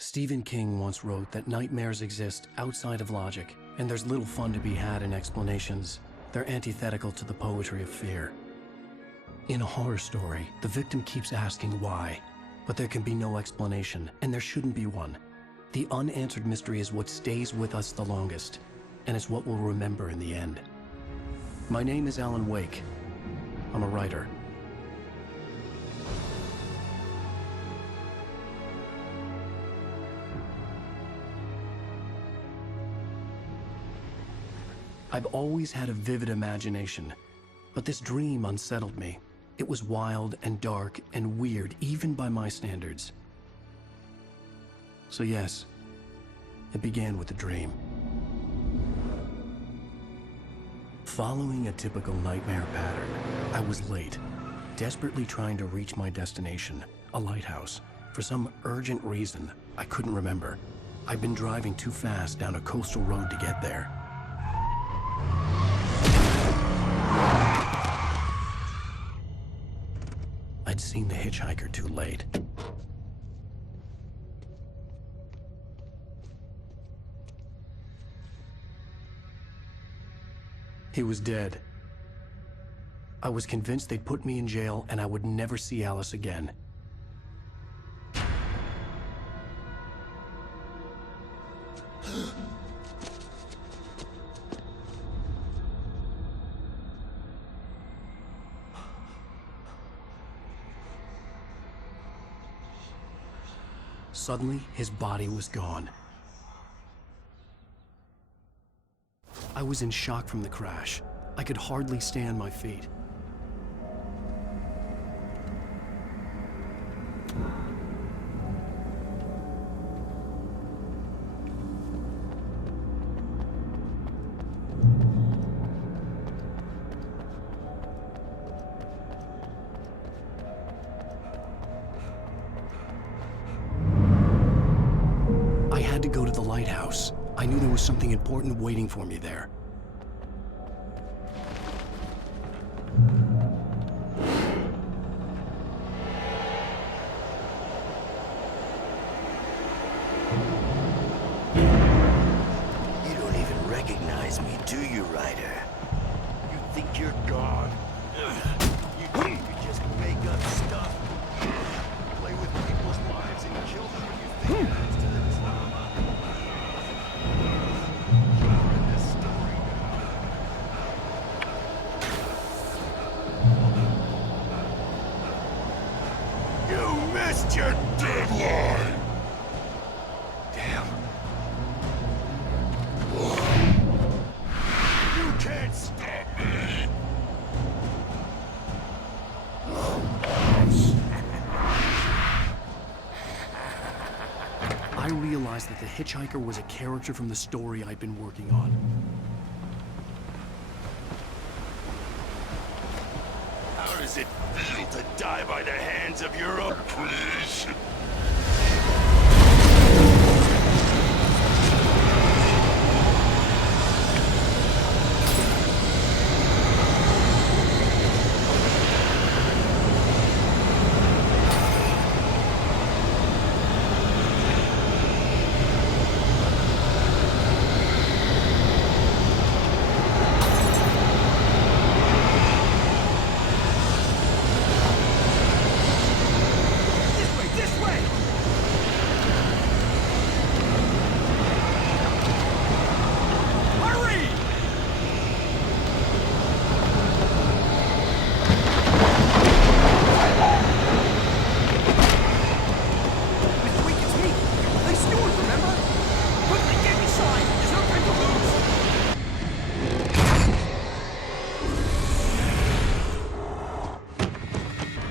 Stephen King once wrote that nightmares exist outside of logic, and there's little fun to be had in explanations. They're antithetical to the poetry of fear. In a horror story, the victim keeps asking why, but there can be no explanation, and there shouldn't be one. The unanswered mystery is what stays with us the longest, and it's what we'll remember in the end. My name is Alan Wake. I'm a writer. I've always had a vivid imagination, but this dream unsettled me. It was wild and dark and weird, even by my standards. So yes, it began with a dream. Following a typical nightmare pattern, I was late, desperately trying to reach my destination, a lighthouse. For some urgent reason, I couldn't remember. I'd been driving too fast down a coastal road to get there. I'd seen the hitchhiker too late. He was dead. I was convinced they'd put me in jail and I would never see Alice again. Suddenly, his body was gone. I was in shock from the crash. I could hardly stand my feet. I had to go to the lighthouse. I knew there was something important waiting for me there. You don't even recognize me, do you, Ryder? You think you're gone? You think you just make up stuff? Play with people's lives and kill them when you think that's to the drama. You're in this story now. You missed your deadline! Damn. You can't stop me! I realized that the hitchhiker was a character from the story I'd been working on. How does it feel to die by the hands of your oppressors?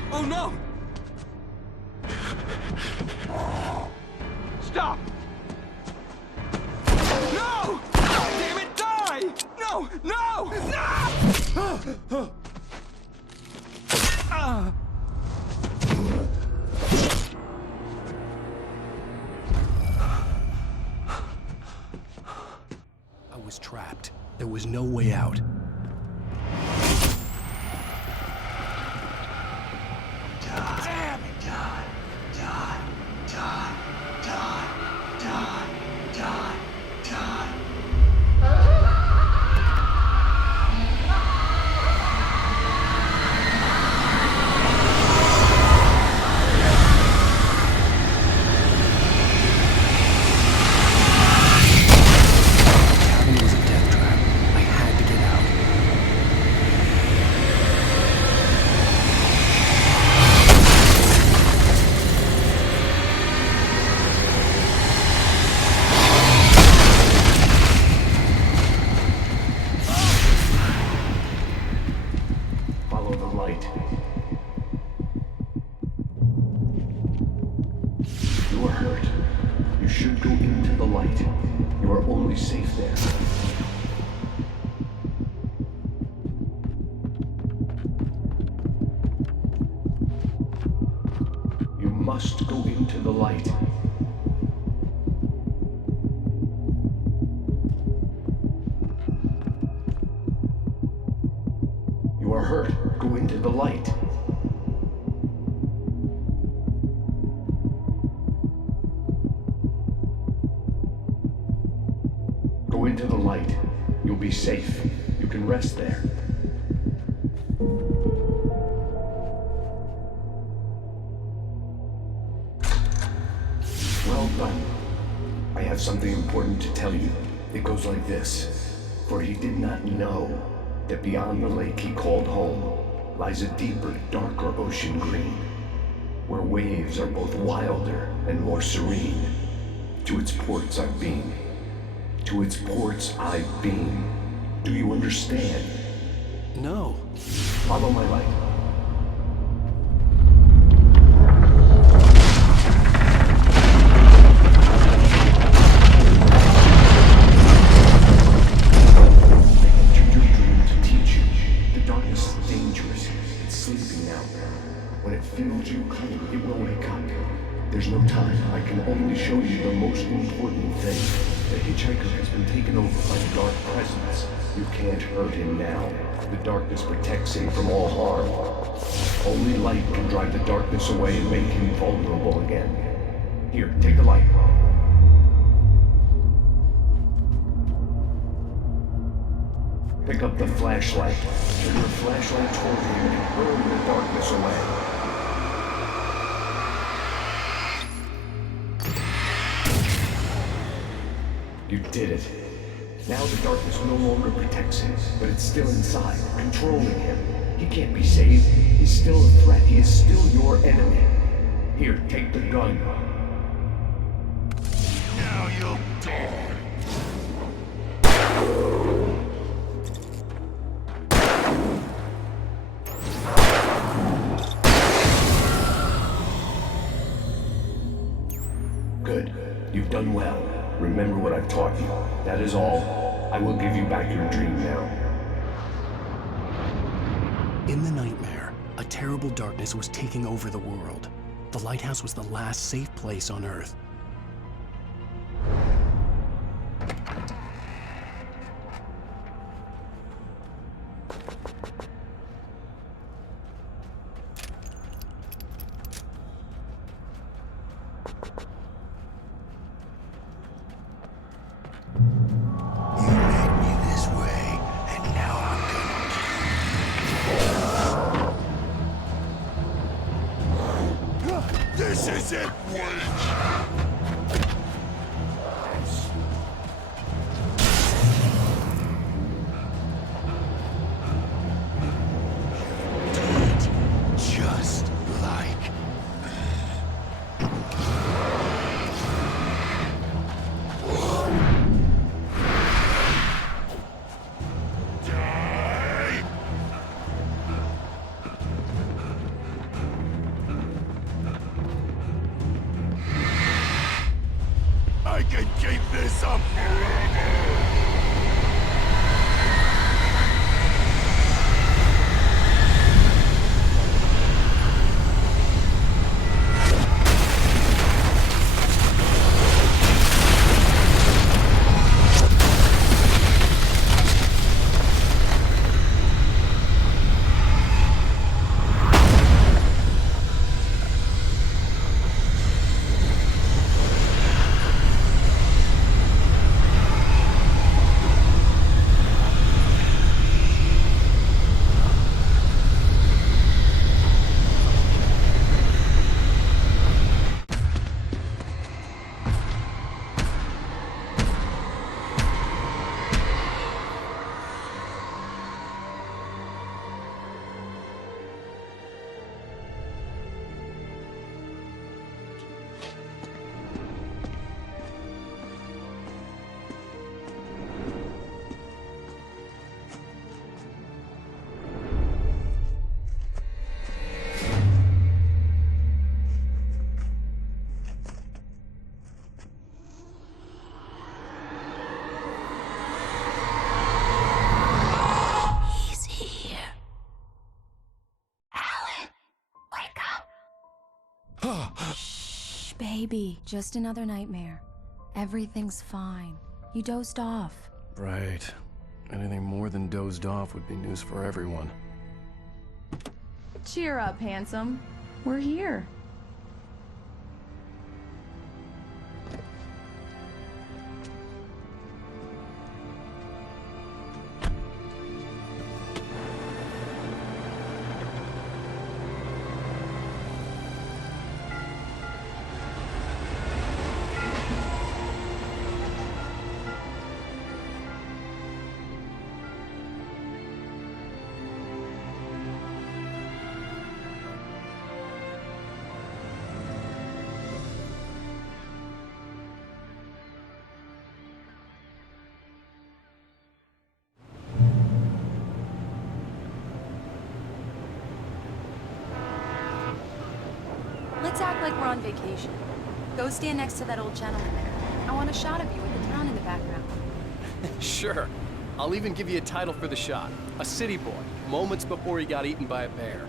Oh no! Stop! No! Damn it, die! No! No! No! I was trapped. There was no way out. Die. Damn it! Die! Die! Die! Die! should go into the light. You are only safe there. You must go into the light. You are hurt. Go into the light. Go into the light. You'll be safe. You can rest there. Well done. I have something important to tell you. It goes like this. For he did not know that beyond the lake he called home lies a deeper, darker ocean green, where waves are both wilder and more serene. To its ports I've been. To its ports I've been. Do you understand? No. Follow my light. I entered your dream to teach you. The darkness is dangerous. It's sleeping now. When it feels you coming, it will wake up. There's no time. I can only show you the most important thing. The hitchhiker has been taken over by the dark presence. You can't hurt him now. The darkness protects him from all harm. Only light can drive the darkness away and make him vulnerable again. Here, take the light. Pick up the flashlight. Turn your flashlight toward him and burn the darkness away. You did it. Now the darkness no longer protects him, but it's still inside, controlling him. He can't be saved. He's still a threat. He is still your enemy. Here, take the gun. Now you'll die. Good. You've done well. Remember what I've taught you. That is all. I will give you back your dream now. In the nightmare, a terrible darkness was taking over the world. The lighthouse was the last safe place on Earth. This is it, Wade! Just like die. I can keep this up forever. baby, just another nightmare. Everything's fine. You dozed off. Right. Anything more than dozed off would be news for everyone. Cheer up, handsome. We're here. Let's act like we're on vacation. Go stand next to that old gentleman there. I want a shot of you with the town in the background. Sure. I'll even give you a title for the shot. A city boy, moments before he got eaten by a bear.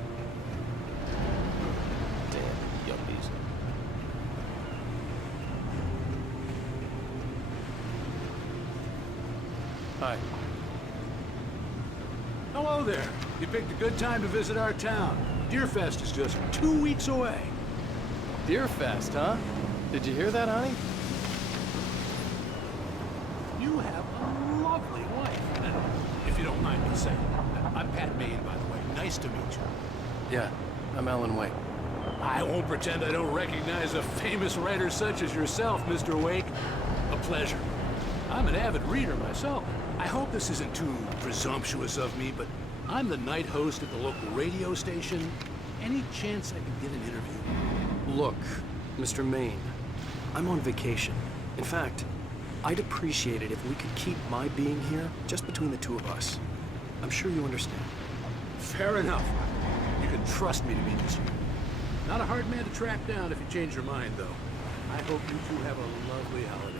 Damn yuppies. Hi. Hello there. You picked a good time to visit our town. Deerfest is just 2 weeks away. Deerfest, huh? Did you hear that, honey? You have a lovely wife. If you don't mind me saying. I'm Pat Maine, by the way. Nice to meet you. Yeah, I'm Alan Wake. I won't pretend I don't recognize a famous writer such as yourself, Mr. Wake. A pleasure. I'm an avid reader myself. I hope this isn't too presumptuous of me, but I'm the night host at the local radio station. Any chance I could get an interview? Look, Mr. Maine, I'm on vacation. In fact, I'd appreciate it if we could keep my being here just between the two of us. I'm sure you understand. Fair enough. You can trust me to be discreet. Not a hard man to track down if you change your mind, though. I hope you two have a lovely holiday.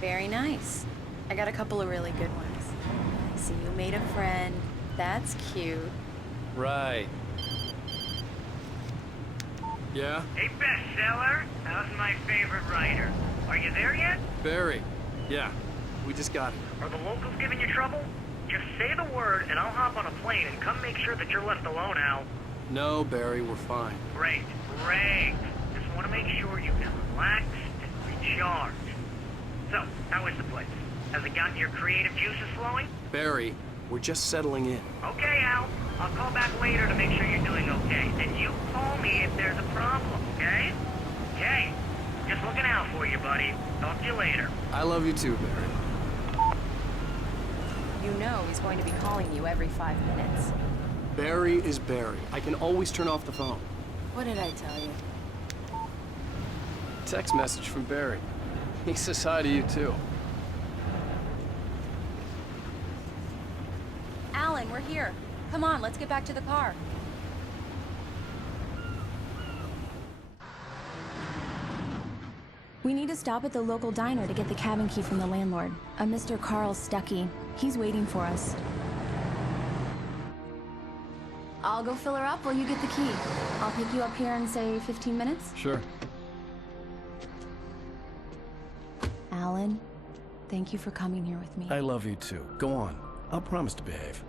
Very nice. I got a couple of really good ones. I see you made a friend. That's cute. Right. Yeah? Hey, bestseller, how's my favorite writer? Are you there yet? Barry. Yeah, we just got here. Are the locals giving you trouble? Just say the word and I'll hop on a plane and come make sure that you're left alone, Al. No, Barry, we're fine. Great, great. Just want to make sure you can relax and recharge. So, how is the place? Has it gotten your creative juices flowing? Barry, we're just settling in. Okay, Al. I'll call back later to make sure you're doing okay. And you call me if there's a problem, okay? Okay. Just looking out for you, buddy. Talk to you later. I love you too, Barry. You know he's going to be calling you every 5 minutes. Barry is Barry. I can always turn off the phone. What did I tell you? Text message from Barry. He says hi to you too. Alan, we're here. Come on, let's get back to the car. We need to stop at the local diner to get the cabin key from the landlord, a Mr. Carl Stuckey. He's waiting for us. I'll go fill her up while you get the key. I'll pick you up here in, say, 15 minutes? Sure. Alan, thank you for coming here with me. I love you too. Go on. I'll promise to behave.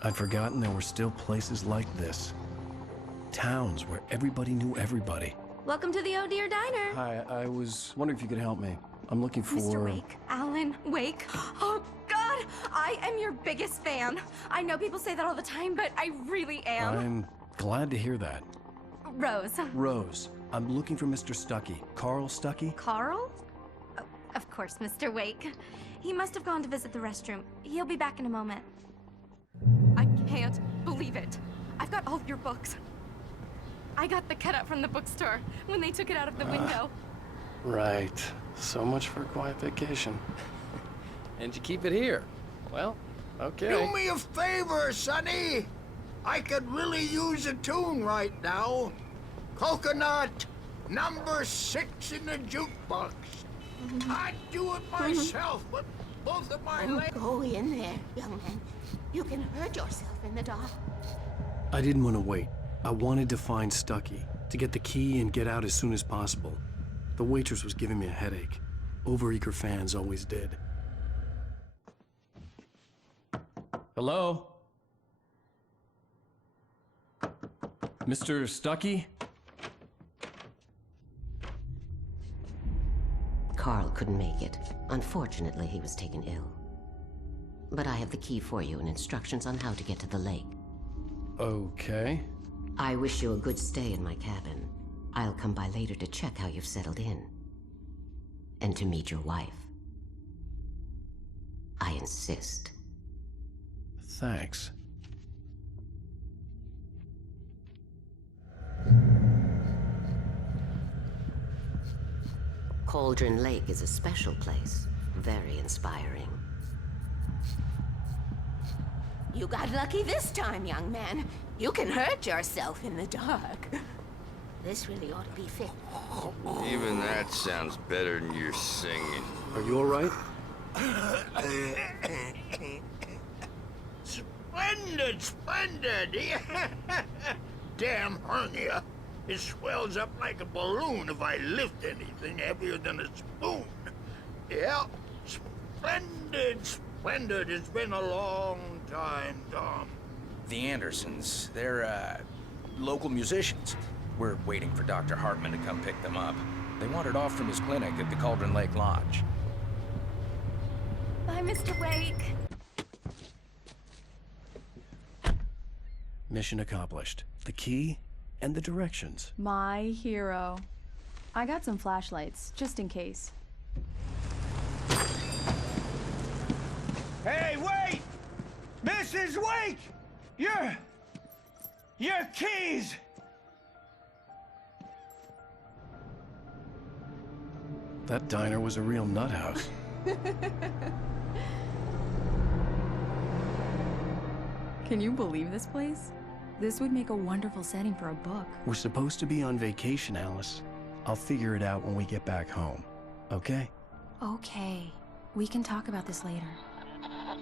I'd forgotten there were still places like this. Towns where everybody knew everybody. Welcome to the Oh Dear Diner. Hi, I was wondering if you could help me. I'm looking for... Mr. Wake. Alan Wake. Oh, God! I am your biggest fan. I know people say that all the time, but I really am. I'm glad to hear that. Rose. Rose, I'm looking for Mr. Stuckey. Carl Stuckey? Carl? Oh, of course, Mr. Wake. He must have gone to visit the restroom. He'll be back in a moment. I can't believe it. I've got all of your books. I got the cutout from the bookstore when they took it out of the window. Right. So much for a quiet vacation. And you keep it here. Well, okay. Do me a favor, Sonny. I could really use a tune right now. Coconut, number 6 in the jukebox. I'd do it myself, but Both of my Don't legs. go in there, young man. You can hurt yourself in the dark. I didn't want to wait. I wanted to find Stucky, to get the key and get out as soon as possible. The waitress was giving me a headache. Overeager fans always did. Hello? Mr. Stucky? Carl couldn't make it. Unfortunately, he was taken ill. But I have the key for you and instructions on how to get to the lake. Okay. I wish you a good stay in my cabin. I'll come by later to check how you've settled in. And to meet your wife. I insist. Thanks. Cauldron Lake is a special place. Very inspiring. You got lucky this time, young man. You can hurt yourself in the dark. This really ought to be fit. Even that sounds better than your singing. Are you all right? Splendid, splendid! Damn hernia. It swells up like a balloon if I lift anything heavier than a spoon. Yeah, splendid, splendid. It's been a long time, Tom. The Andersons, they're, local musicians. We're waiting for Dr. Hartman to come pick them up. They wandered off from his clinic at the Cauldron Lake Lodge. Bye, Mr. Wake. Mission accomplished. The key and the directions. My hero. I got some flashlights, just in case. Hey, wait! Mrs. Wake! Your keys! That diner was a real nut house. Can you believe this place? This would make a wonderful setting for a book. We're supposed to be on vacation, Alice. I'll figure it out when we get back home. Okay? Okay. We can talk about this later.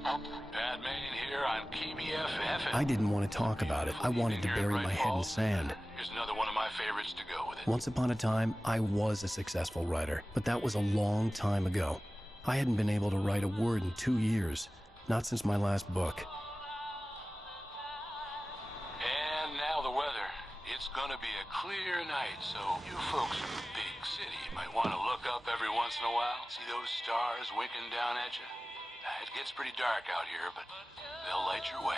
Bad man here on KBFF. I didn't want to talk about it. I wanted to bury my head in sand. Here's another one of my favorites to go with it. Once upon a time, I was a successful writer, but that was a long time ago. I hadn't been able to write a word in 2 years, not since my last book. And now the weather. It's gonna be a clear night, so you folks in the big city might want to look up every once in a while. See those stars winking down at you? It gets pretty dark out here, but they'll light your way.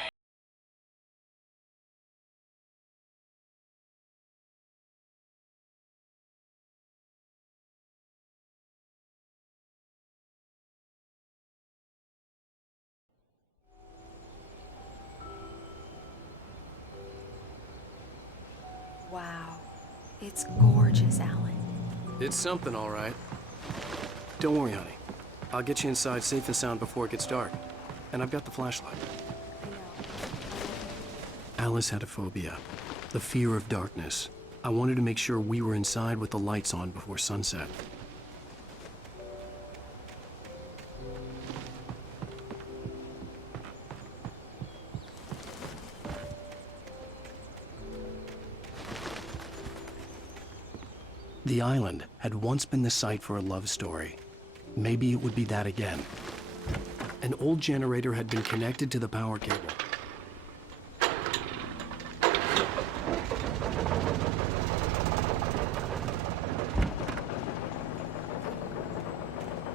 Wow. It's gorgeous, Alan. It's something, all right. Don't worry, honey. I'll get you inside safe and sound before it gets dark. And I've got the flashlight. Alice had a phobia. The fear of darkness. I wanted to make sure we were inside with the lights on before sunset. The island had once been the site for a love story. Maybe it would be that again. An old generator had been connected to the power cable.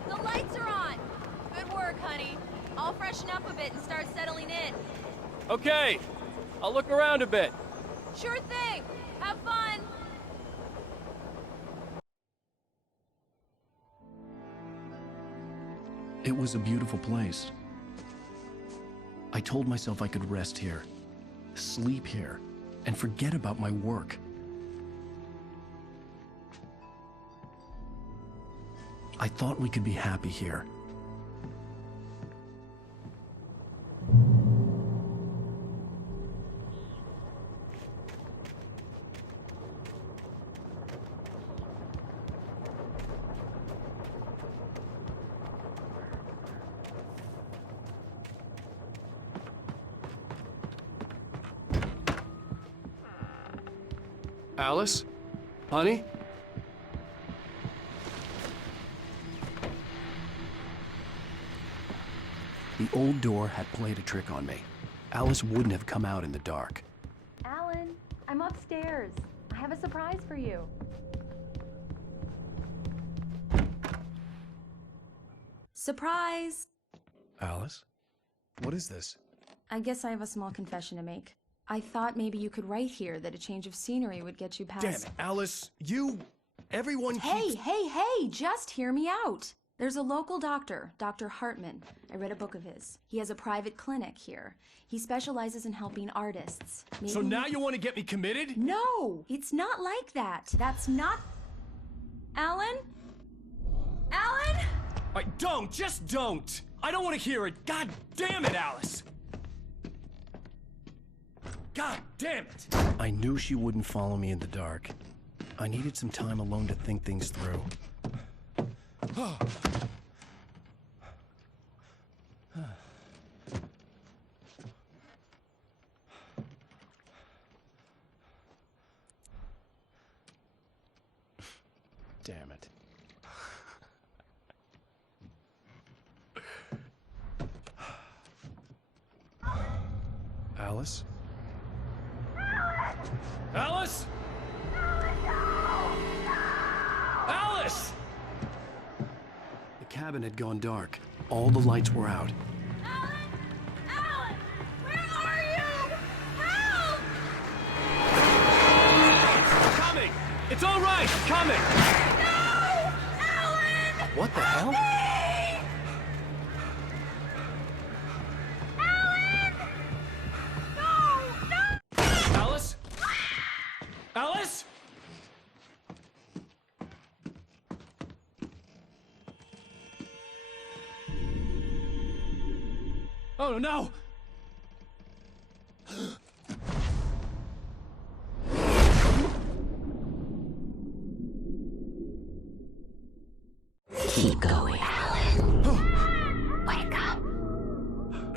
The lights are on! Good work, honey. I'll freshen up a bit and start settling in. Okay, I'll look around a bit. Sure thing! Have fun! It was a beautiful place. I told myself I could rest here, sleep here, and forget about my work. I thought we could be happy here. Alice? Honey? The old door had played a trick on me. Alice wouldn't have come out in the dark. Alan, I'm upstairs. I have a surprise for you. Surprise! Alice? What is this? I guess I have a small confession to make. I thought maybe you could write here that a change of scenery would get you past— Damn it, Alice, everyone keeps— Hey, just hear me out. There's a local doctor, Dr. Hartman. I read a book of his. He has a private clinic here. He specializes in helping artists. So now you want to get me committed? No, it's not like that. That's not— Alan? Alan? Just don't! I don't want to hear it! God damn it, Alice! God damn it! I knew she wouldn't follow me in the dark. I needed some time alone to think things through. Damn it. Alice? Alice? Alice! The cabin had gone dark. All the lights were out. Alan! Where are you? Help! Coming! It's all right! Coming! No! Alan! What the hell? Alice? Alice? Oh no! Keep going, Alan. Wake up.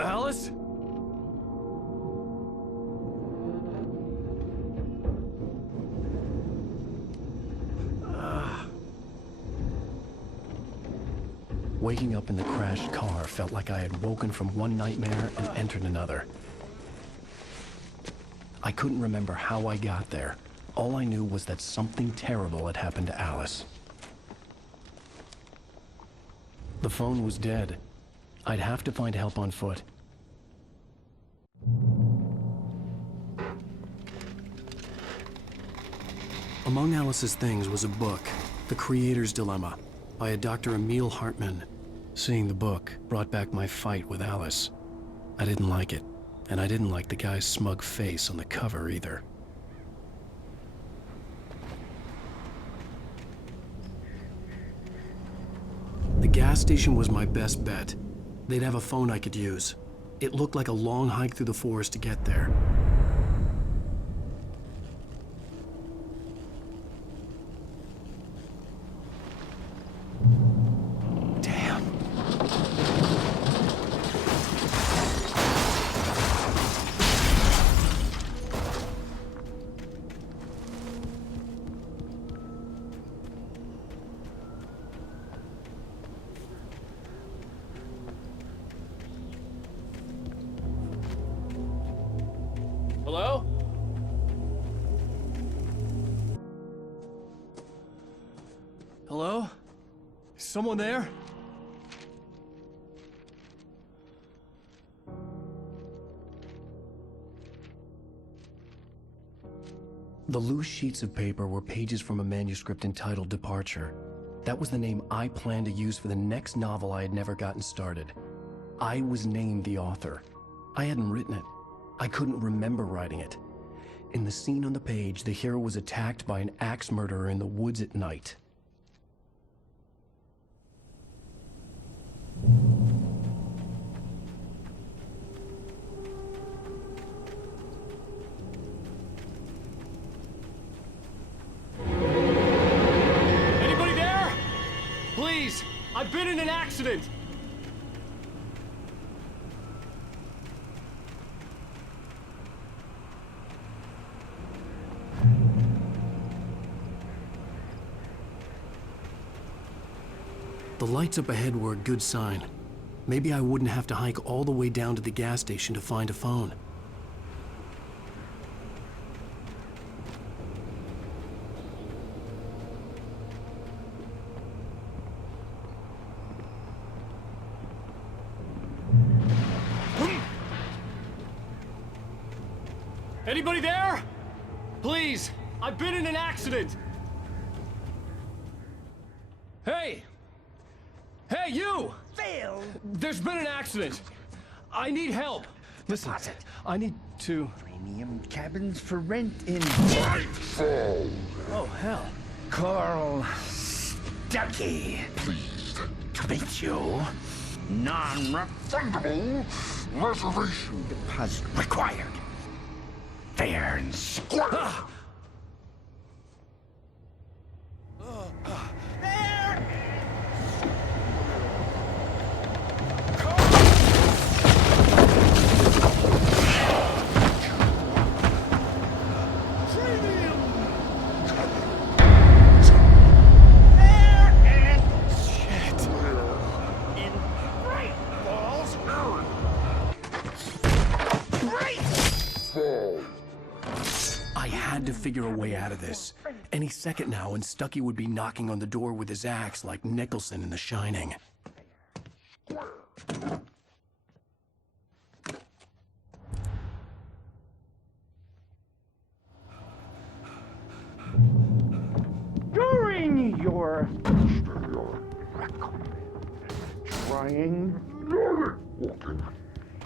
Alice? Waking up in the crashed car felt like I had woken from one nightmare and entered another. I couldn't remember how I got there. All I knew was that something terrible had happened to Alice. The phone was dead. I'd have to find help on foot. Among Alice's things was a book, The Creator's Dilemma, by a Dr. Emil Hartman. Seeing the book brought back my fight with Alice. I didn't like it, and I didn't like the guy's smug face on the cover either. The gas station was my best bet. They'd have a phone I could use. It looked like a long hike through the forest to get there. Hello? Hello? Is someone there? The loose sheets of paper were pages from a manuscript entitled Departure. That was the name I planned to use for the next novel I had never gotten started. I was named the author. I hadn't written it. I couldn't remember writing it. In the scene on the page, the hero was attacked by an axe murderer in the woods at night. Anybody there? Please! I've been in an accident! The lights up ahead were a good sign. Maybe I wouldn't have to hike all the way down to the gas station to find a phone. Anybody there? Please, I've been in an accident. Hey! Hey, you! Phil! There's been an accident. I need help. Listen, I need to... Premium cabins for rent in... Nightfall! Oh, hell. Carl Stuckey. Pleased To meet you. non-refundable reservation Deposit required. Fair and square. I had to figure a way out of this. Any second now, and Stuckey would be knocking on the door with his axe like Nicholson in The Shining. During your trying,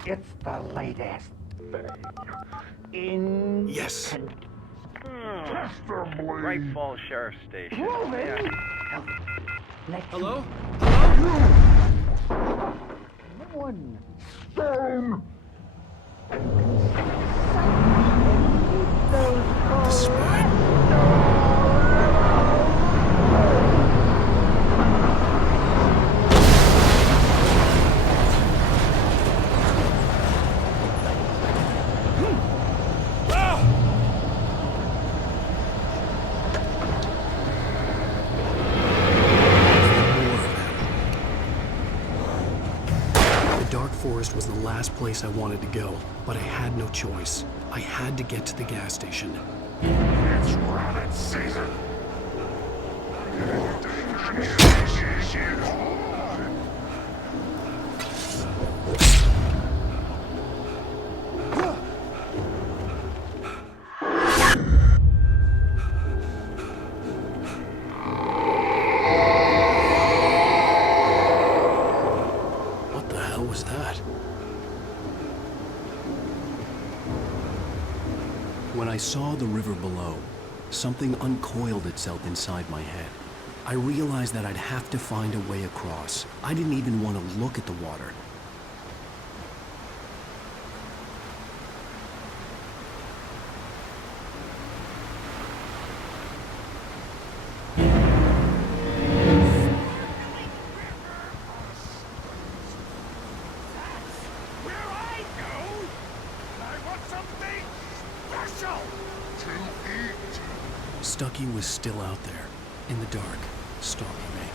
it's the latest thing in Yes. Great Falls Sheriff Station. Hello? One stone. The spy. Forest was the last place I wanted to go, but I had no choice. I had to get to the gas station. It's rabbit season. When I saw the river below, something uncoiled itself inside my head. I realized that I'd have to find a way across. I didn't even want to look at the water. Stuckey was still out there, in the dark, stalking me.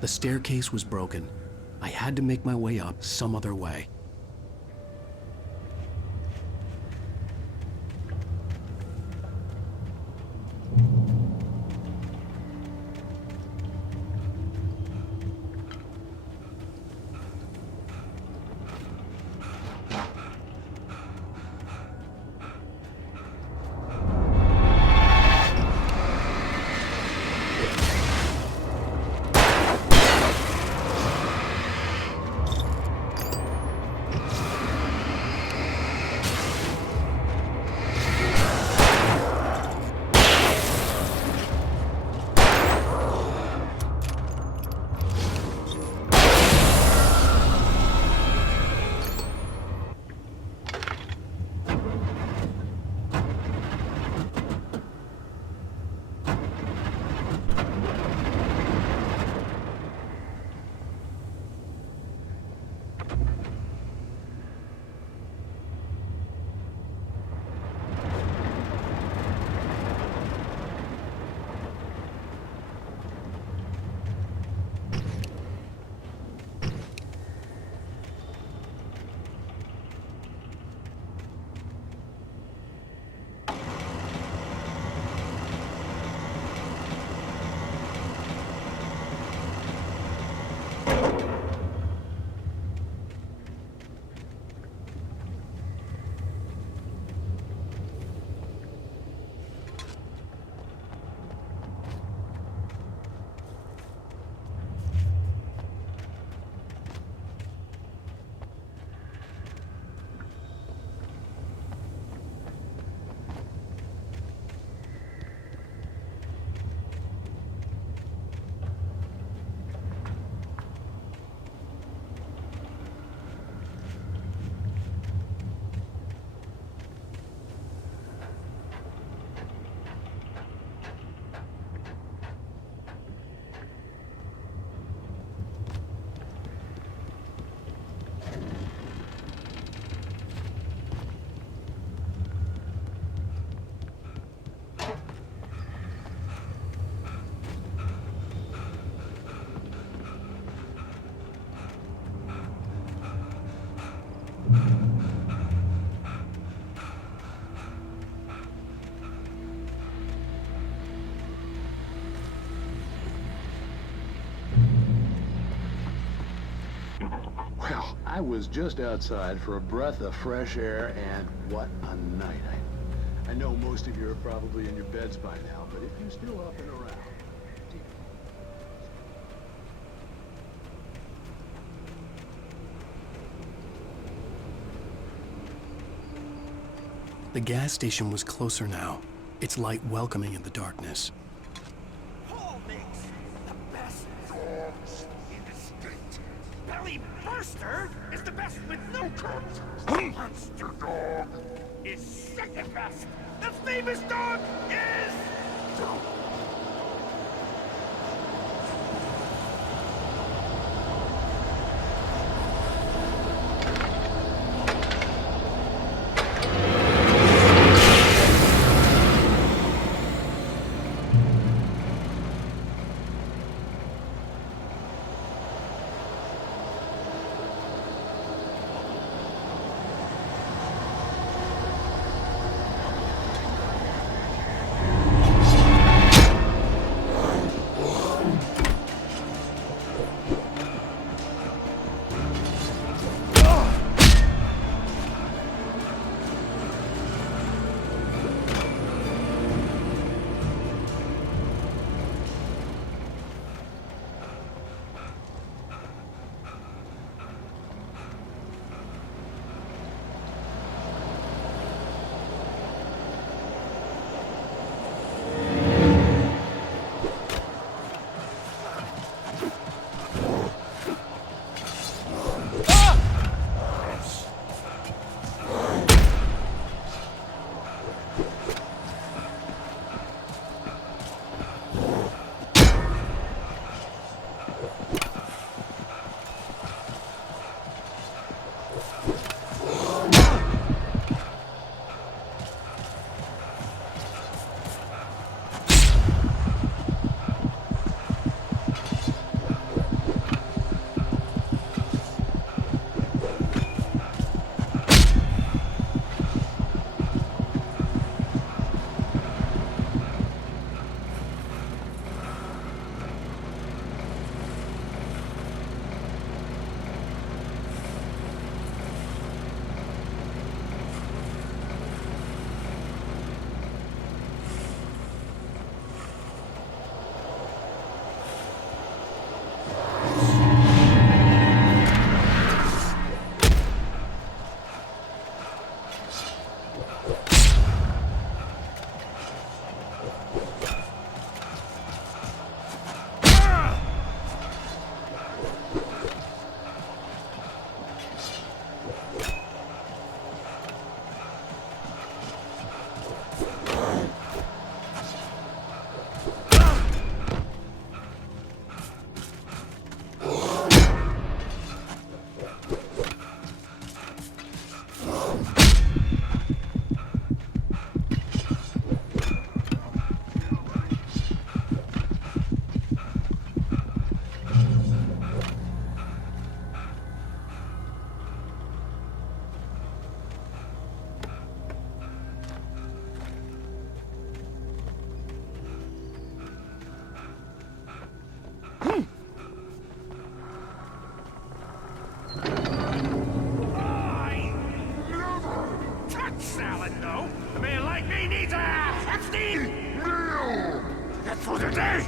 The staircase was broken. I had to make my way up some other way. I was just outside for a breath of fresh air, and what a night. I know most of you are probably in your beds by now, but if you're still up and around... The gas station was closer now, its light welcoming in the darkness. Paul makes the best dogs in the state. Belly Burster is the best with no cuts. Monster Dog is second best. The famous dog is... For the day!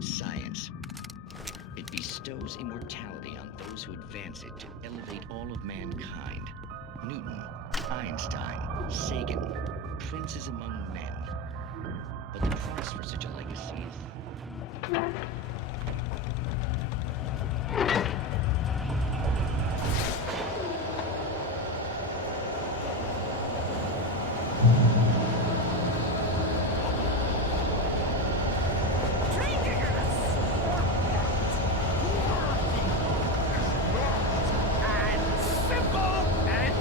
Science. It bestows immortality on those who advance it to elevate all of mankind. Newton, Einstein, Sagan, princes among men. But the price for such a legacy is... Simple and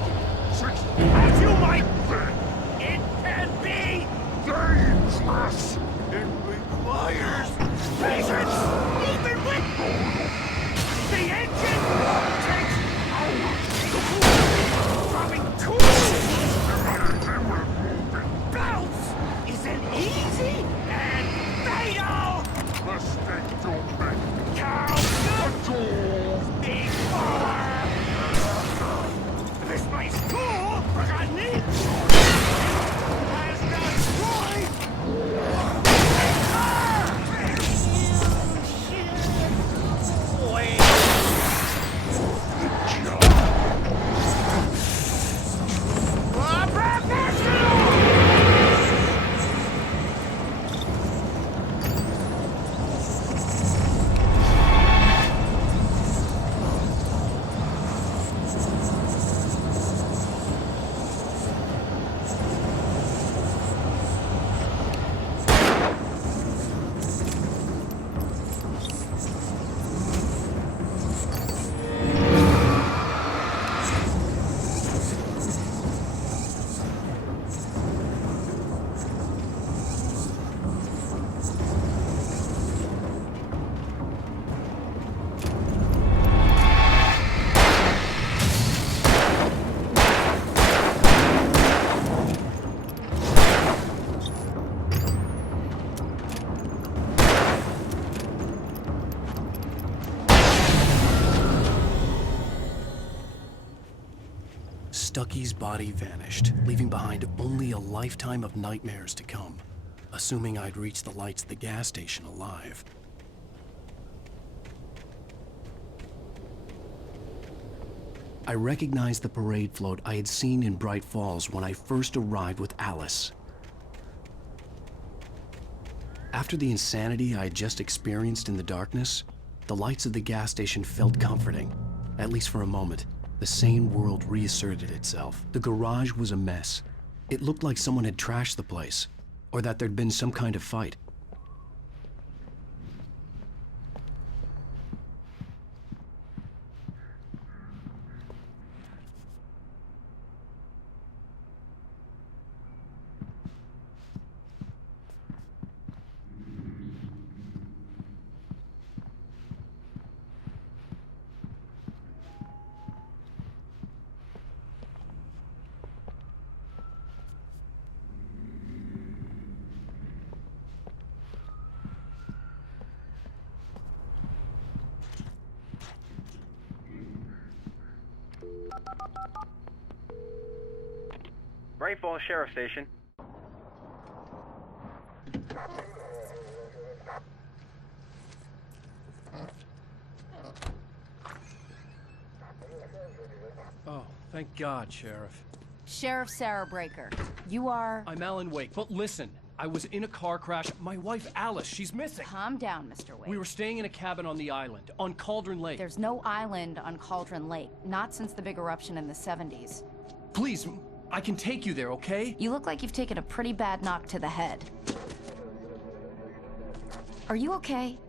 Stucky's body vanished, leaving behind only a lifetime of nightmares to come, assuming I'd reach the lights of the gas station alive. I recognized the parade float I had seen in Bright Falls when I first arrived with Alice. After the insanity I had just experienced in the darkness, the lights of the gas station felt comforting, at least for a moment. The sane world reasserted itself. The garage was a mess. It looked like someone had trashed the place, or that there'd been some kind of fight. Bright Falls Sheriff Station. Oh, thank God, Sheriff. Sheriff Sarah Breaker. You are... I'm Alan Wake, but listen, I was in a car crash. My wife, Alice, she's missing. Calm down, Mr. Wake. We were staying in a cabin on the island, on Cauldron Lake. There's no island on Cauldron Lake, not since the big eruption in the 70s. Please, I can take you there, okay? You look like you've taken a pretty bad knock to the head. Are you okay?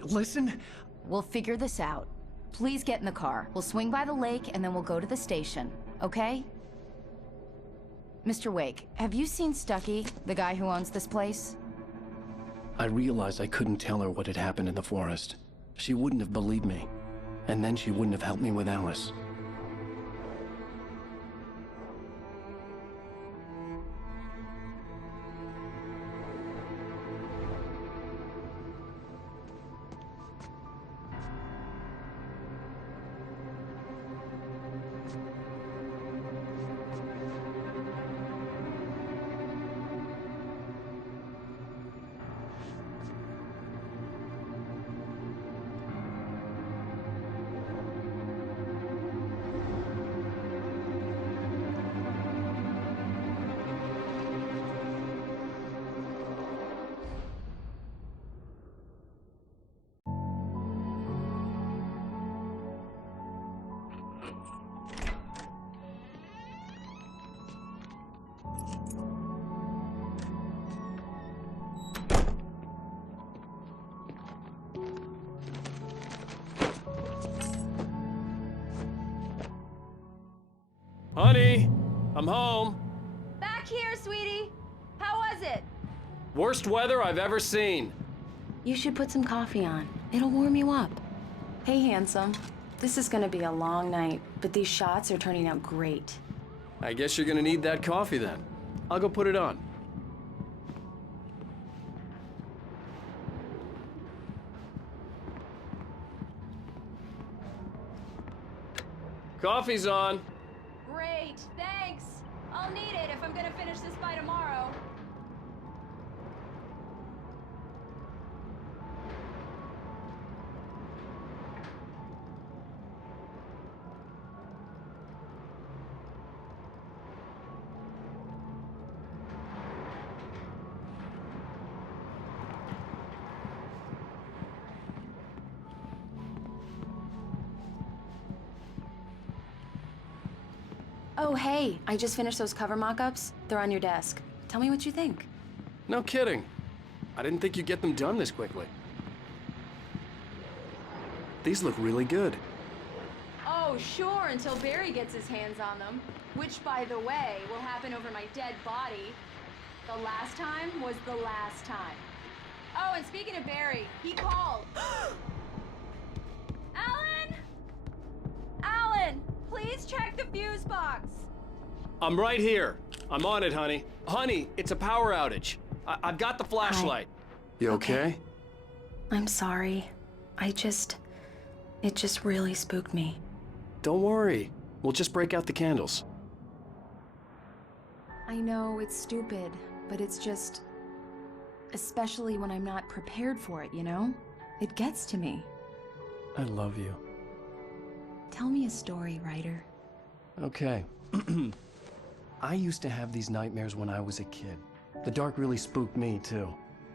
Listen. We'll figure this out. Please get in the car. We'll swing by the lake and then we'll go to the station, okay? Mr. Wake, have you seen Stucky, the guy who owns this place? I realized I couldn't tell her what had happened in the forest. She wouldn't have believed me. And then she wouldn't have helped me with Alice. Honey, I'm home. Back here, sweetie. How was it? Worst weather I've ever seen. You should put some coffee on. It'll warm you up. Hey, handsome. This is gonna be a long night, but these shots are turning out great. I guess you're gonna need that coffee then. I'll go put it on. Coffee's on. Great, thanks. I'll need it if I'm gonna finish this by tomorrow. Oh, hey, I just finished those cover mock-ups. They're on your desk. Tell me what you think. No kidding. I didn't think you'd get them done this quickly. These look really good. Oh, sure, until Barry gets his hands on them. Which, by the way, will happen over my dead body. The last time was the last time. Oh, and speaking of Barry, he called. Alan! Alan! Please check the fuse box. I'm right here. I'm on it, honey. Honey, it's a power outage. I've got the flashlight. You okay? I'm sorry. It just really spooked me. Don't worry. We'll just break out the candles. I know it's stupid, but it's just... especially when I'm not prepared for it, you know? It gets to me. I love you. Tell me a story, writer. Okay. I used to have these nightmares when I was a kid. The dark really spooked me, too.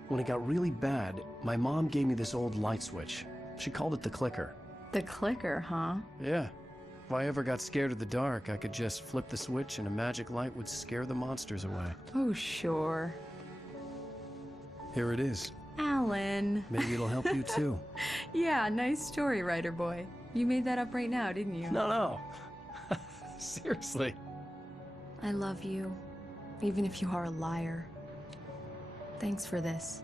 When it got really bad, my mom gave me this old light switch. She called it the clicker. The clicker, huh? Yeah. If I ever got scared of the dark, I could just flip the switch and a magic light would scare the monsters away. Oh, sure. Here it is. Alan. Maybe it'll help you, too. Yeah, nice story, writer boy. You made that up right now, didn't you? No. Seriously. I love you, even if you are a liar. Thanks for this.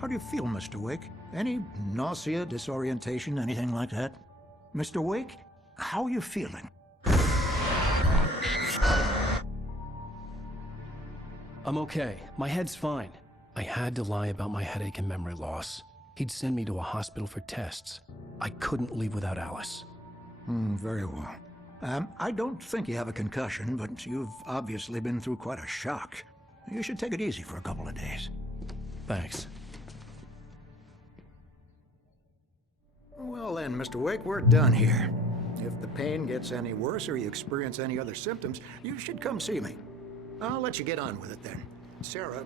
How do you feel, Mr. Wake? Any nausea, disorientation, anything like that? Mr. Wake, how are you feeling? I'm okay. My head's fine. I had to lie about my headache and memory loss. He'd send me to a hospital for tests. I couldn't leave without Alice. Very well. I don't think you have a concussion, but you've obviously been through quite a shock. You should take it easy for a couple of days. Thanks. Well then, Mr. Wake, we're done here. If the pain gets any worse or you experience any other symptoms, you should come see me. I'll let you get on with it then. Sarah,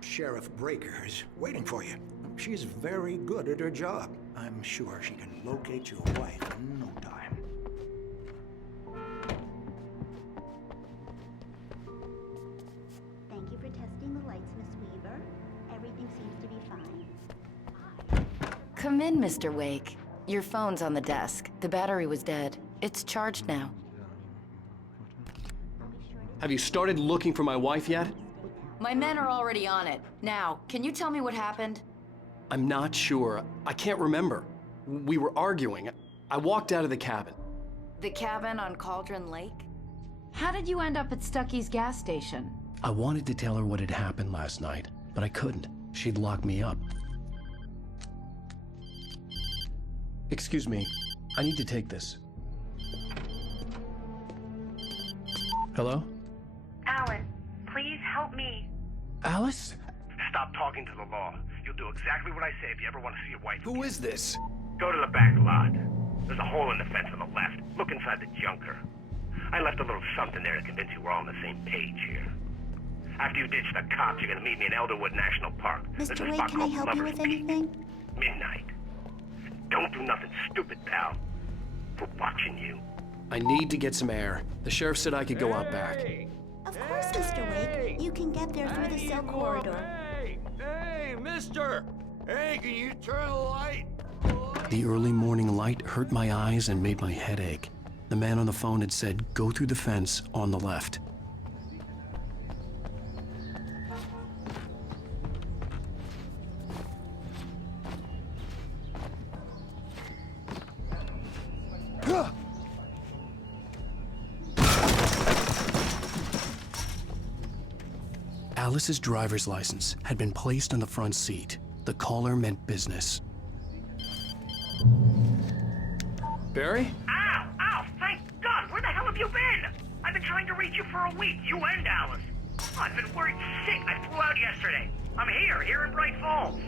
Sheriff Breaker, is waiting for you. She's very good at her job. I'm sure she can locate your wife in no time. Thank you for testing the lights, Miss Weaver. Everything seems to be fine. Come in, Mr. Wake. Your phone's on the desk. The battery was dead. It's charged now. Have you started looking for my wife yet? My men are already on it. Now, can you tell me what happened? I'm not sure. I can't remember. We were arguing. I walked out of the cabin. The cabin on Cauldron Lake? How did you end up at Stucky's gas station? I wanted to tell her what had happened last night, but I couldn't. She'd lock me up. Excuse me. I need to take this. Hello? Alan, please help me. Alice? Stop talking to the law. You'll do exactly what I say if you ever want to see your wife. Who is this? Go to the back lot. There's a hole in the fence on the left. Look inside the junker. I left a little something there to convince you we're all on the same page here. After you ditch the cops, you're gonna meet me in Elderwood National Park. Mr. Wake, can I help you with anything? Midnight. Don't do nothing stupid, pal. We're watching you. I need to get some air. The sheriff said I could go out back. Of course, Mr. Wake. You can get there through the cell corridor. Hey, mister! Hey, can you turn the light? The early morning light hurt my eyes and made my head ache. The man on the phone had said, go through the fence on the left. Alice's driver's license had been placed on the front seat. The caller meant business. Barry? Ow! Ow! Thank God! Where the hell have you been? I've been trying to reach you for a week, you and Alice. I've been worried sick. I flew out yesterday. I'm here in Bright Falls.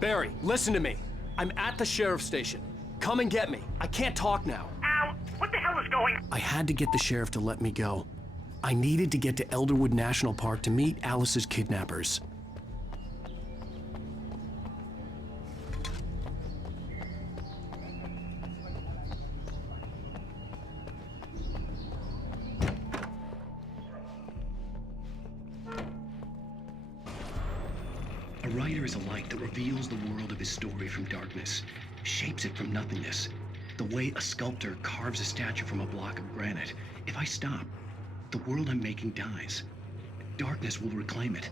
Barry, listen to me. I'm at the sheriff's station. Come and get me. I can't talk now. Ow! What the hell is going on? I had to get the sheriff to let me go. I needed to get to Elderwood National Park to meet Alice's kidnappers. A writer is a light that reveals the world of his story from darkness, shapes it from nothingness. The way a sculptor carves a statue from a block of granite. If I stop, the world I'm making dies. Darkness will reclaim it.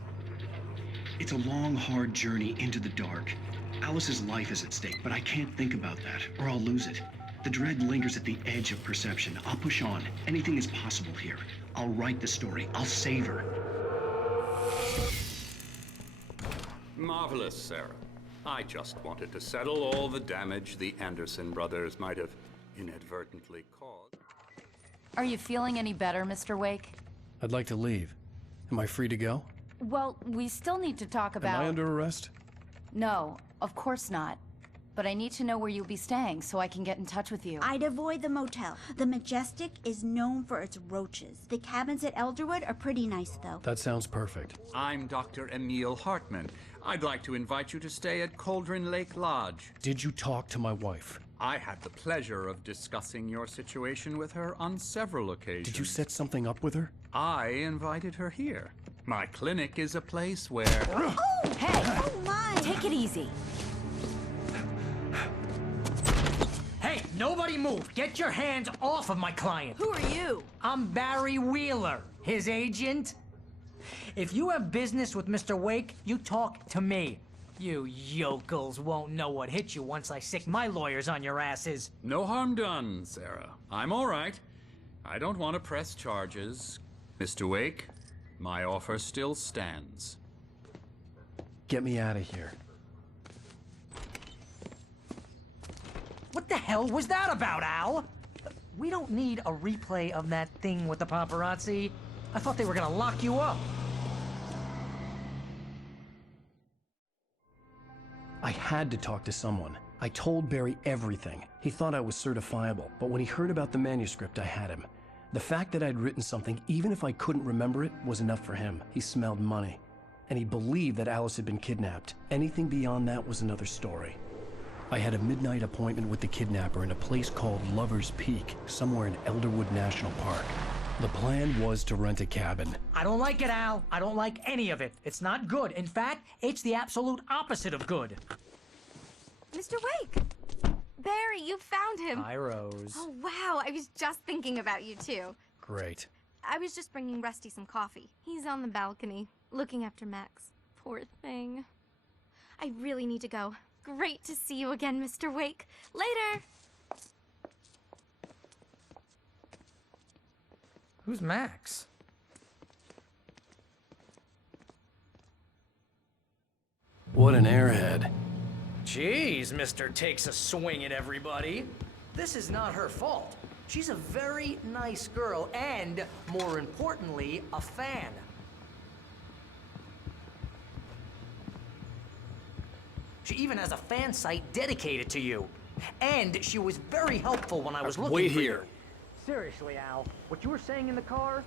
It's a long, hard journey into the dark. Alice's life is at stake, but I can't think about that, or I'll lose it. The dread lingers at the edge of perception. I'll push on. Anything is possible here. I'll write the story. I'll save her. Marvelous, Sarah. I just wanted to settle all the damage the Anderson brothers might have inadvertently caused. Are you feeling any better, Mr. Wake? I'd like to leave. Am I free to go? Well, we still need to talk about... Am I under arrest? No, of course not. But I need to know where you'll be staying so I can get in touch with you. I'd avoid the motel. The Majestic is known for its roaches. The cabins at Elderwood are pretty nice, though. That sounds perfect. I'm Dr. Emil Hartman. I'd like to invite you to stay at Cauldron Lake Lodge. Did you talk to my wife? I had the pleasure of discussing your situation with her on several occasions. Did you set something up with her? I invited her here. My clinic is a place where... Oh! Hey! Oh, my! Take it easy. Hey, nobody move! Get your hands off of my client! Who are you? I'm Barry Wheeler, his agent. If you have business with Mr. Wake, you talk to me. You yokels won't know what hit you once I sick my lawyers on your asses. No harm done, Sarah. I'm all right. I don't want to press charges. Mr. Wake, my offer still stands. Get me out of here. What the hell was that about, Al? We don't need a replay of that thing with the paparazzi. I thought they were gonna lock you up. I had to talk to someone. I told Barry everything. He thought I was certifiable, but when he heard about the manuscript, I had him. The fact that I'd written something, even if I couldn't remember it, was enough for him. He smelled money. And he believed that Alice had been kidnapped. Anything beyond that was another story. I had a midnight appointment with the kidnapper in a place called Lover's Peak, somewhere in Elderwood National Park. The plan was to rent a cabin. I don't like it, Al. I don't like any of it. It's not good. In fact, it's the absolute opposite of good. Mr. Wake! Barry, you found him. Hi, Rose. Oh, wow. I was just thinking about you, too. Great. I was just bringing Rusty some coffee. He's on the balcony, looking after Max. Poor thing. I really need to go. Great to see you again, Mr. Wake. Later! Who's Max? What an airhead. Jeez, Mr. Takes a swing at everybody. This is not her fault. She's a very nice girl and, more importantly, a fan. She even has a fan site dedicated to you. And she was very helpful when I was looking Wait for here. you. Seriously, Al, what you were saying in the car?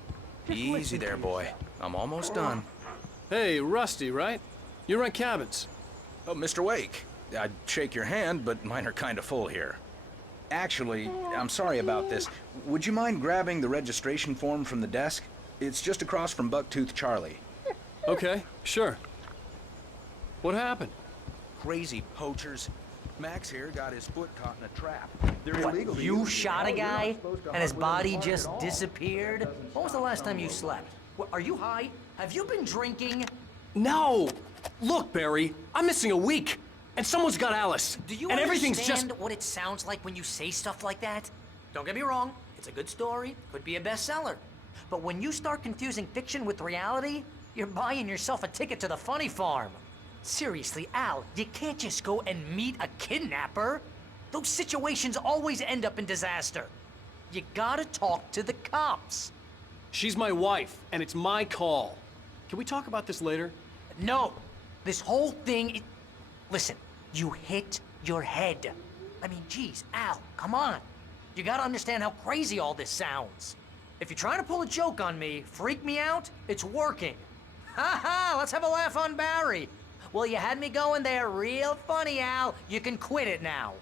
Easy there, boy. I'm almost done. Hey, Rusty, right? You rent cabins. Oh, Mr. Wake. I'd shake your hand, but mine are kind of full here. Actually, I'm sorry about this. Would you mind grabbing the registration form from the desk? It's just across from Bucktooth Charlie. Okay, sure. What happened? Crazy poachers. Max here got his foot caught in a trap. They're illegal. You shot a guy, and his body just disappeared? When was the last time you slept? What, are you high? Have you been drinking? No! Look, Barry, I'm missing a week, and someone's got Alice. Do you and everything's understand just... what it sounds like when you say stuff like that? Don't get me wrong, it's a good story, could be a bestseller. But when you start confusing fiction with reality, you're buying yourself a ticket to the funny farm. Seriously, Al, you can't just go and meet a kidnapper. Those situations always end up in disaster. You gotta talk to the cops. She's my wife, and it's my call. Can we talk about this later? No, this whole thing, listen, you hit your head. I mean, geez, Al, come on. You gotta understand how crazy all this sounds. If you're trying to pull a joke on me, freak me out, it's working. Ha ha, let's have a laugh on Barry. Well, you had me going there real funny, Al. You can quit it now.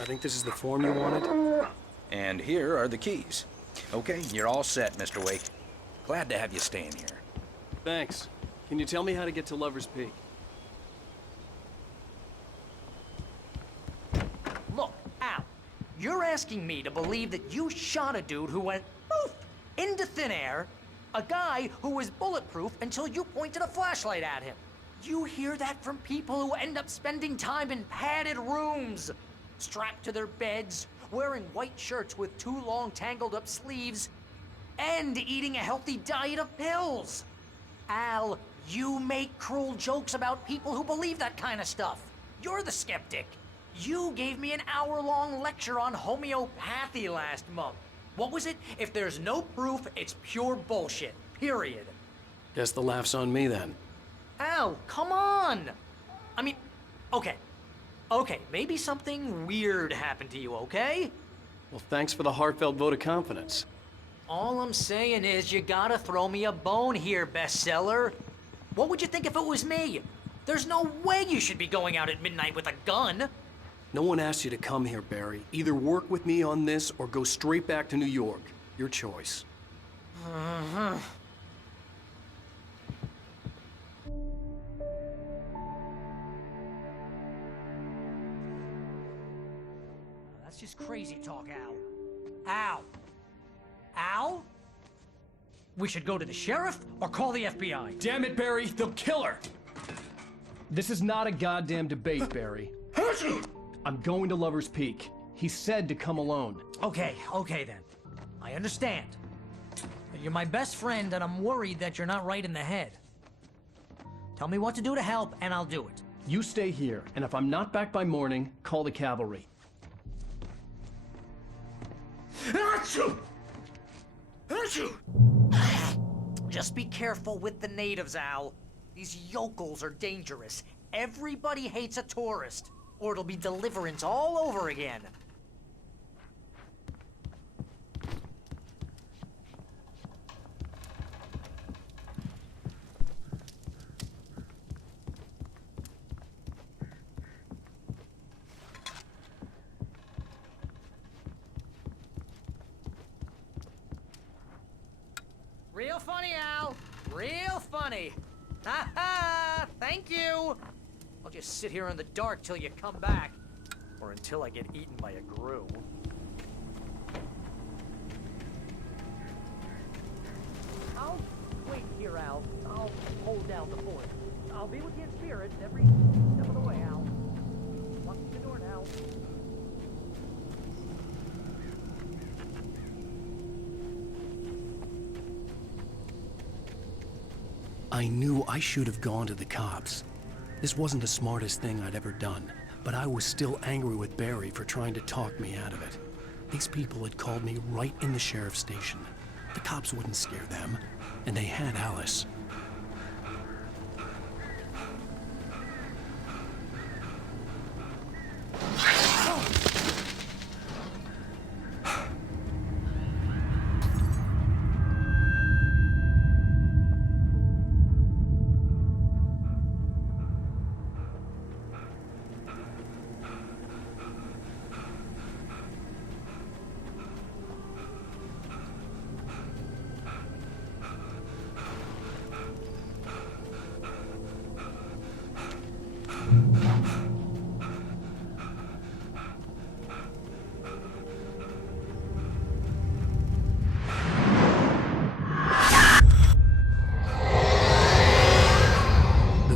I think this is the form you wanted. And here are the keys. Okay, you're all set, Mr. Wake. Glad to have you staying here. Thanks. Can you tell me how to get to Lover's Peak? Look, Al, you're asking me to believe that you shot a dude who went poof into thin air, A guy who was bulletproof until you pointed a flashlight at him. You hear that from people who end up spending time in padded rooms, strapped to their beds, wearing white shirts with too long tangled up sleeves, and eating a healthy diet of pills. Al, you make cruel jokes about people who believe that kind of stuff. You're the skeptic. You gave me an hour-long lecture on homeopathy last month. What was it? If there's no proof, it's pure bullshit. Period. Guess the laugh's on me then. Al, come on! I mean, okay. Okay, maybe something weird happened to you, okay? Well, thanks for the heartfelt vote of confidence. All I'm saying is you gotta throw me a bone here, bestseller. What would you think if it was me? There's no way you should be going out at midnight with a gun. No one asked you to come here, Barry. Either work with me on this or go straight back to New York. Your choice. That's just crazy talk, Al. Al? Al? We should go to the sheriff or call the FBI. Damn it, Barry, they'll kill her! This is not a goddamn debate, Barry. I'm going to Lover's Peak. He said to come alone. Okay then. I understand. You're my best friend, and I'm worried that you're not right in the head. Tell me what to do to help, and I'll do it. You stay here, and if I'm not back by morning, call the cavalry. Just be careful with the natives, Al. These yokels are dangerous. Everybody hates a tourist, or it'll be Deliverance all over again. Real funny, Al. Real funny. Ha ha! Thank you! I'll just sit here in the dark till you come back. Or until I get eaten by a grue. I'll wait here, Al. I'll hold down the fort. I'll be with you in spirit every step of the way, Al. Watch the door now. I knew I should have gone to the cops. This wasn't the smartest thing I'd ever done, but I was still angry with Barry for trying to talk me out of it. These people had called me right in the sheriff's station. The cops wouldn't scare them, and they had Alice.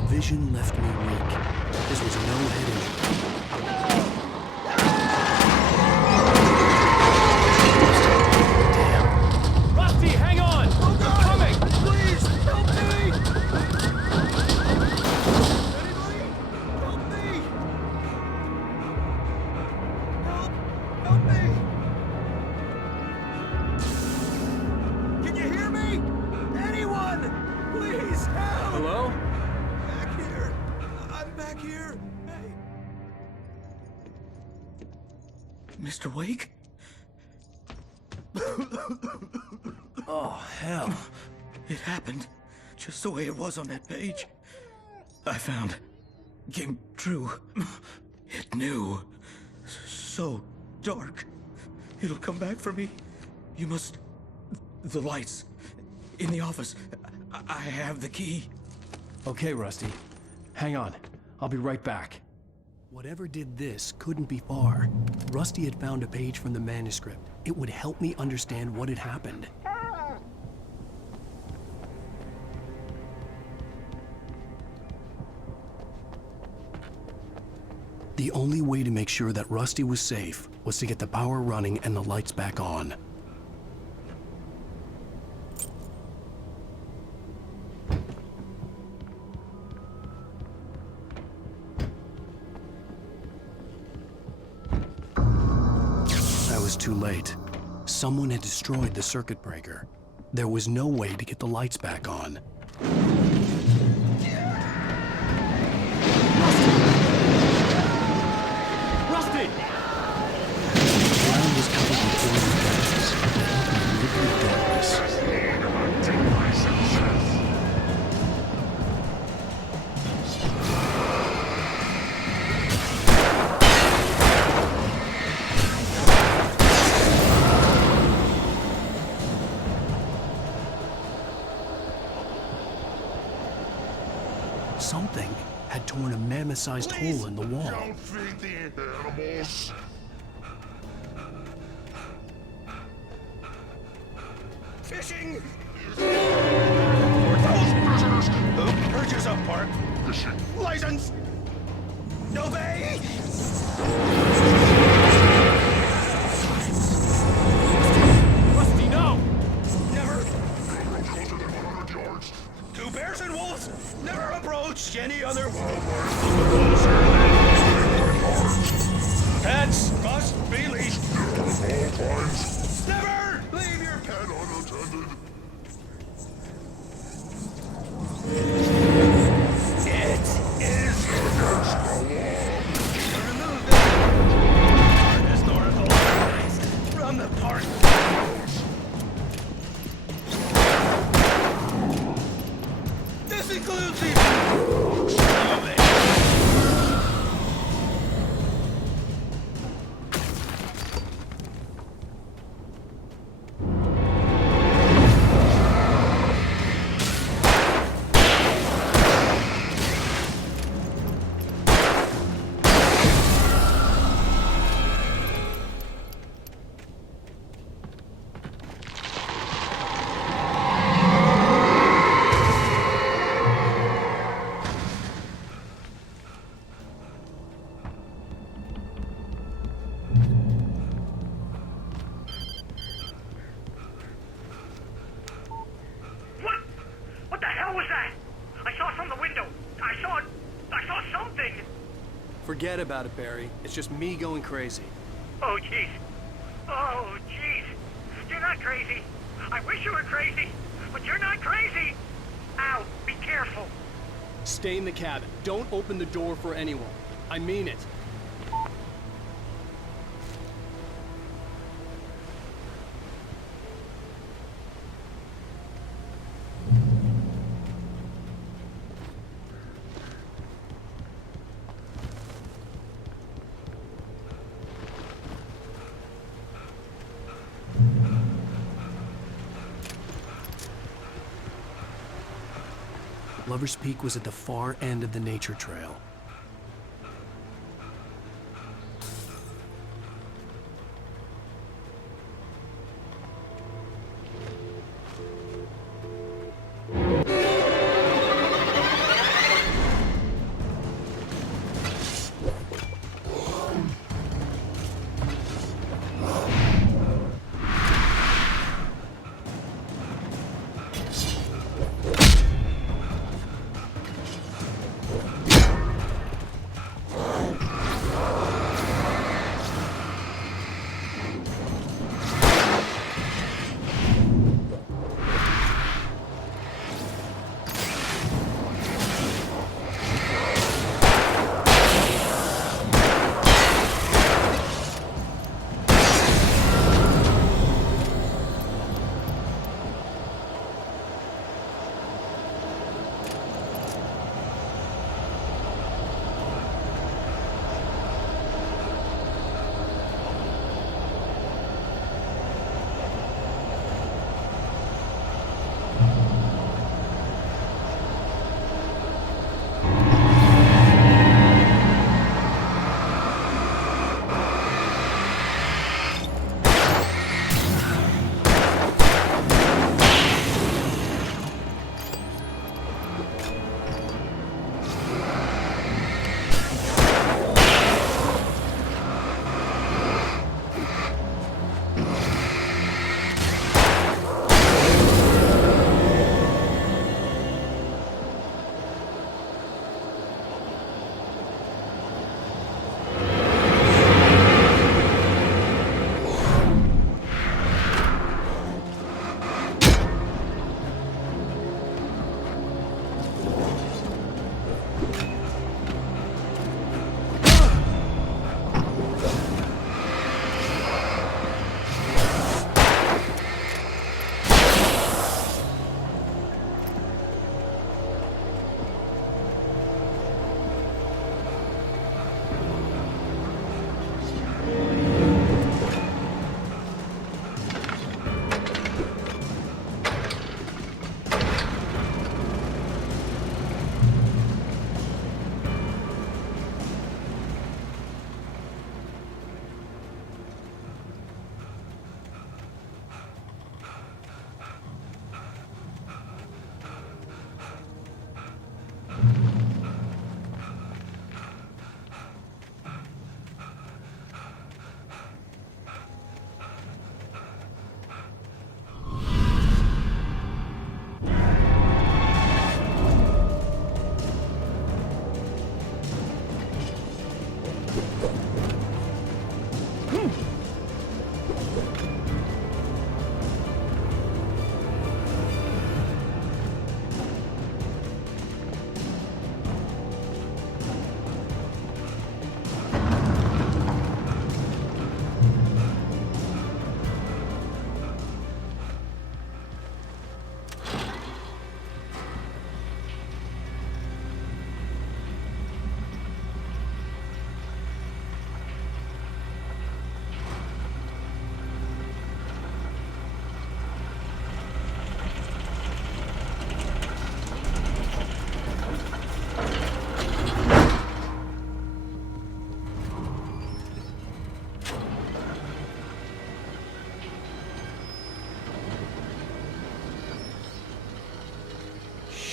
Vision left me weak. This was no head injury. Damn. Rusty, hang on! Oh God! I'm coming! Please, help me! Anybody? Help me! Help me! Can you hear me? Anyone? Please, help! Hello? Back here. Hey. Mr. Wake? Oh, hell. It happened just the way it was on that page. I found. Came true. It knew. So dark. It'll come back for me. You must... The lights. In the office. I have the key. Okay, Rusty. Hang on. I'll be right back. Whatever did this couldn't be far. Rusty had found a page from the manuscript. It would help me understand what had happened. The only way to make sure that Rusty was safe was to get the power running and the lights back on. I was too late. Someone had destroyed the circuit breaker. There was no way to get the lights back on. Rusty! The ground was covered with oily patches, and liquid darkness. Something had torn a mammoth-sized hole in the wall. Don't feed the animals. Fishing! Prisoners! Purchase of park. License! Obey! Rusty, no! Never! Two bears and wolves never approach any other Pets must be leashed. Never leave your pet unattended. It is against the law. Remove the historical artifacts from the park. This includes the... What the hell was that? I saw from the window. I saw something. Forget about it, Barry. It's just me going crazy. Oh, jeez. Oh, jeez. You're not crazy. I wish you were crazy, but you're not crazy. Ow, be careful. Stay in the cabin. Don't open the door for anyone. I mean it. Lover's Peak was at the far end of the nature trail.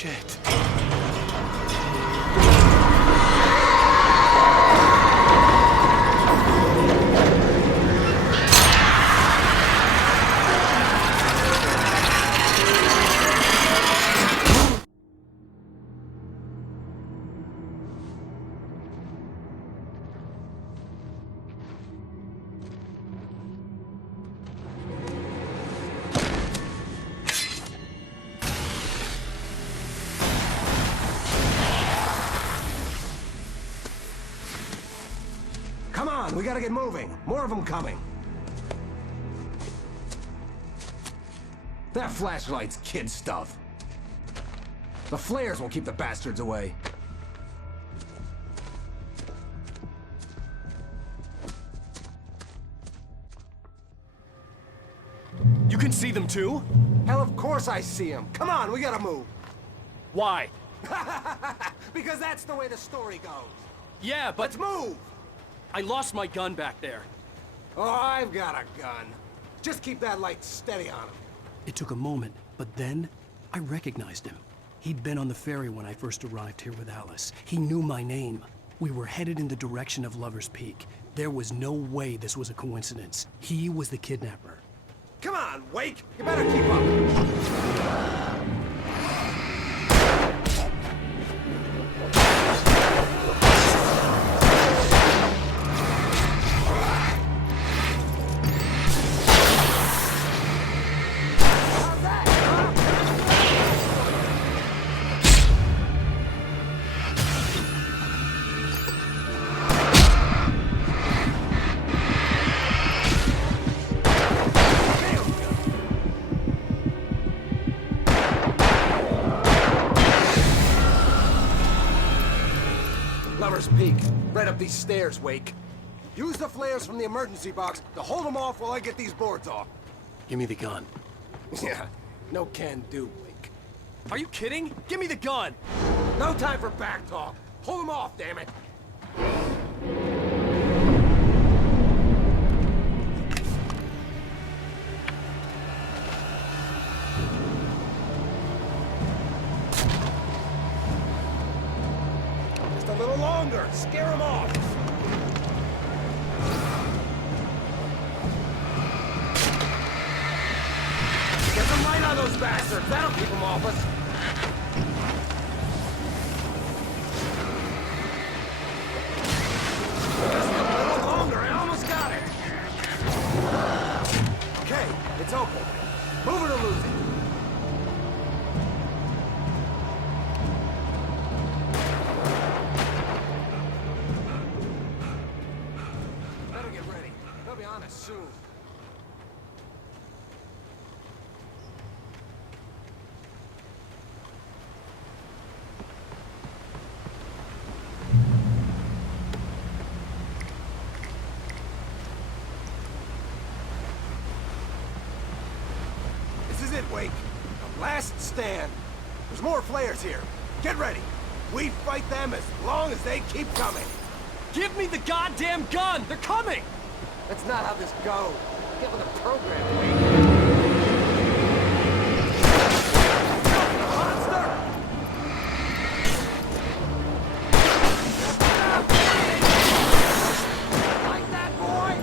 Shit. Come on, we gotta get moving. More of them coming. That flashlight's kid stuff. The flares will keep the bastards away. You can see them too? Hell, of course I see them. Come on, we gotta move. Why? Because that's the way the story goes. Yeah, but... Let's move! I lost my gun back there. Oh, I've got a gun. Just keep that light steady on him. It took a moment, but then I recognized him. He'd been on the ferry when I first arrived here with Alice. He knew my name. We were headed in the direction of Lover's Peak. There was no way this was a coincidence. He was the kidnapper. Come on, Wake! You better keep up. Lover's Peak. Right up these stairs, Wake. Use the flares from the emergency box to hold them off while I get these boards off. Give me the gun. Yeah, no can do, Wake. Are you kidding? Give me the gun! No time for back talk. Hold them off, damn it. Just a little longer. Scare them off. Get some light on those bastards. That'll keep them off us. Just a little longer. I almost got it. Okay, it's open. Move it or lose it. Better get ready. They'll be on us soon. This is it, Wake. The last stand. There's more flares here. Get ready. We fight them as long as they keep coming. Give me the goddamn gun! They're coming! That's not how this goes. Get with the program, Wake. Like that, boy?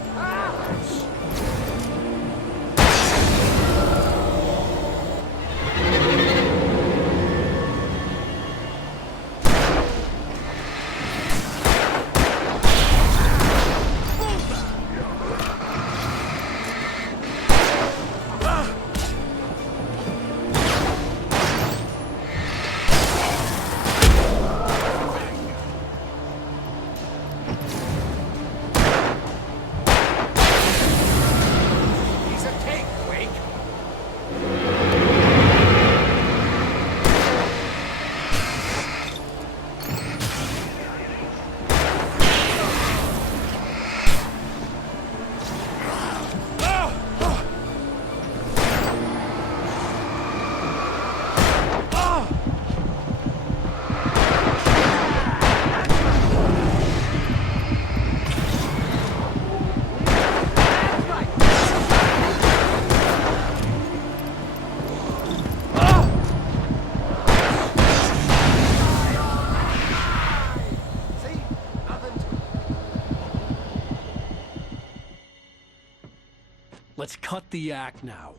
Let's cut the act now.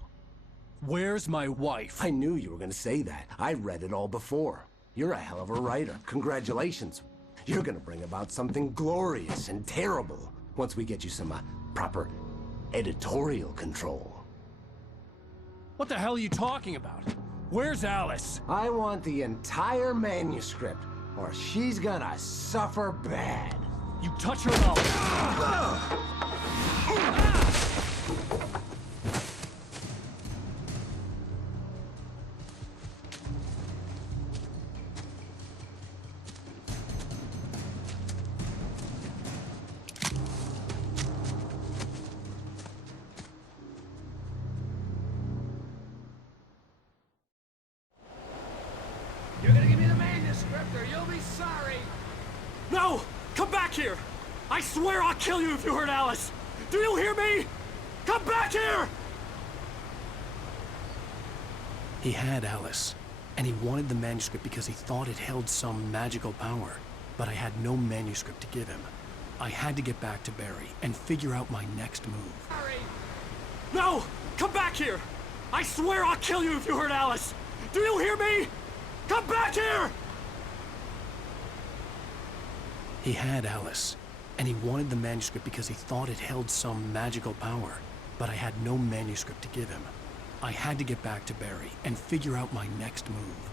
Where's my wife? I knew you were gonna say that. I read it all before. You're a hell of a writer. Congratulations. You're gonna bring about something glorious and terrible once we get you some proper editorial control. What the hell are you talking about? Where's Alice? I want the entire manuscript, or she's gonna suffer bad. You touch her mouth. You're gonna give me the manuscript or you'll be sorry. No! Come back here! I swear I'll kill you if you hurt Alice! Do you hear me? Come back here! He had Alice, and he wanted the manuscript because he thought it held some magical power. But I had no manuscript to give him. I had to get back to Barry and figure out my next move. Sorry. No! Come back here! I swear I'll kill you if you hurt Alice! Do you hear me? Come back here! He had Alice, and he wanted the manuscript because he thought it held some magical power. But I had no manuscript to give him. I had to get back to Barry and figure out my next move.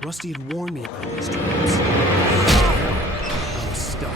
Rusty had warned me about these traps. I was stuck.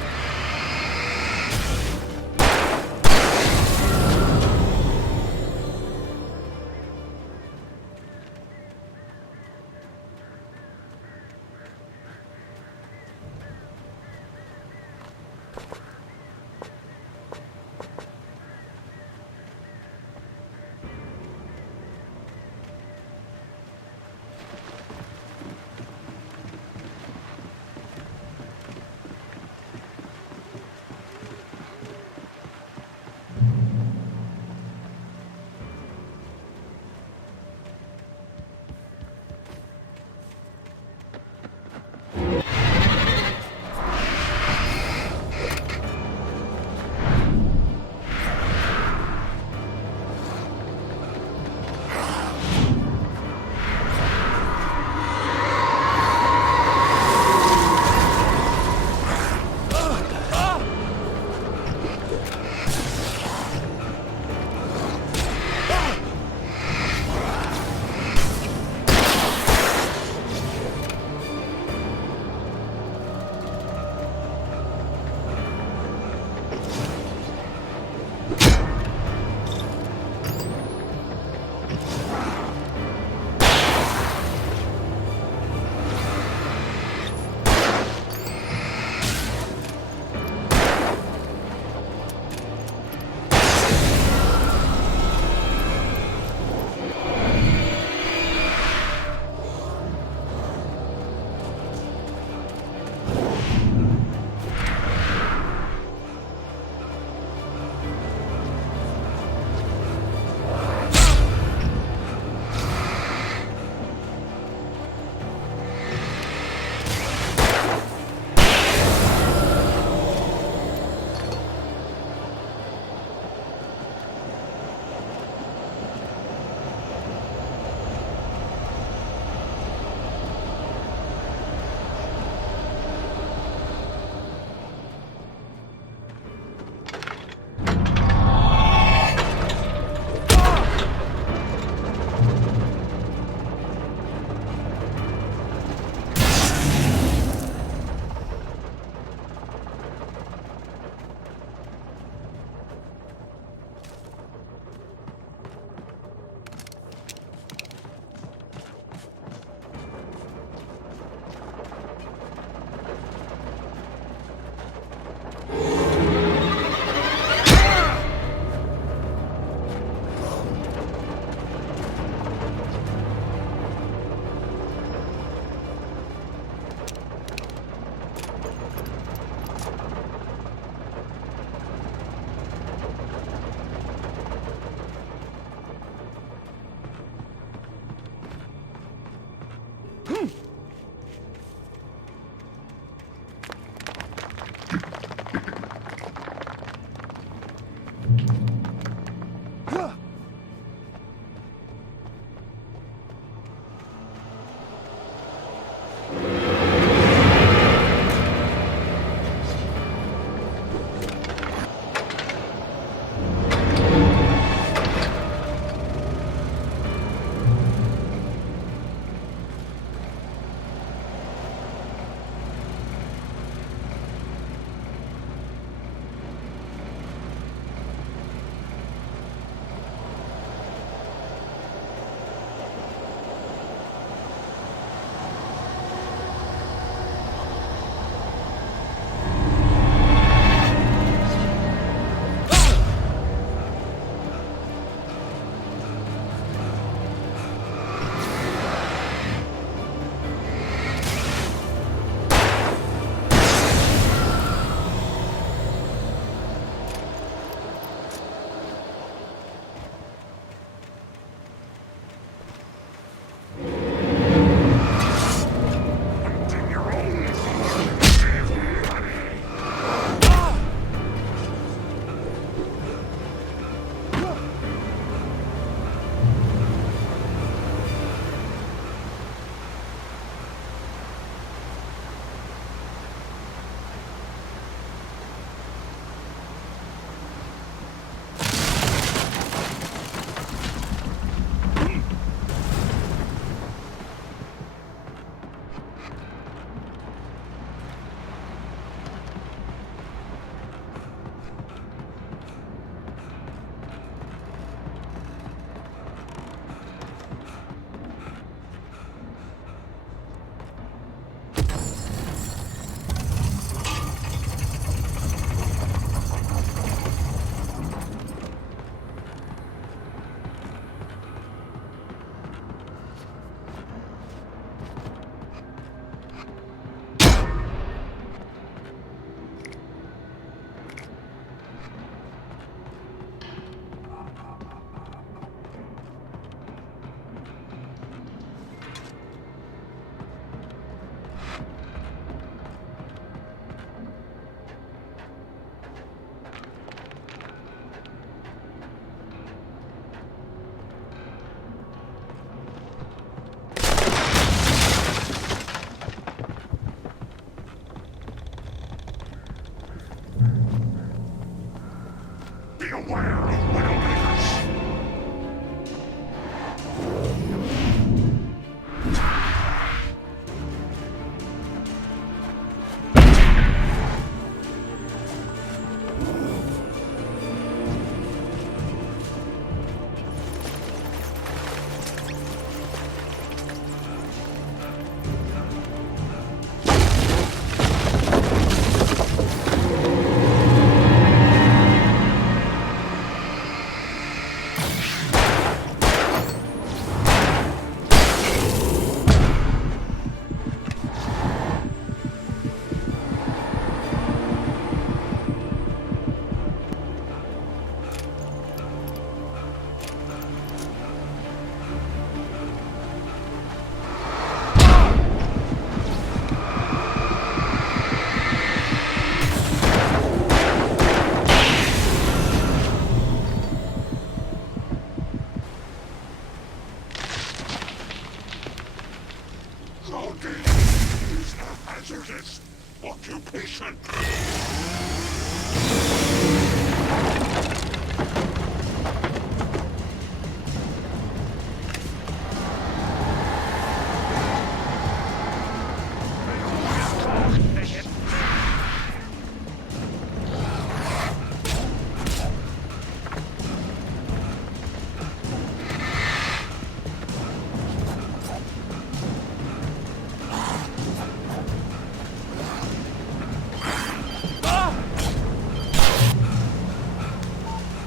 Logging is a hazardous occupation.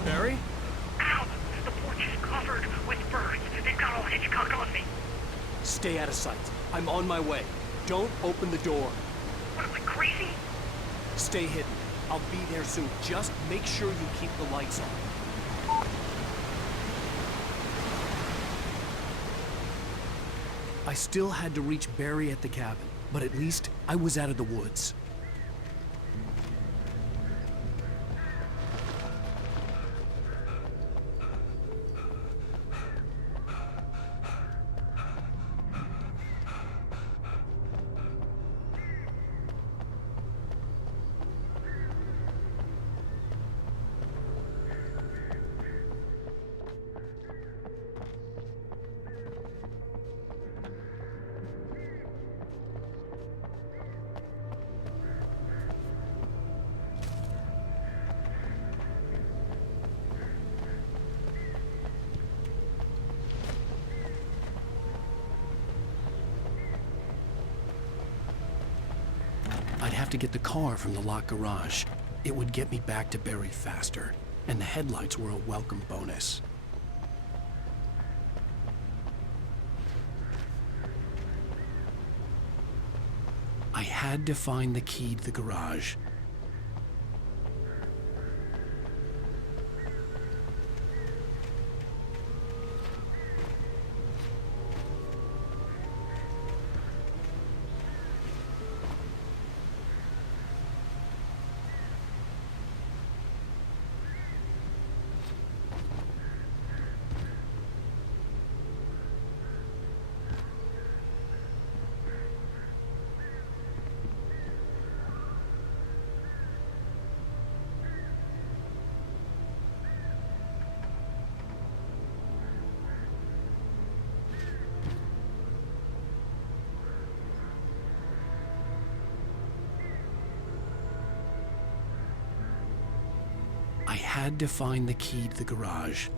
Barry? Ow! The porch is covered with birds. They've got old Hitchcock on me. Stay out of sight. I'm on my way. Don't open the door. What am I, crazy? Stay hidden. I'll be there soon. Just make sure you keep the lights on. I still had to reach Barry at the cabin, but at least I was out of the woods. I'd have to get the car from the locked garage. It would get me back to Barry faster, and the headlights were a welcome bonus. I had to find the key to the garage. I had to find the key to the garage.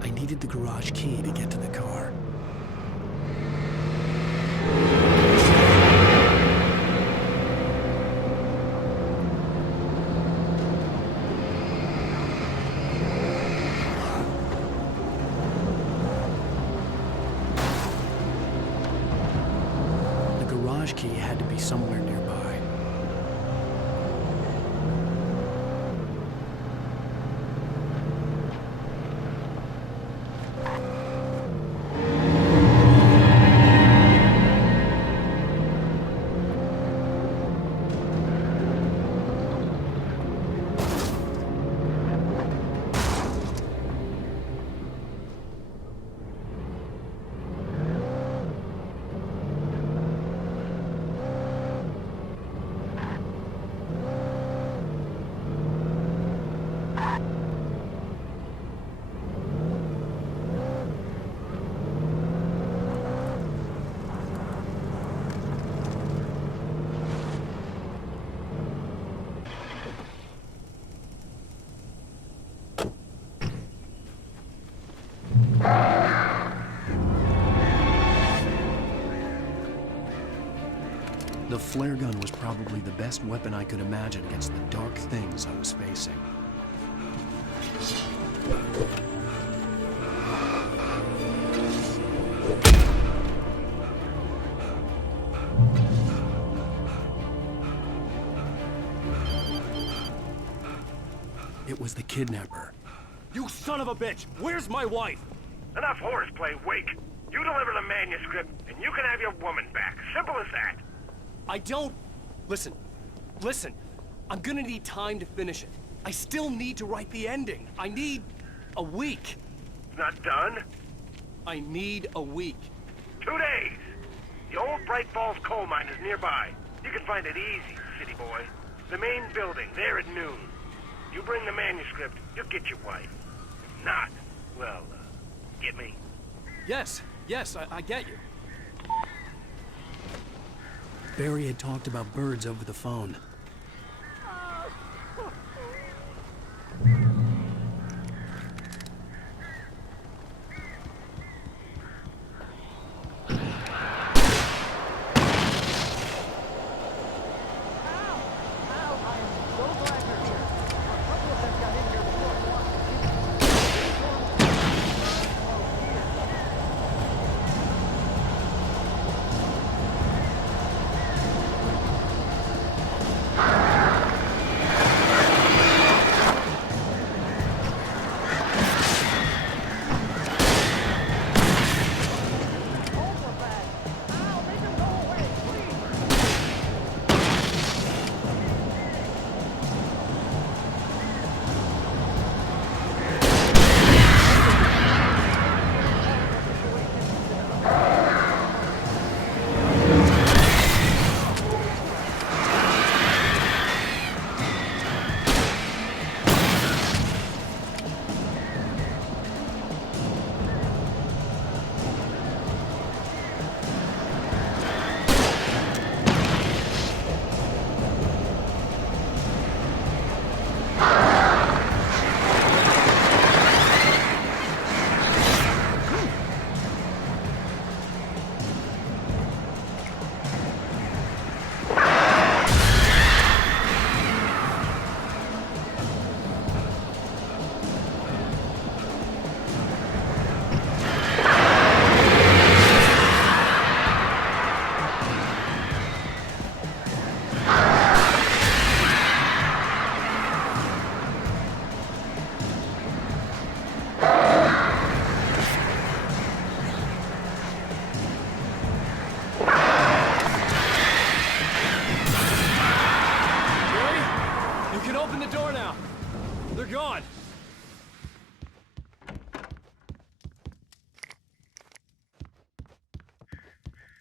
I needed the garage key to get to the car. Key had to be somewhere nearby. The flare gun was probably the best weapon I could imagine against the dark things I was facing. It was the kidnapper. You son of a bitch! Where's my wife? Enough horseplay, Wake. You deliver the man manuscript, and you can have your woman back. Simple as that. I don't... Listen. Listen. I'm gonna need time to finish it. I still need to write the ending. I need a week. It's not done? I need a week. 2 days. The old Bright Falls coal mine is nearby. You can find it easy, city boy. The main building, there at noon. You bring the manuscript, you'll get your wife. If not, well, get me. Yes, I get you. Barry had talked about birds over the phone.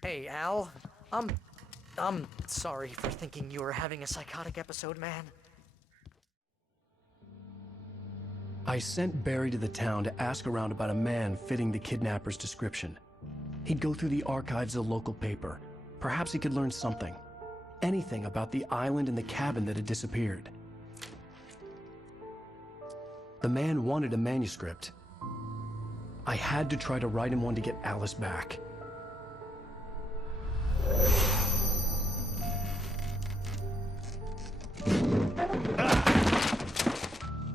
Hey, Al. I'm sorry for thinking you were having a psychotic episode, man. I sent Barry to the town to ask around about a man fitting the kidnapper's description. He'd go through the archives of the local paper. Perhaps he could learn something. Anything about the island and the cabin that had disappeared. The man wanted a manuscript. I had to try to write him one to get Alice back.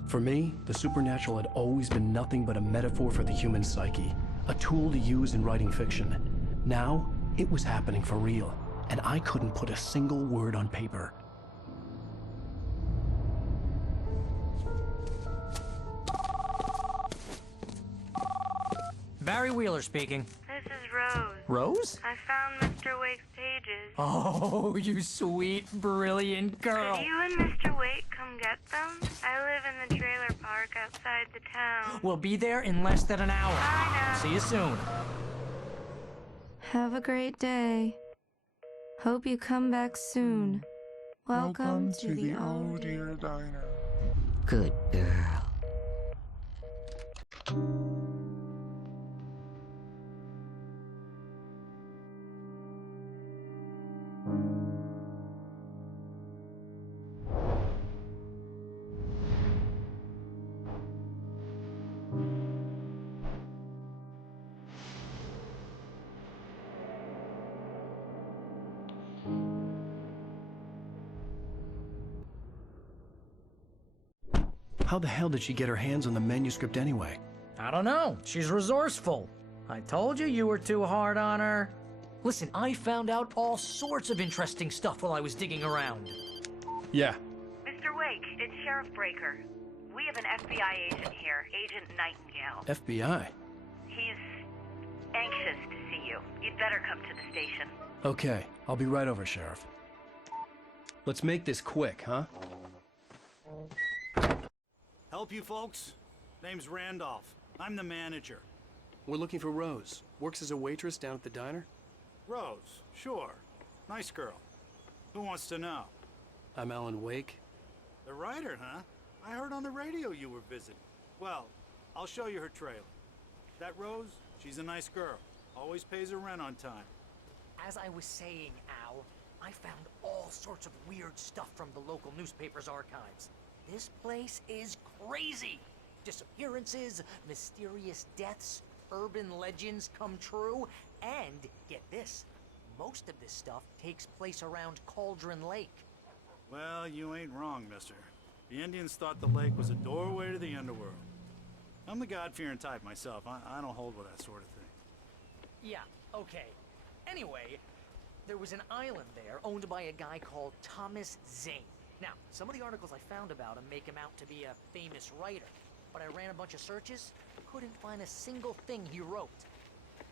For me, the supernatural had always been nothing but a metaphor for the human psyche, a tool to use in writing fiction. Now, it was happening for real, and I couldn't put a single word on paper. Barry Wheeler speaking. This is Rose. Rose? I found Mr. Wake's pages. Oh, you sweet, brilliant girl. Could you and Mr. Wake come get them? I live in the trailer park outside the town. We'll be there in less than an hour. Bye now. See you soon. Have a great day. Hope you come back soon. Welcome to the Oh Dear Diner. Good girl. How the hell did she get her hands on the manuscript anyway? I don't know. She's resourceful. I told you were too hard on her. Listen, I found out all sorts of interesting stuff while I was digging around. Yeah. Mr. Wake, it's Sheriff Breaker. We have an FBI agent here, Agent Nightingale. FBI? He's anxious to see you. You come to the station. Okay, I'll be right over, Sheriff. Let's make this quick, huh? Help you folks? Name's Randolph. I'm the manager. We're looking for Rose. Works as a waitress down at the diner. Rose, sure. Nice girl. Who wants to know? I'm Alan Wake. The writer, huh? I heard on the radio you were visiting. Well, I'll show you her trailer. That Rose, she's a nice girl. Always pays her rent on time. As I was saying, Al, I found all sorts of weird stuff from the local newspaper's archives. This place is crazy. Disappearances, mysterious deaths, urban legends come true, and get this, most of this stuff takes place around Cauldron Lake. Well, you ain't wrong, mister. The Indians thought the lake was a doorway to the underworld. I'm the God-fearing type myself. I don't hold with that sort of thing. Yeah, okay. Anyway, there was an island there owned by a guy called Thomas Zane. Now, some of the articles I found about him make him out to be a famous writer, but I ran a bunch of searches, couldn't find a single thing he wrote.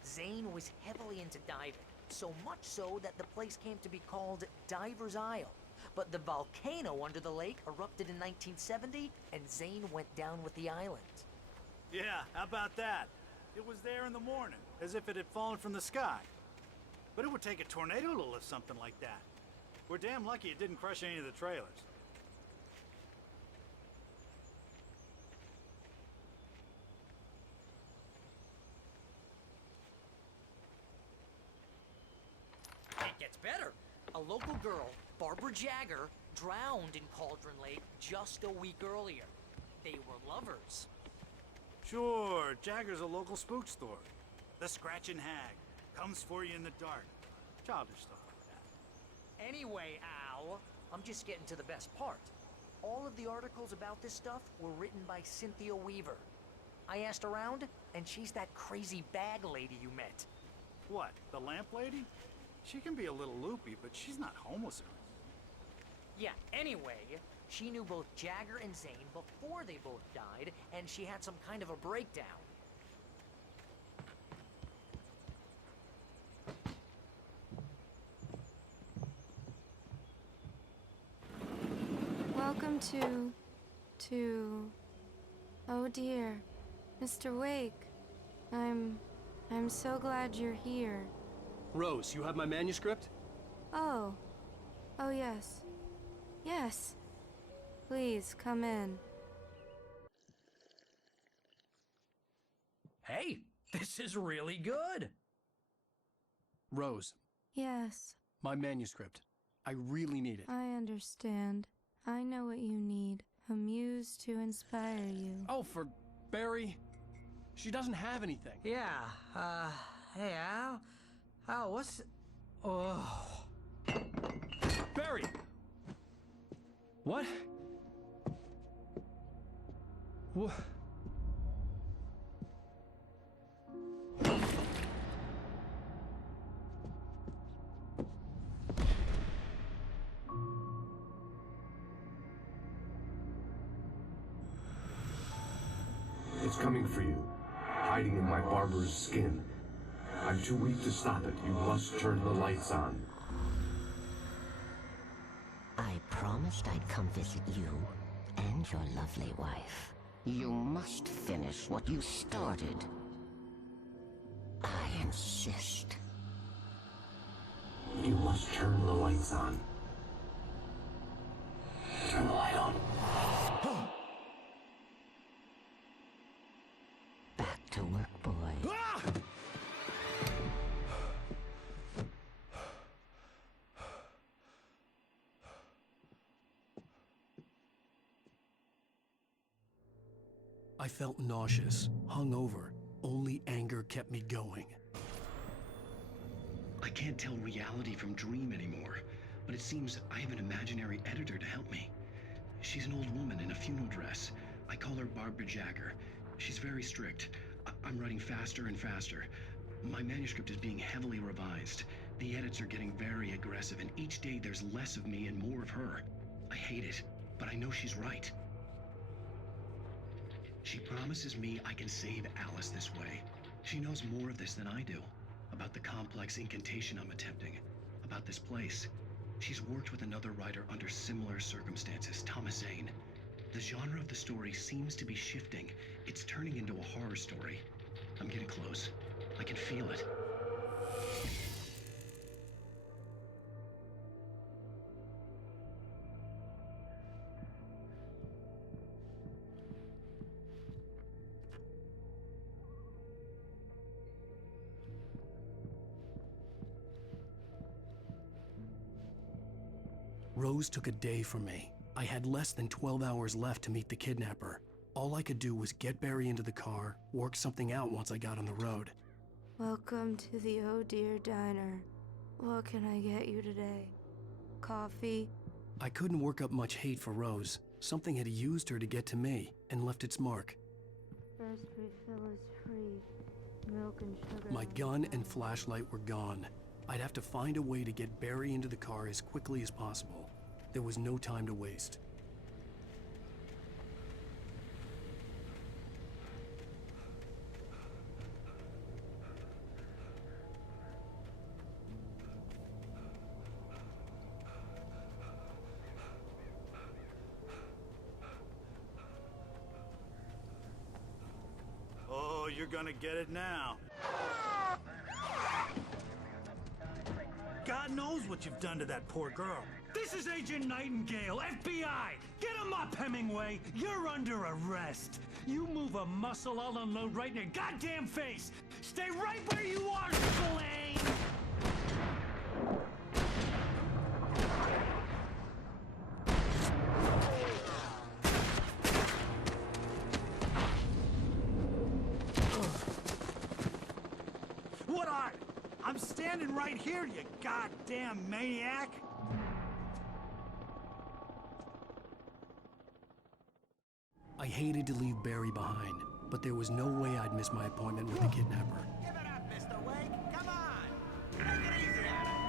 Zane was heavily into diving, so much so that the place came to be called Diver's Isle. But the volcano under the lake erupted in 1970, and Zane went down with the island. Yeah, how about that? It was there in the morning, as if it had fallen from the sky. But it would take a tornado to lift something like that. We're damn lucky it didn't crush any of the trailers. It gets better. A local girl, Barbara Jagger, drowned in Cauldron Lake just a week earlier. They were lovers. Sure, Jagger's a local spook store. The Scratching Hag. Comes for you in the dark. Childish stuff like that. Anyway, Al, I'm just getting to the best part. All of the articles about this stuff were written by Cynthia Weaver. I asked around, and she's that crazy bag lady you met. What, the lamp lady? She can be a little loopy, but she's not homeless. Yeah, anyway, she knew both Jagger and Zane before they both died, and she had some kind of a breakdown. Welcome to... Oh dear, Mr. Wake. I'm so glad you're here. Rose, you have my manuscript? Oh. Oh yes. Yes. Please, come in. Hey, this is really good. Rose, Yes, my manuscript. I really need it. I understand. I know what you need. A muse to inspire you. Oh, for Barry? She doesn't have anything. Yeah, hey, Al? Al, what's... Oh... Barry! What? What? It's coming for you, hiding in my barber's skin. I'm too weak to stop it. You must turn the lights on. I promised I'd come visit you and your lovely wife. You must finish what you started. I insist. You must turn the lights on. Turn the light on. Back to work, boy. I felt nauseous, hungover. Only anger kept me going. I can't tell reality from dream anymore, but it seems I have an imaginary editor to help me. She's an old woman in a funeral dress. I call her Barbara Jagger. She's very strict. I'm writing faster and faster. My manuscript is being heavily revised. The edits are getting very aggressive, and each day there's less of me and more of her. I hate it, but I know she's right. She promises me I can save Alice this way. She knows more of this than I do. about the complex incantation I'm attempting, about this place. She's worked with another writer under similar circumstances, Thomas Zane. The genre of the story seems to be shifting. It's turning into a horror story. I'm getting close. I can feel it. Rose took a day from me. I had less than 12 hours left to meet the kidnapper. All I could do was get Barry into the car, work something out once I got on the road. Welcome to the Oh Dear Diner. What can I get you today? Coffee? I couldn't work up much hate for Rose. Something had used her to get to me and left its mark. First refill is free. Milk and sugar. My gun and flashlight were gone. I'd have to find a way to get Barry into the car as quickly as possible. There was no time to waste. Oh, you're gonna get it now. God knows what you've done to that poor girl. This is Agent Nightingale, FBI! Get him up, Hemingway! You're under arrest! You move a muscle, I'll unload right in your goddamn face! Stay right where you are, Spillane! What are? I'm standing right here, you goddamn maniac! I hated to leave Barry behind, but there was no way I'd miss my appointment with the kidnapper. Give it up, Mr. Wake. Come on. Take it easy on him.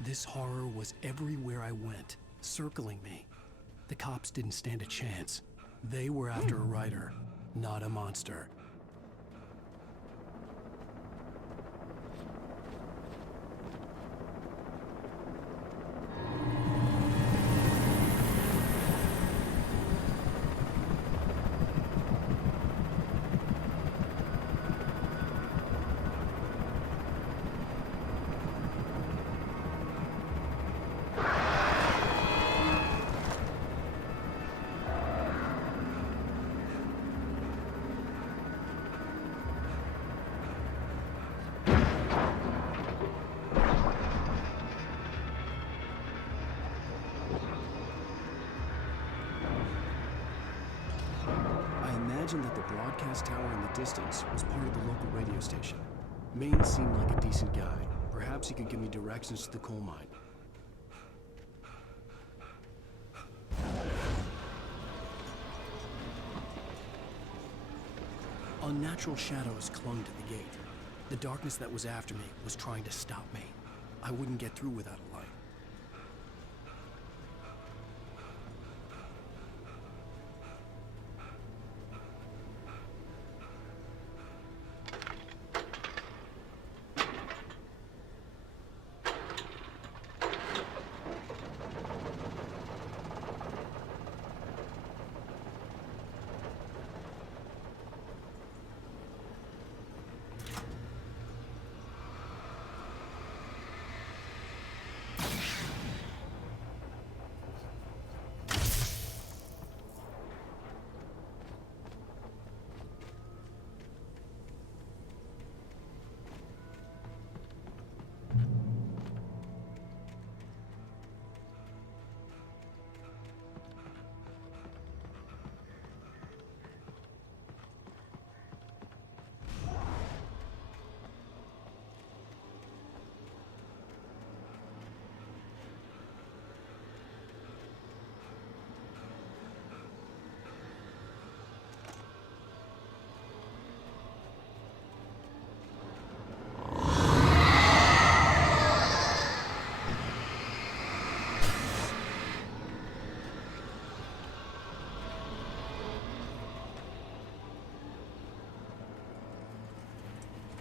This horror was everywhere I went, circling me. The cops didn't stand a chance. They were after a writer, not a monster. I imagined that the broadcast tower in the distance was part of the local radio station. Maine seemed like a decent guy. Perhaps he could give me directions to the coal mine. Unnatural shadows clung to the gate. The darkness that was after me was trying to stop me. I wouldn't get through without a light.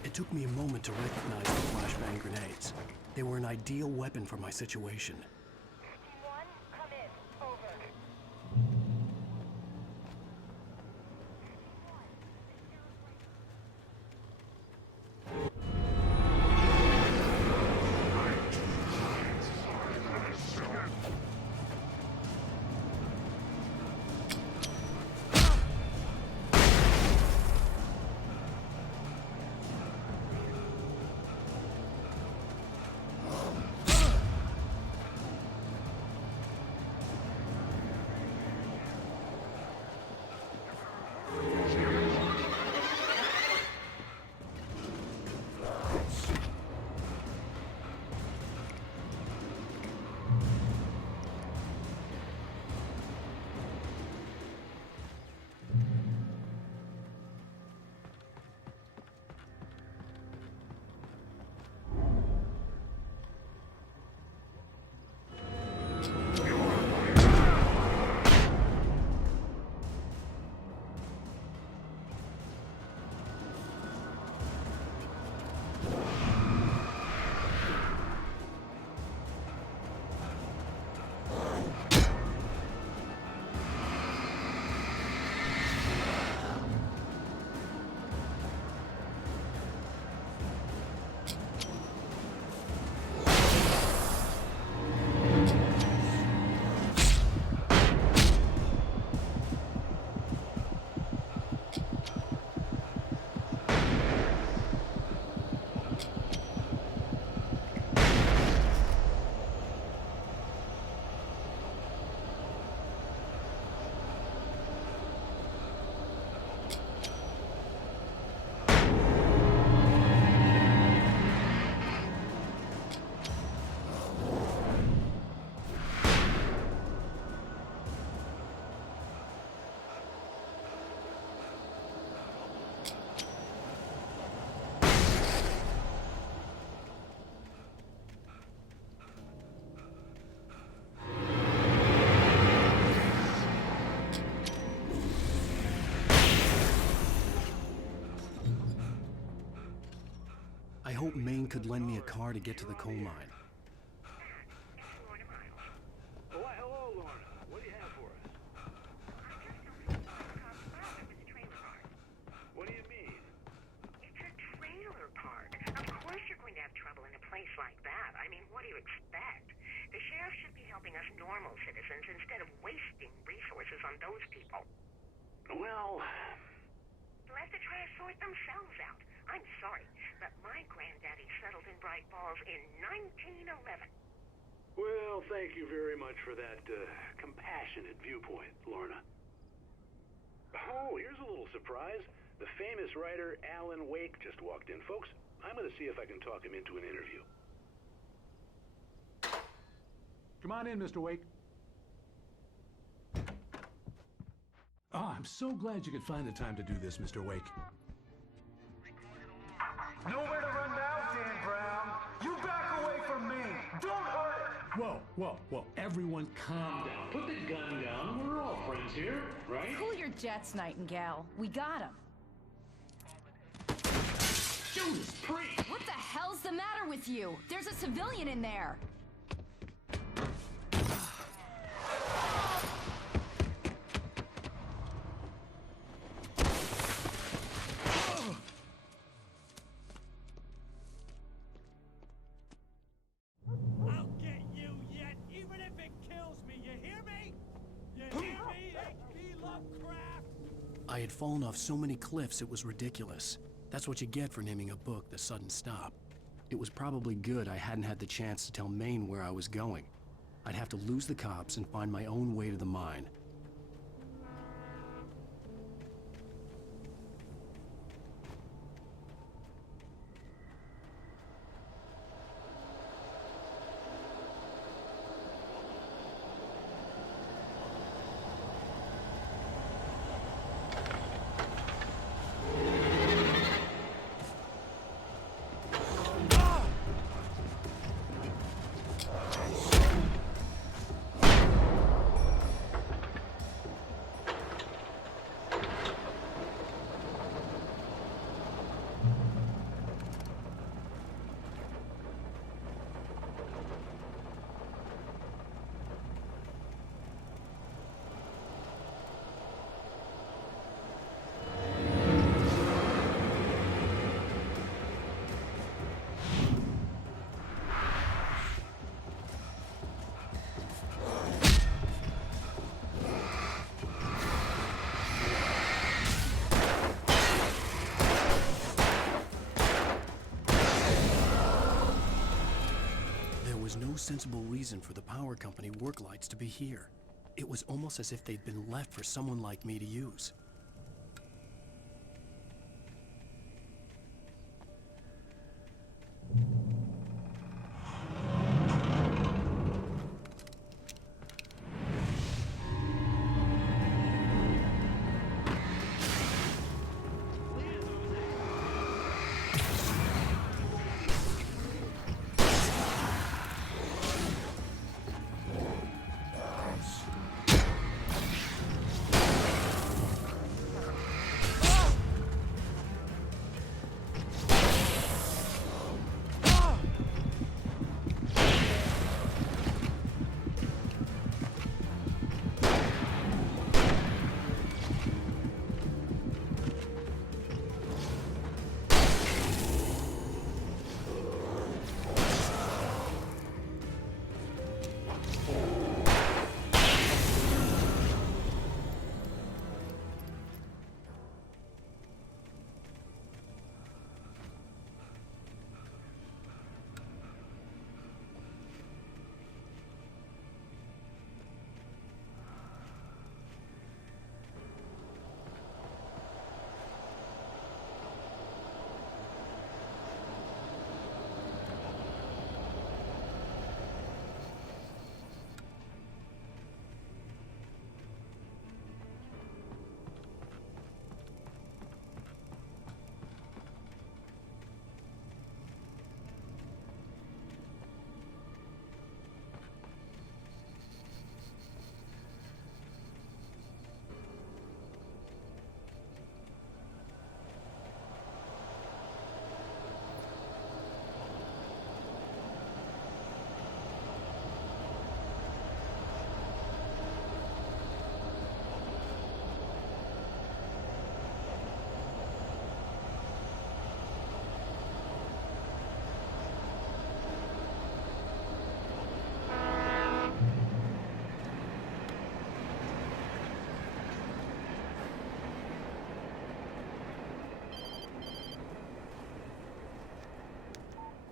It took me a moment to recognize the flashbang grenades. They were an ideal weapon for my situation. hope Maine could lend me a car to get to the coal mine. Why, hello, Lorna. What do you have for us? What do you mean? It's a trailer park. Of course you're going to have trouble in a place like that. I mean, what do you expect? The sheriff should be helping us normal citizens instead of wasting resources on those people. Well... Let the trash sort themselves out. I'm sorry, but my granddaddy settled in Bright Falls in 1911. Well, thank you very much for that, compassionate viewpoint, Lorna. Oh, here's a little surprise. The famous writer Alan Wake just walked in. Folks, I'm gonna see if I can talk him into an interview. Come on in, Mr. Wake. Oh, I'm so glad you could find the time to do this, Mr. Wake. Nowhere to run now, Dan Brown. You back away from me. Don't hurt it. Whoa, whoa, whoa. Everyone calm down. Put the gun down. We're all friends here, right? Cool your jets, Nightingale. We got him. Judas Priest! What the hell's the matter with you? There's a civilian in there. I'll get you yet, even if it kills me. You hear me? You hear me, H.P. Lovecraft? I had fallen off so many cliffs it was ridiculous. That's what you get for naming a book The Sudden Stop. It was probably good I hadn't had the chance to tell Maine where I was going. I'd have to lose the cops and find my own way to the mine. No sensible reason for the power company work lights to be here. It was almost as if they'd been left for someone like me to use.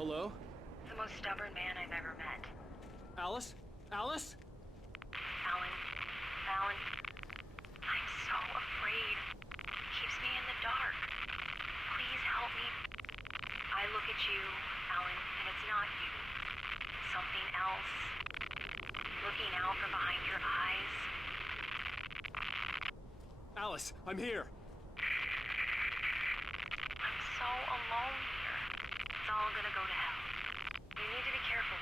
Hello? The most stubborn man I've ever met. Alice? Alice? Alan, I'm so afraid. It keeps me in the dark. Please help me. I look at you, Alan, and it's not you. Something else. Looking out from behind your eyes. Alice, I'm here. I'm so alone here. It's all gonna go to hell. You need to be careful.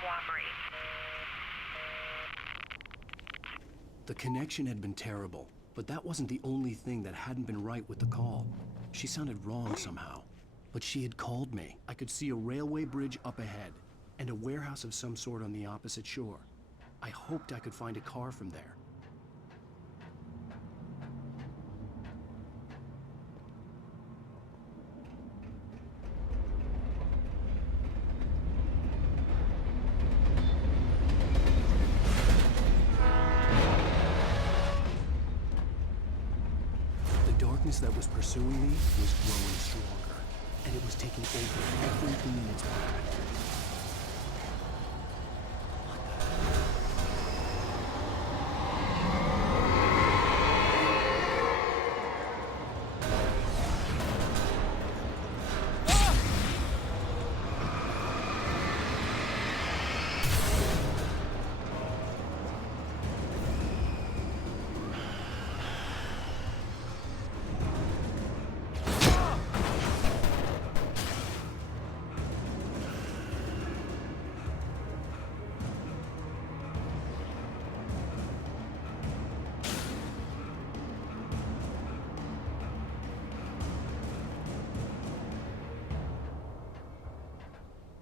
Cooperate. The connection had been terrible, but that wasn't the only thing that hadn't been right with the call. She sounded wrong somehow. But she had called me. I could see a railway bridge up ahead, and a warehouse of some sort on the opposite shore. I hoped I could find a car from there. The darkness that was pursuing me was growing stronger, and it was taking over everything in its path.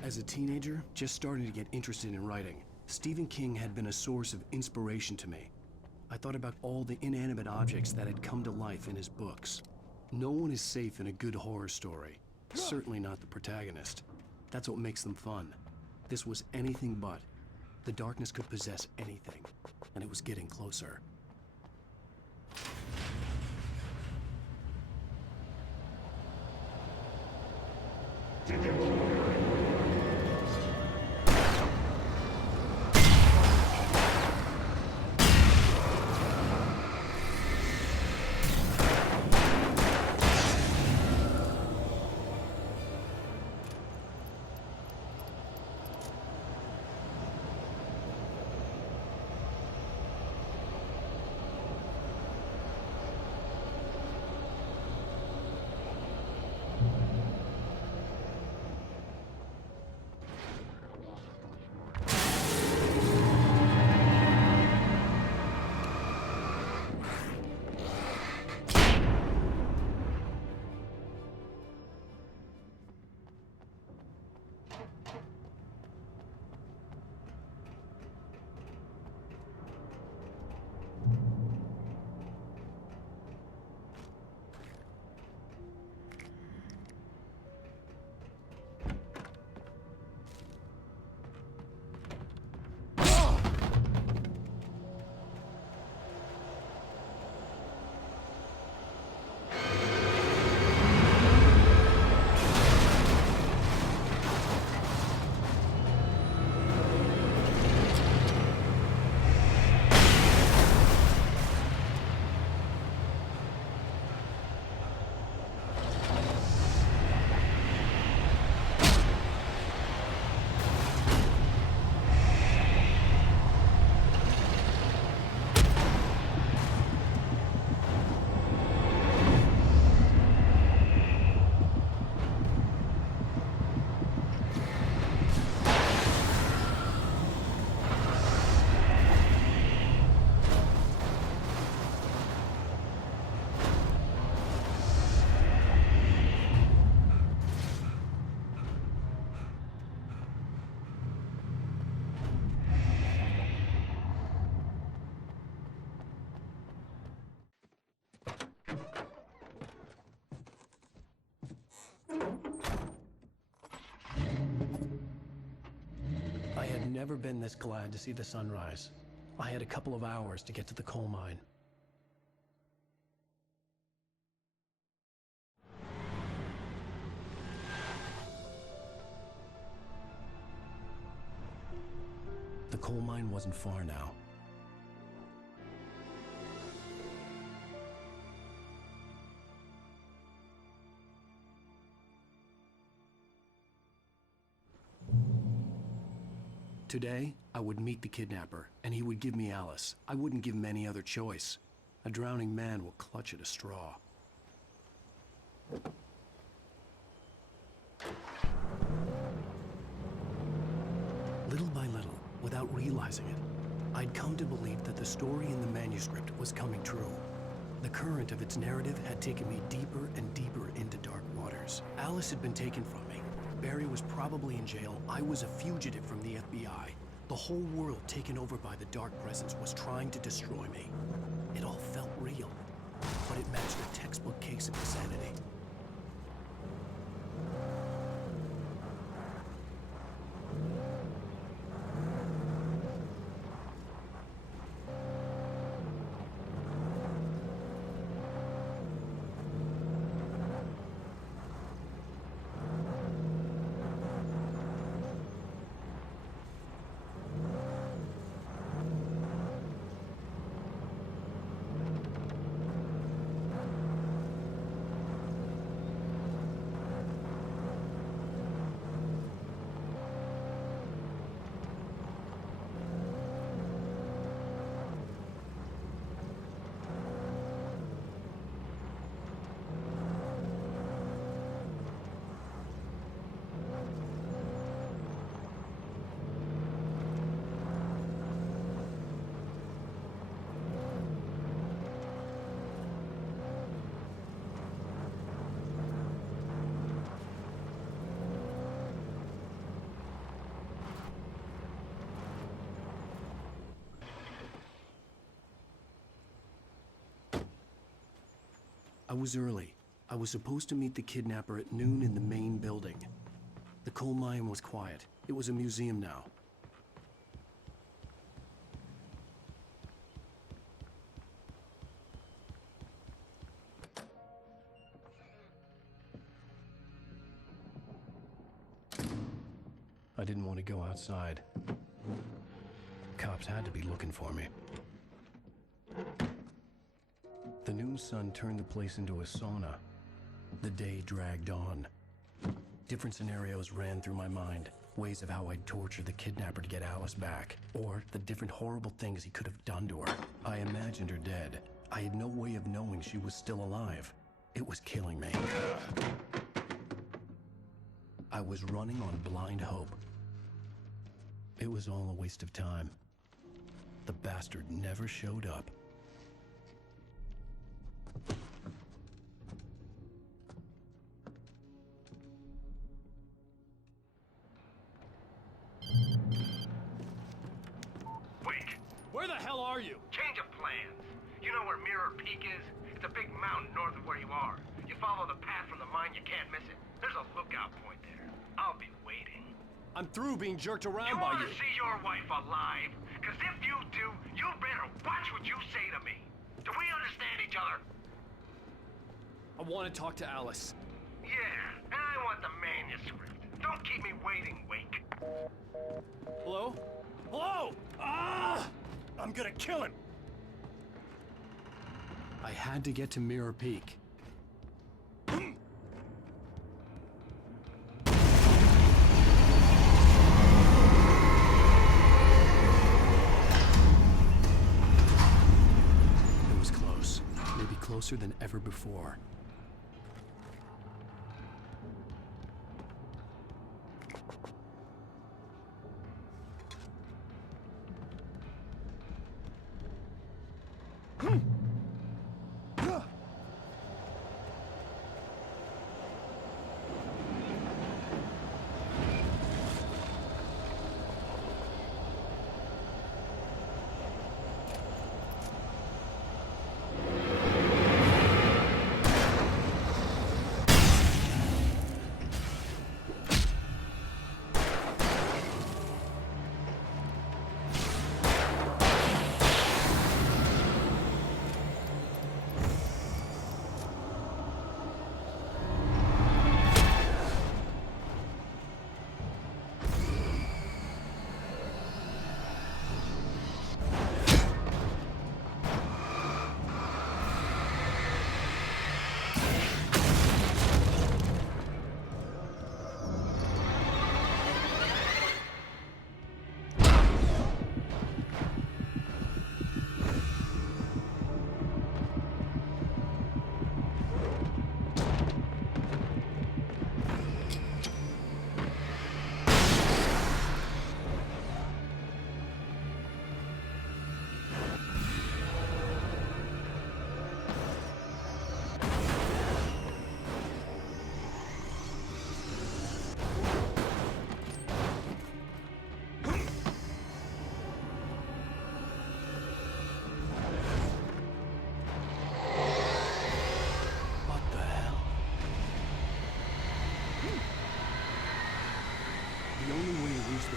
As a teenager, just starting to get interested in writing, Stephen King had been a source of inspiration to me. I thought about all the inanimate objects that had come to life in his books. No one is safe in a good horror story. Certainly not the protagonist. That's what makes them fun. This was anything but. The darkness could possess anything, and it was getting closer. I had never been this glad to see the sunrise. I had a couple of hours to get to the coal mine. coal mine wasn't far now. Today, I would meet the kidnapper, and he would give me Alice. I wouldn't give him any other choice. A drowning man will clutch at a straw. Little by little, without realizing it, I'd come to believe that the story in the manuscript was coming true. The current of its narrative had taken me deeper and deeper into dark waters. Alice had been taken from me. Barry was probably in jail. I was a fugitive from the FBI. The whole world taken over by the Dark Presence was trying to destroy me. It all felt real, but it matched a textbook case of insanity. I was early. I was supposed to meet the kidnapper at noon in the main building. The coal mine was quiet. It was a museum now. I didn't want to go outside. Cops had to be looking for me. The noon sun turned the place into a sauna. The day dragged on. Different scenarios ran through my mind. Ways of how I'd torture the kidnapper to get Alice back. Or the different horrible things he could have done to her. I imagined her dead. I had no way of knowing she was still alive. It was killing me. I was running on blind hope. It was all a waste of time. The bastard never showed up. Where the hell are you? Change of plans. You know where Mirror Peak is? It's a big mountain north of where you are. You follow the path from the mine, you can't miss it. There's a lookout point there. I'll be waiting. I'm through being jerked around by you. You want to see your wife alive? Because if you do, you better watch what you say to me. Do we understand each other? I want to talk to Alice. Yeah, and I want the manuscript. Don't keep me waiting, Wake. Hello? Hello! Ah! I'm gonna kill him! I had to get to Mirror Peak. Hmm. It was close. Maybe closer than ever before.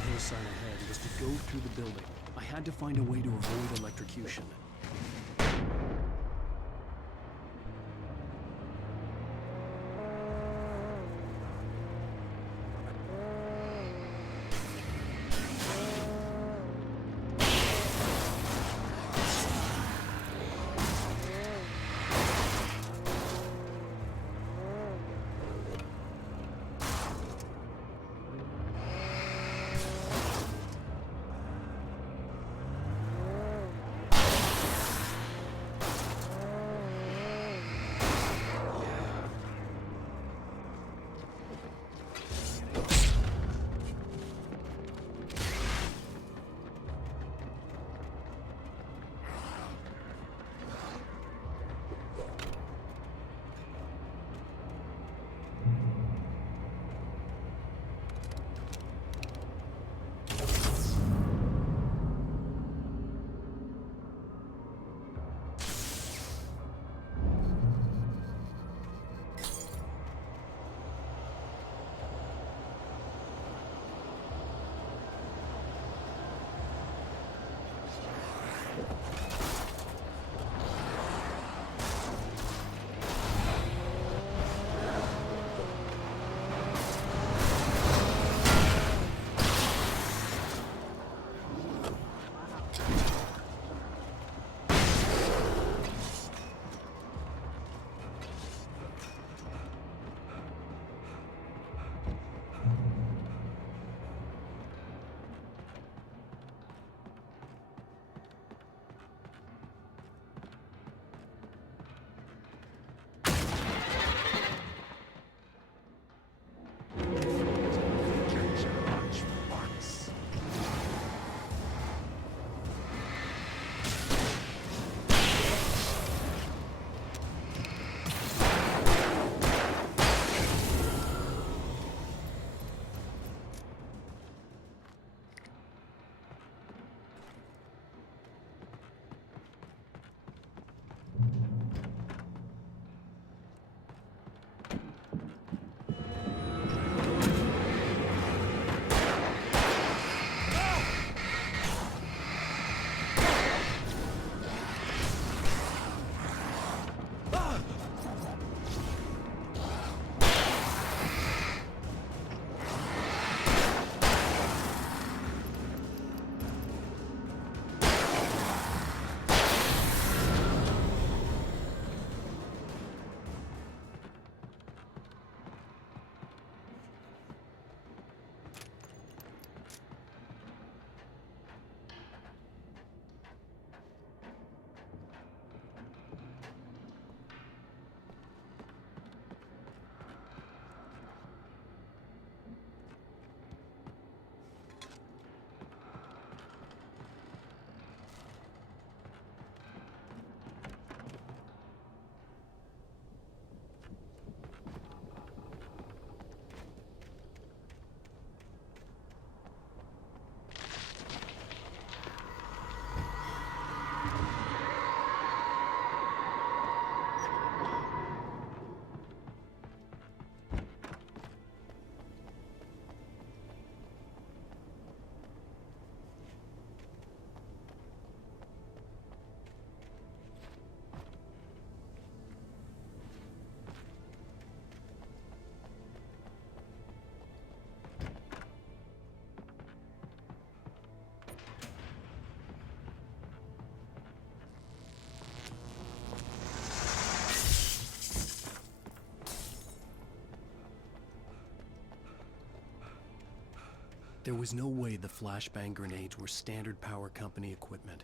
hillside ahead was to go through the building. I had to find a way to avoid electrocution. There was no way the flashbang grenades were standard power company equipment.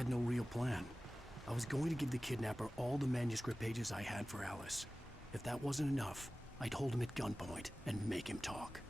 had no real plan. I was going to give the kidnapper all the manuscript pages I had for Alice. If that wasn't enough, I'd hold him at gunpoint and make him talk.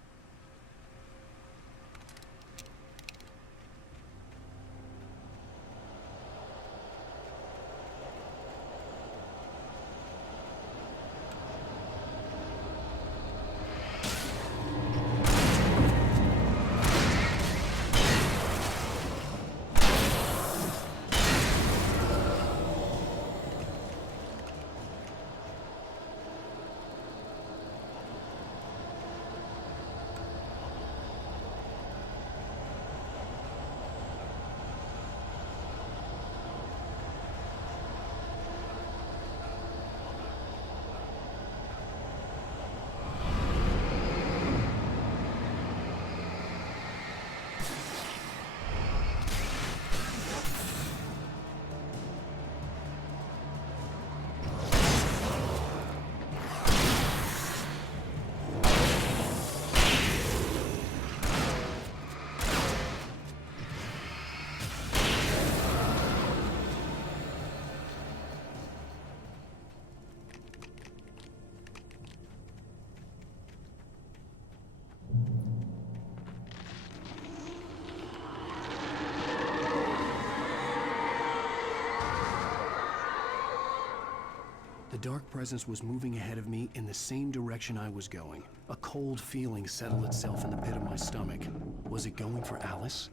The dark presence was moving ahead of me in the same direction I was going. A cold feeling settled itself in the pit of my stomach. Was it going for Alice?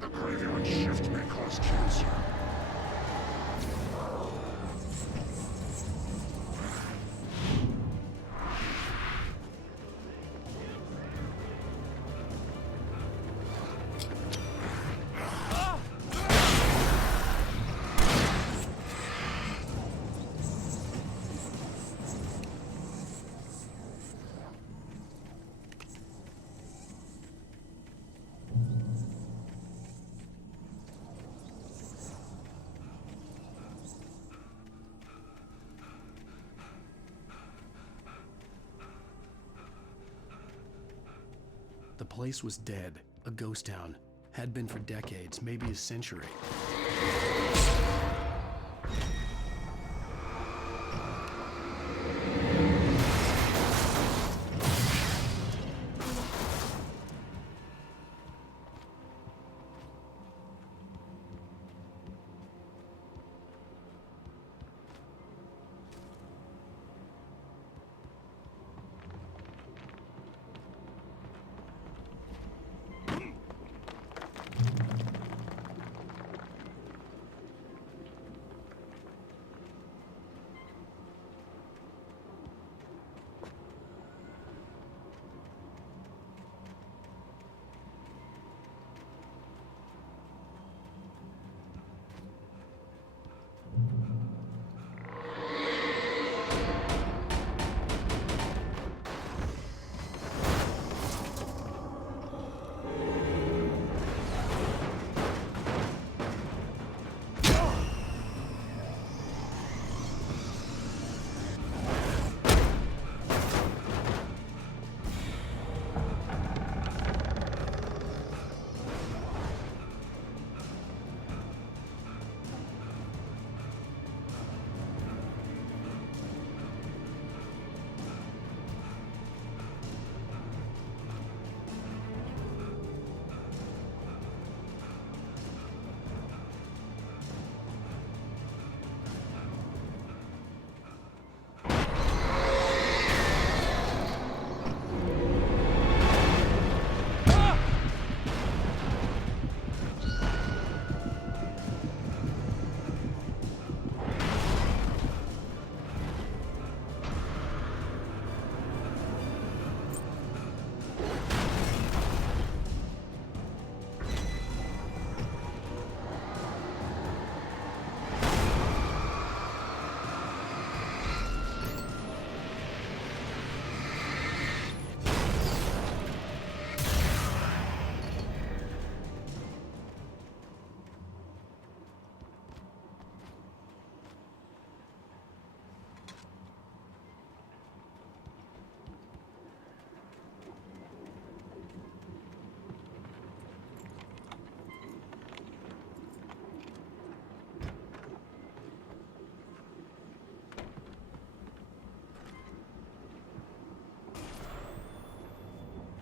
The graveyard shift may cause cancer. The place was dead, a ghost town. Had been for decades, maybe a century.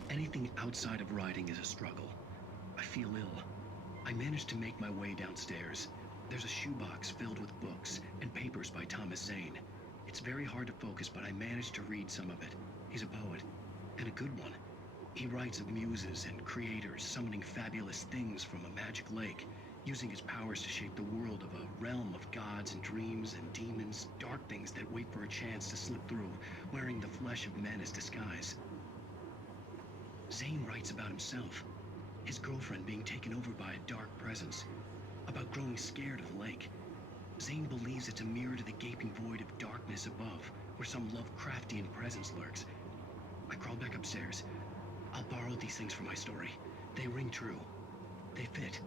Anything outside of writing is a struggle. I feel ill. I managed to make my way downstairs. There's a shoebox filled with books and papers by Thomas Zane. It's very hard to focus, but I managed to read some of it. He's a poet, and a good one. He writes of muses and creators summoning fabulous things from a magic lake, using his powers to shape the world of a realm of gods and dreams and demons, dark things that wait for a chance to slip through, wearing the flesh of men as disguise. Zane writes about himself, his girlfriend being taken over by a dark presence, about growing scared of the lake. Zane believes it's a mirror to the gaping void of darkness above, where some Lovecraftian presence lurks. I crawl back upstairs. I'll borrow these things for my story. They ring true. They fit.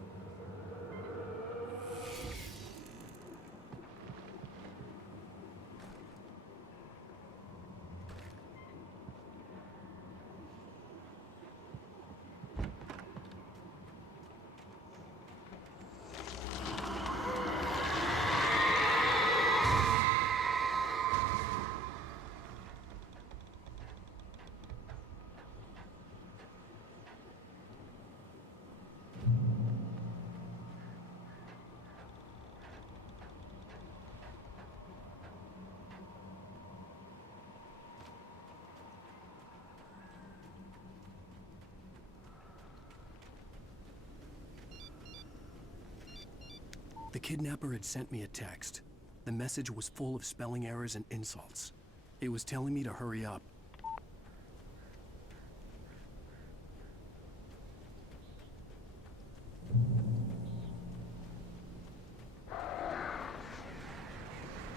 The kidnapper had sent me a text. The message was full of spelling errors and insults. It was telling me to hurry up.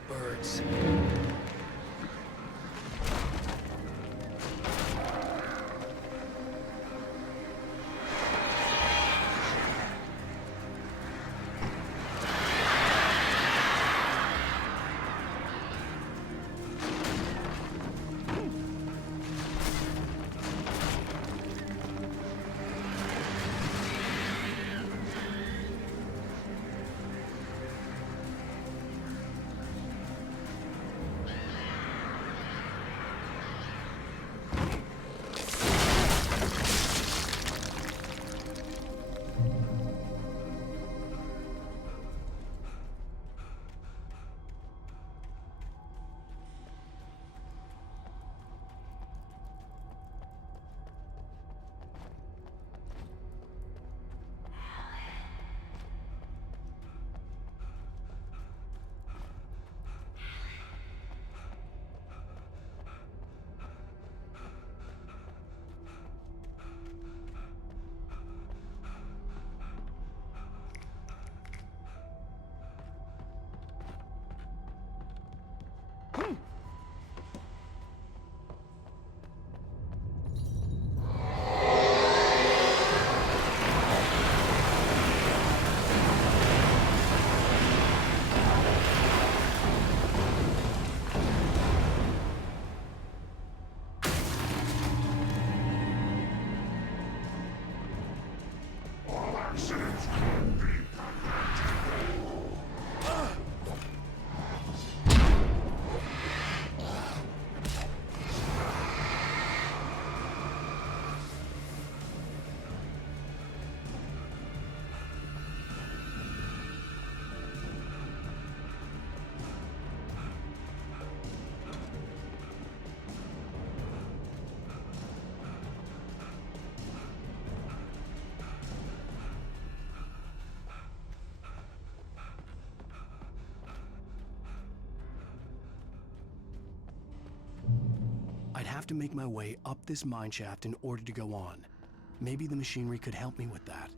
Birds. Accidents can be I'd have to make my way up this mine shaft in order to go on. Maybe the machinery could help me with that.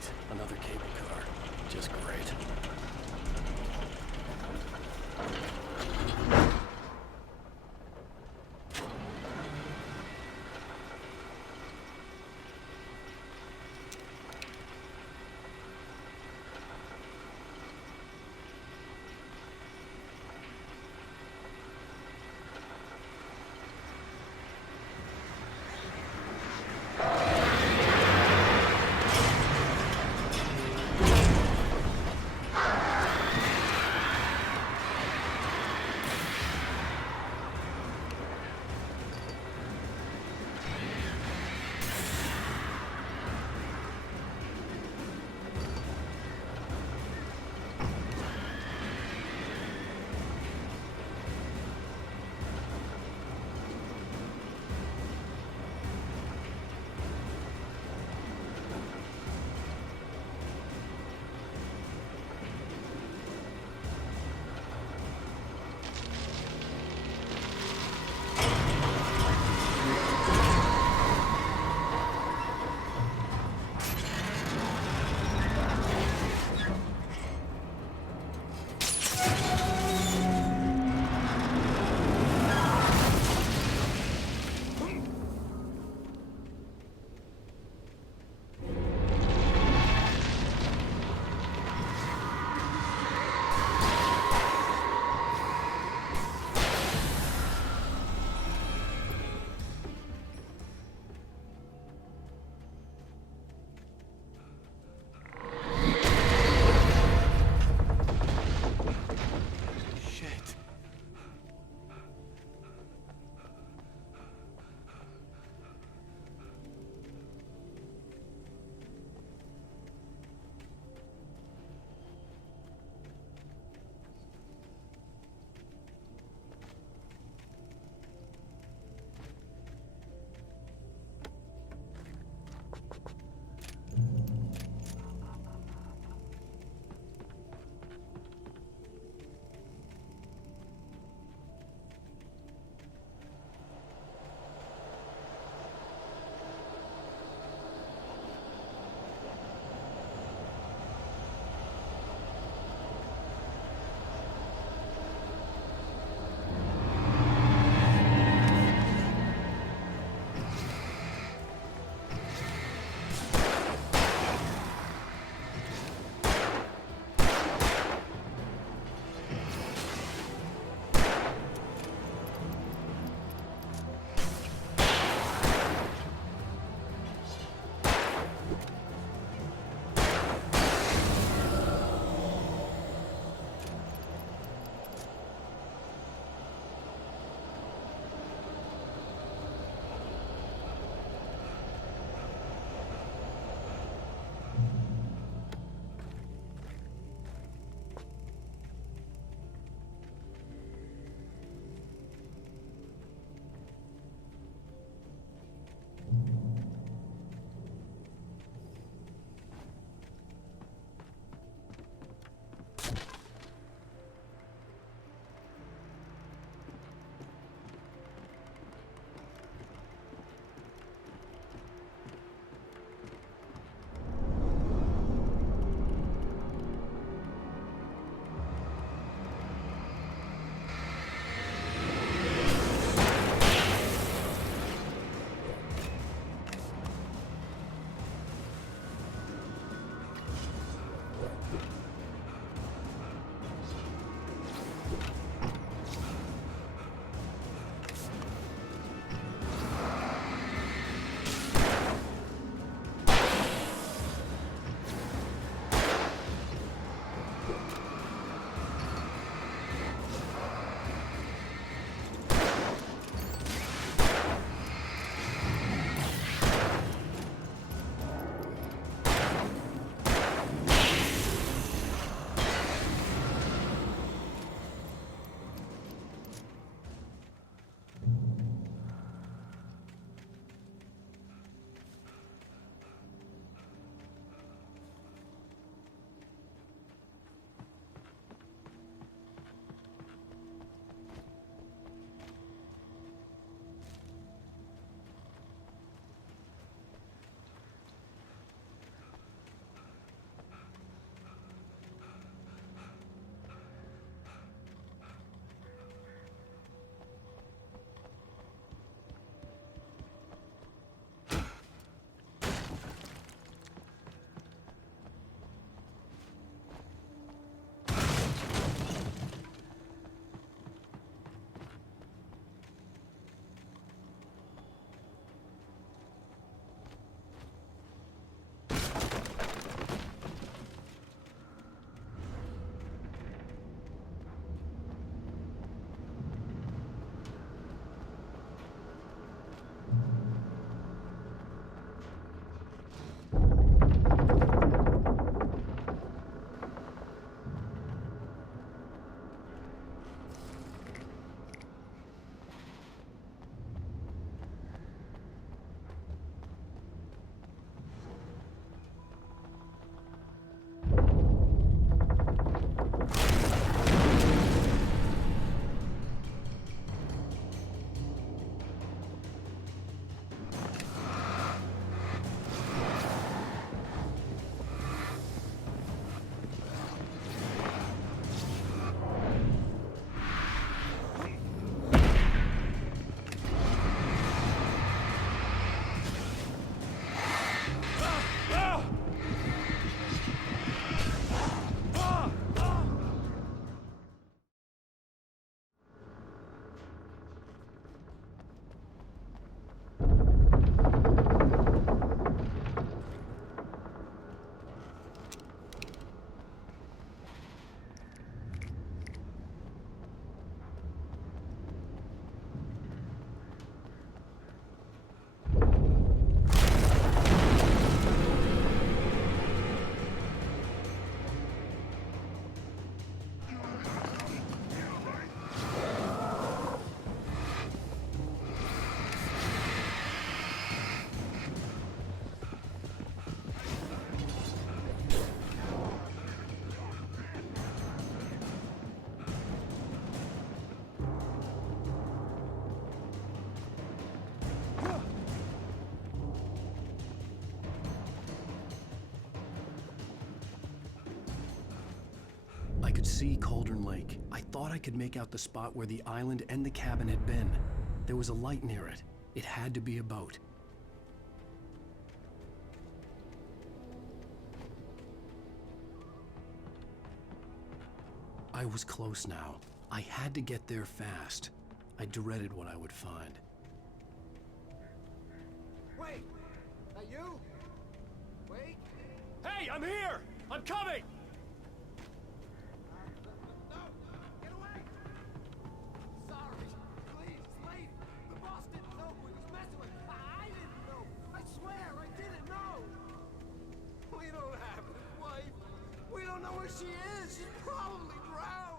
Great. Another cable car. Just great. see Cauldron Lake. I thought I could make out the spot where the island and the cabin had been. There was a light near it. It had to be a boat. I was close now. I had to get there fast. I dreaded what I would find. Wait! That you? Wait! Hey, I'm here! I'm coming! No! Get away! Sorry. Please, lady. The boss didn't know who he was messing with. I didn't know. I swear, I didn't know. We don't have his wife. We don't know where she is. She's probably drowned.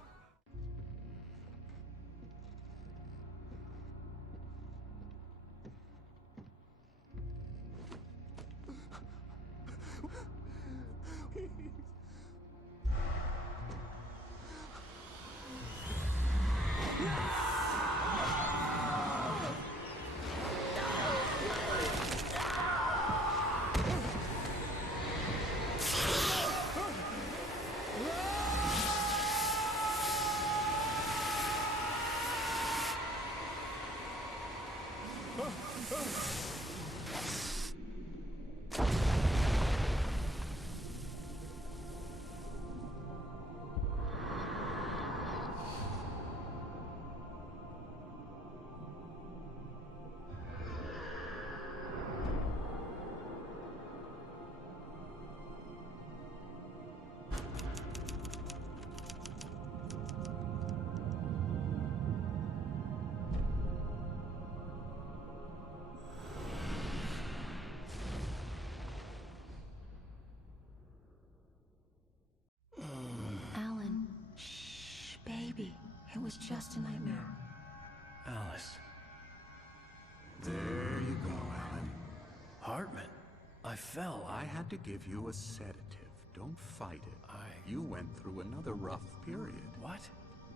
Alan, shh, baby. It was just a nightmare. Alice. There you go, Alan. Hartman. I fell. I had to give you a sedative. Don't fight it. You went through another rough period. What?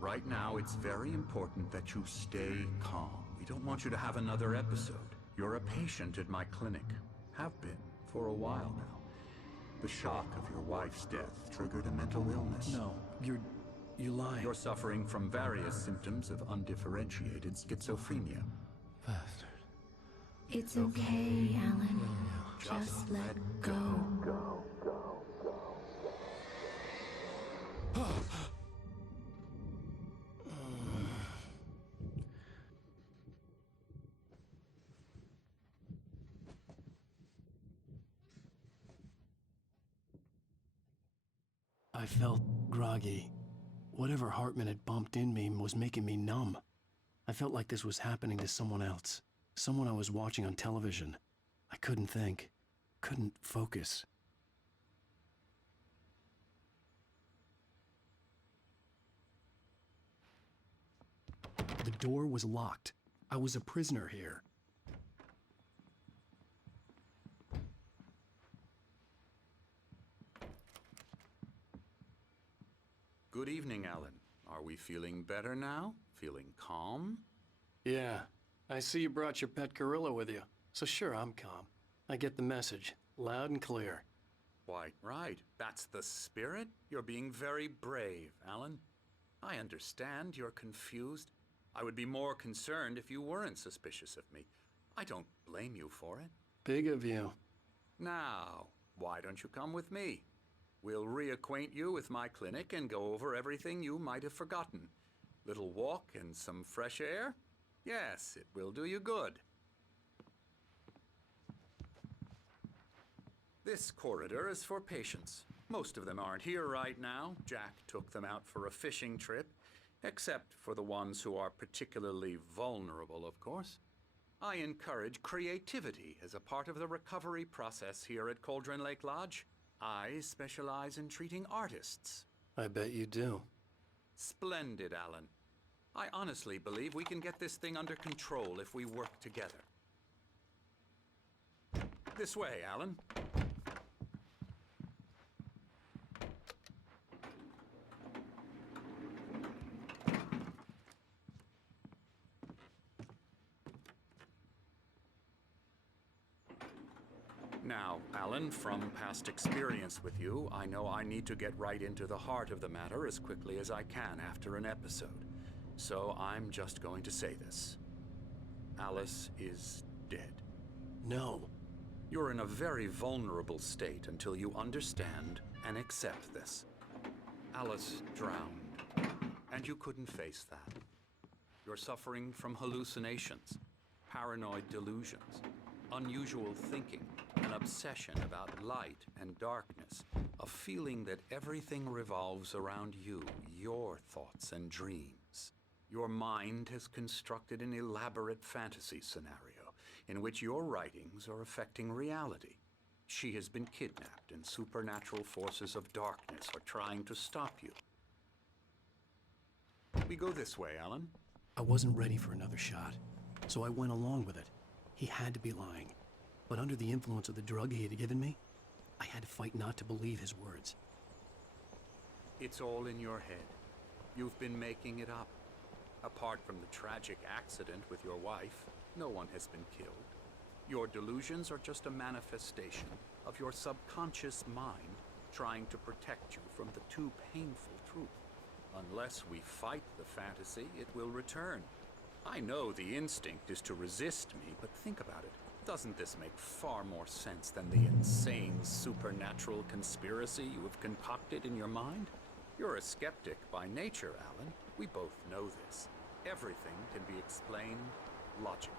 Right now, it's very important that you stay calm. We don't want you to have another episode. You're a patient at my clinic. Have been for a while now. The shock of your wife's death triggered a mental illness. No, you lying. You're suffering from various symptoms of undifferentiated schizophrenia. Bastard. It's okay, Alan. Just let go. I felt groggy. Whatever Hartman had bumped in me was making me numb. I felt like this was happening to someone else. Someone I was watching on television. I couldn't think. Couldn't focus. The door was locked. I was a prisoner here. Good evening, Alan. Are we feeling better now? Feeling calm? Yeah. I see you brought your pet gorilla with you. So sure, I'm calm. I get the message. Loud and clear. Why, right. That's the spirit. You're being very brave, Alan. I understand you're confused. I would be more concerned if you weren't suspicious of me. I don't blame you for it. Big of you. Now, why don't you come with me? We'll reacquaint you with my clinic and go over everything you might have forgotten. Little walk and some fresh air? Yes, it will do you good. This corridor is for patients. Most of them aren't here right now. Jack took them out for a fishing trip, except for the ones who are particularly vulnerable, of course. I encourage creativity as a part of the recovery process here at Cauldron Lake Lodge. I specialize in treating artists. I bet you do. Splendid, Alan. I honestly believe we can get this thing under control if we work together. This way, Alan. Now, Alan, from past experience with you, I know I need to get right into the heart of the matter as quickly as I can after an episode. So I'm just going to say this. Alice is dead. No. You're in a very vulnerable state until you understand and accept this. Alice drowned, and you couldn't face that. You're suffering from hallucinations, paranoid delusions, unusual thinking, an obsession about light and darkness, a feeling that everything revolves around you, your thoughts and dreams. Your mind has constructed an elaborate fantasy scenario in which your writings are affecting reality. She has been kidnapped, and supernatural forces of darkness are trying to stop you. We go this way, Alan. I wasn't ready for another shot, so I went along with it. He had to be lying. But under the influence of the drug he had given me, I had to fight not to believe his words. It's all in your head. You've been making it up. Apart from the tragic accident with your wife, no one has been killed. Your delusions are just a manifestation of your subconscious mind trying to protect you from the too painful truth. Unless we fight the fantasy, it will return. I know the instinct is to resist me, but think about it. Doesn't this make far more sense than the insane supernatural conspiracy you have concocted in your mind? You're a skeptic by nature, Alan. We both know this. Everything can be explained logically.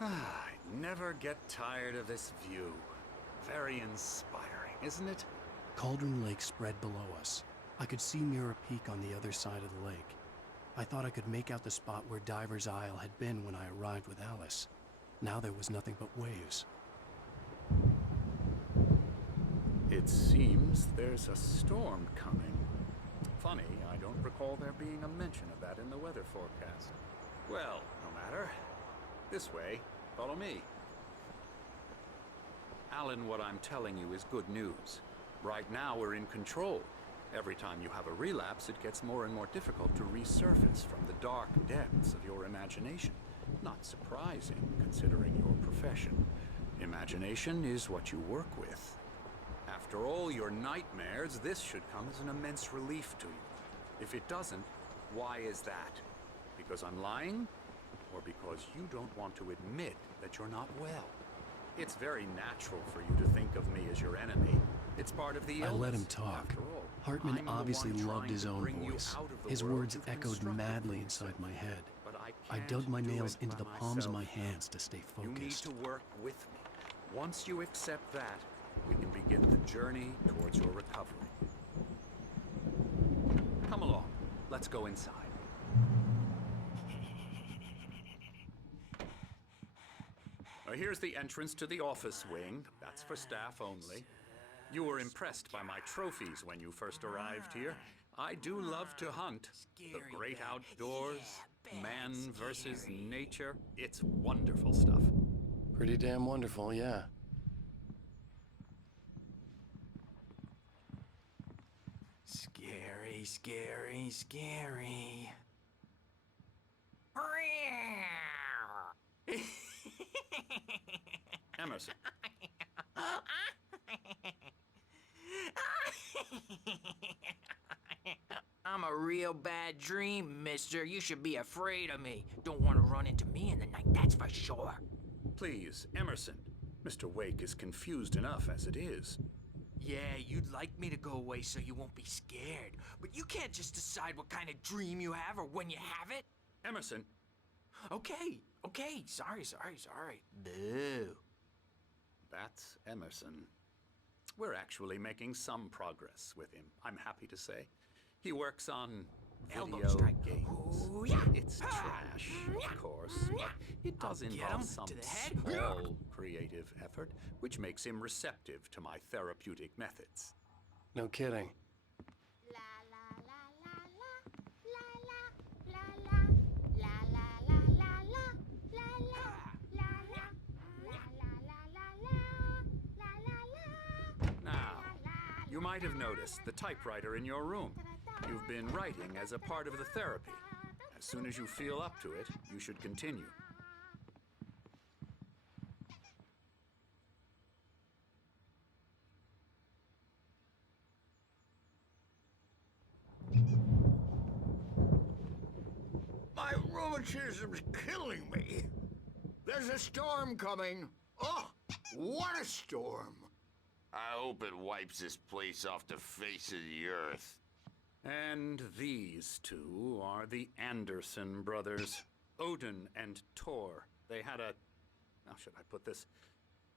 I never get tired of this view. Very inspiring, isn't it? Cauldron Lake spread below us. I could see Mirror Peak on the other side of the lake. I thought I could make out the spot where Diver's Isle had been when I arrived with Alice. Now there was nothing but waves. It seems there's a storm coming. Funny, I don't recall there being a mention of that in the weather forecast. Well, no matter. This way. Follow me. Alan, what I'm telling you is good news. Right now, we're in control. Every time you have a relapse, it gets more and more difficult to resurface from the dark depths of your imagination. Not surprising, considering your profession. Imagination is what you work with. After all your nightmares, this should come as an immense relief to you. If it doesn't, why is that? Because I'm lying? Or because you don't want to admit that you're not well? It's very natural for you to think of me as your enemy. It's part of the illness. I let him talk. Hartman obviously loved his own voice. His words echoed madly inside my head. I dug my nails into the palms of my hands to stay focused. You need to work with me. Once you accept that, we can begin the journey towards your recovery. Come along. Let's go inside. Here's the entrance to the office wing. That's for staff only. You were impressed by my trophies when you first arrived here. I do love to hunt. The great outdoors, man versus nature. It's wonderful stuff. Pretty damn wonderful, yeah. Scary, scary, scary. Emerson. I'm a real bad dream, mister. You should be afraid of me. Don't want to run into me in the night, that's for sure. Please, Emerson. Mr. Wake is confused enough as it is. Yeah, you'd like me to go away so you won't be scared. But you can't just decide what kind of dream you have or when you have it. Emerson. Okay. Sorry. Boo. That's Emerson. We're actually making some progress with him, I'm happy to say. He works on video games. Ooh, yeah. It's trash, of course, but it does involve some small creative effort, which makes him receptive to my therapeutic methods. No kidding. might have noticed the typewriter in your room. You've been writing as a part of the therapy. As soon as you feel up to it, you should continue. My rheumatism's killing me. There's a storm coming. Oh, what a storm. I hope it wipes this place off the face of the earth. And these two are the Anderson brothers, Odin and Thor. They had a, how should I put this,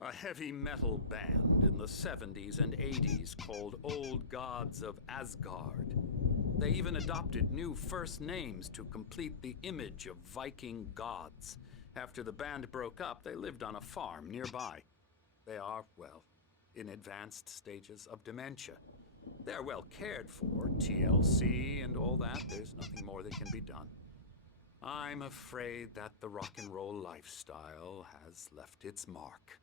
a heavy metal band in the 70s and 80s called Old Gods of Asgard. They even adopted new first names to complete the image of Viking gods. After the band broke up, they lived on a farm nearby. They are, well, in advanced stages of dementia. They're well cared for, TLC and all that. There's nothing more that can be done. I'm afraid that the rock and roll lifestyle has left its mark.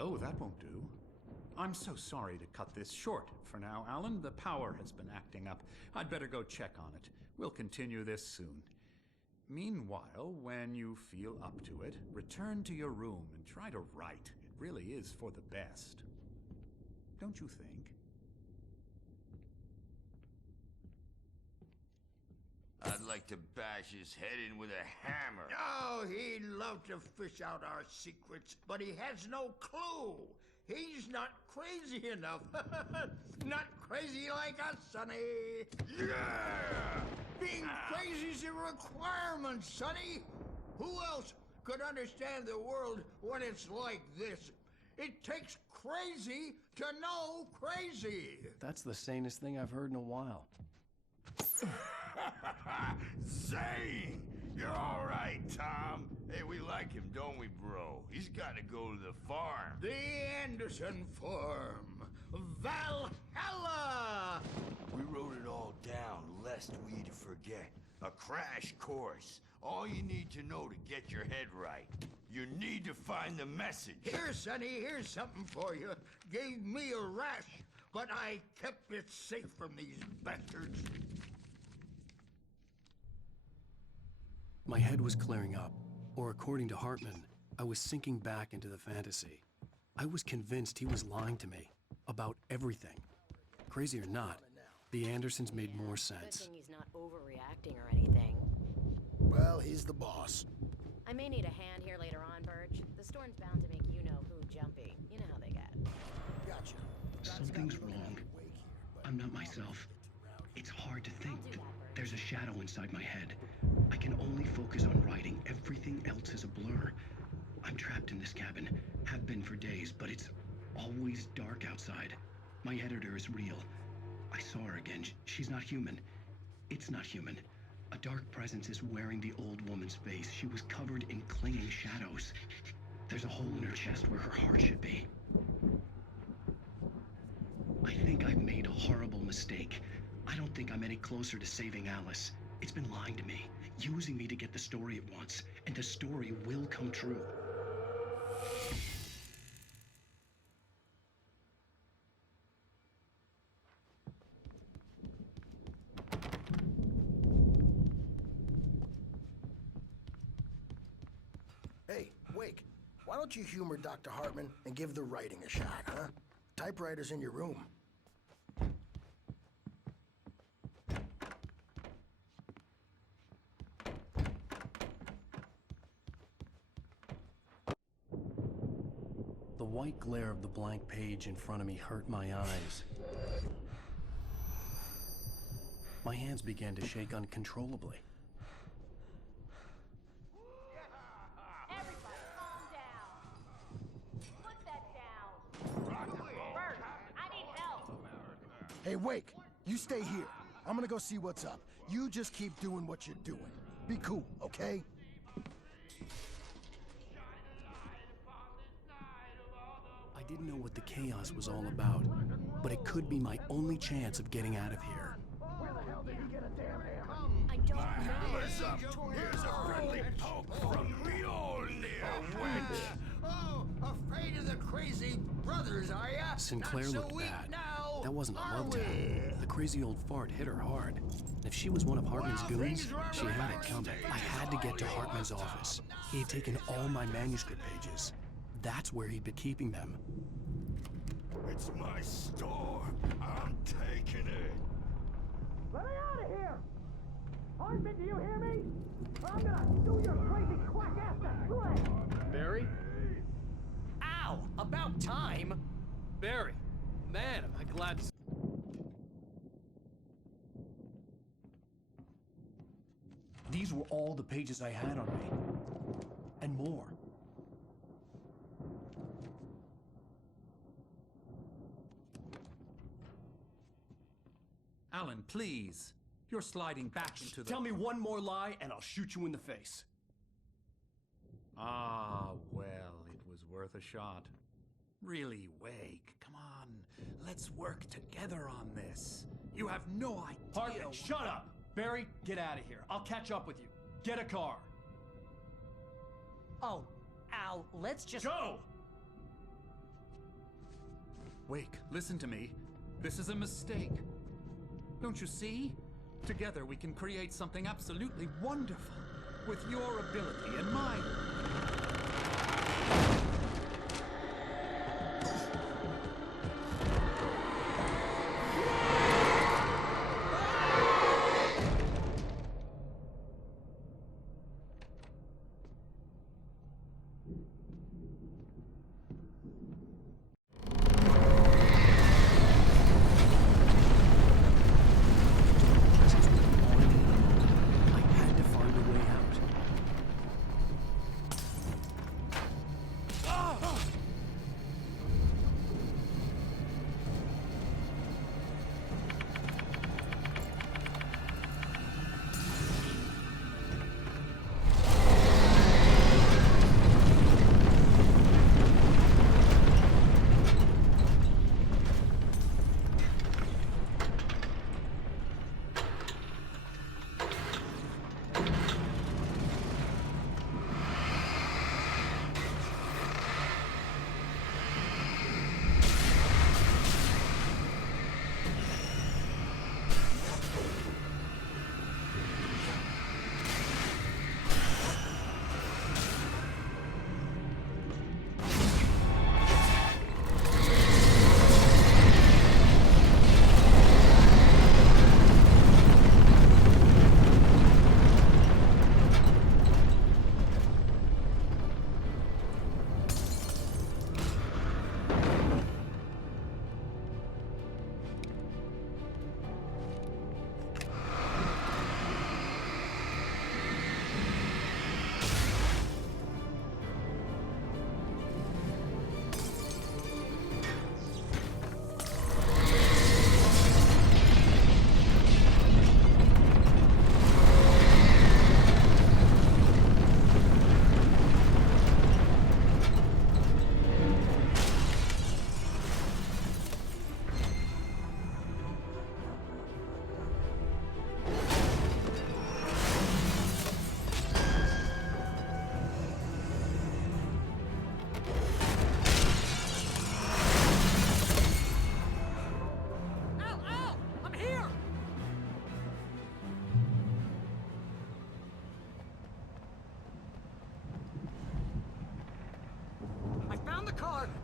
Oh, that won't do. I'm so sorry to cut this short for now, Alan. The power has been acting up. I'd better go check on it. We'll continue this soon. Meanwhile, when you feel up to it, return to your room and try to write. It really is for the best. Don't you think? I'd like to bash his head in with a hammer. Oh, he'd love to fish out our secrets, but he has no clue. He's not crazy enough. Not crazy like us, Sonny. Yeah! Being crazy's a requirement, Sonny. Who else could understand the world when it's like this? It takes crazy to know crazy. That's the sanest thing I've heard in a while. Zane! You're all right, Tom. Hey, we like him, don't we, bro? He's got to go to the farm. The Anderson Farm. Valhalla! We wrote it all down, lest we'd forget. A crash course. All you need to know to get your head right. You need to find the message. Here, Sonny, here's something for you. Gave me a rash, but I kept it safe from these bastards. My head was clearing up, or according to Hartman, I was sinking back into the fantasy. I was convinced he was lying to me about everything. Crazy or not, the Andersons made more sense. Good thing he's not overreacting or anything. Well, he's the boss. I may need a hand here later on, Birch. The storm's bound to make you-know-who jumpy. You know how they get. Gotcha. Something's wrong. I'm not myself. It's hard to think. There's a shadow inside my head. I can only focus on writing. Everything else is a blur. I'm trapped in this cabin. Have been for days, but it's always dark outside. My editor is real. I saw her again. She's not human. It's not human. A dark presence is wearing the old woman's face. She was covered in clinging shadows. There's a hole in her chest where her heart should be. I think I've made a horrible mistake. I don't think I'm any closer to saving Alice. It's been lying to me, using me to get the story it wants, and the story will come true. Hey, Wake, why don't you humor Dr. Hartman and give the writing a shot, huh? Typewriter's in your room. The white glare of the blank page in front of me hurt my eyes. My hands began to shake uncontrollably. Everybody, calm down. Put that down. Birch, I need help. Hey, Wake, you stay here. I'm gonna go see what's up. You just keep doing what you're doing. Be cool, okay? I didn't know what the chaos was all about, but it could be my only chance of getting out of here. Where the hell did he get a damn hammer? I don't know. Hammer's up! Here's a friendly poke from Mjolnir, wench! Oh, afraid of the crazy brother brothers, are ya? Sinclair Not so looked weak bad. now, That wasn't a are love we? tap. The crazy old fart hit her hard. And if she was one of Hartman's Well, goons, things were she had right it coming. on I had to get to Hartman's office. He had taken all my manuscript pages. That's where he'd been keeping them. It's my store. I'm taking it. Let me out of here! Hartman, do you hear me? I'm gonna sue your crazy quack ass to shreds! Barry? Ow! About time! Barry, man, am I glad to... These were all the pages I had on me. And more. Alan, please. You're sliding back into the... Tell me one more lie and I'll shoot you in the face. Ah, well, it was worth a shot. Really, Wake, come on. Let's work together on this. You have no idea... Hartman, shut up! Barry, get out of here. I'll catch up with you. Get a car. Oh, Al, let's just... Go! Wake, listen to me. This is a mistake. Don't you see? Together we can create something absolutely wonderful. With your ability and mine.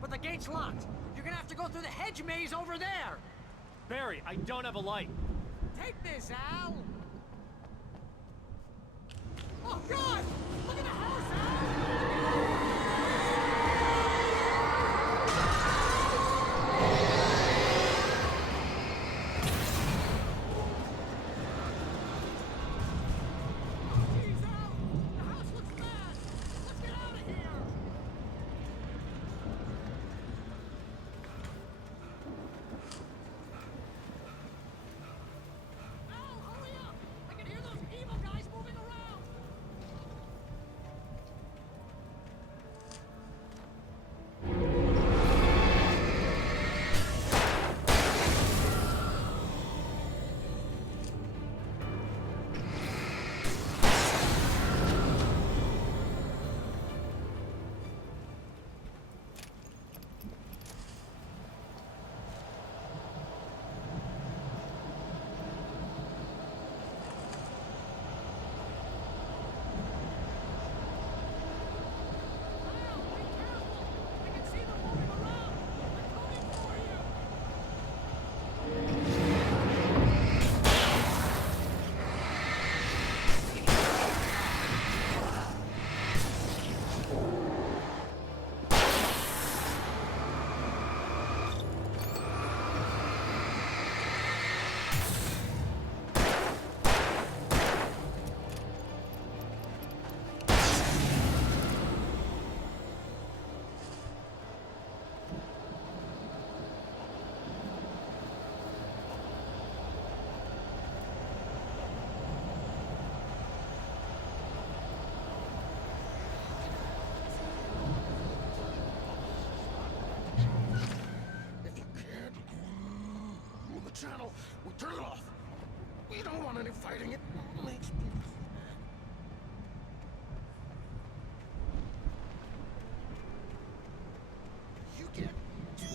but the gate's locked. You're gonna have to go through the hedge maze over there. Barry, I don't have a light. Take this, Al. Oh, God! Look at the house, Al! Al, hurry up! don't want any fighting. It makes me... You get 2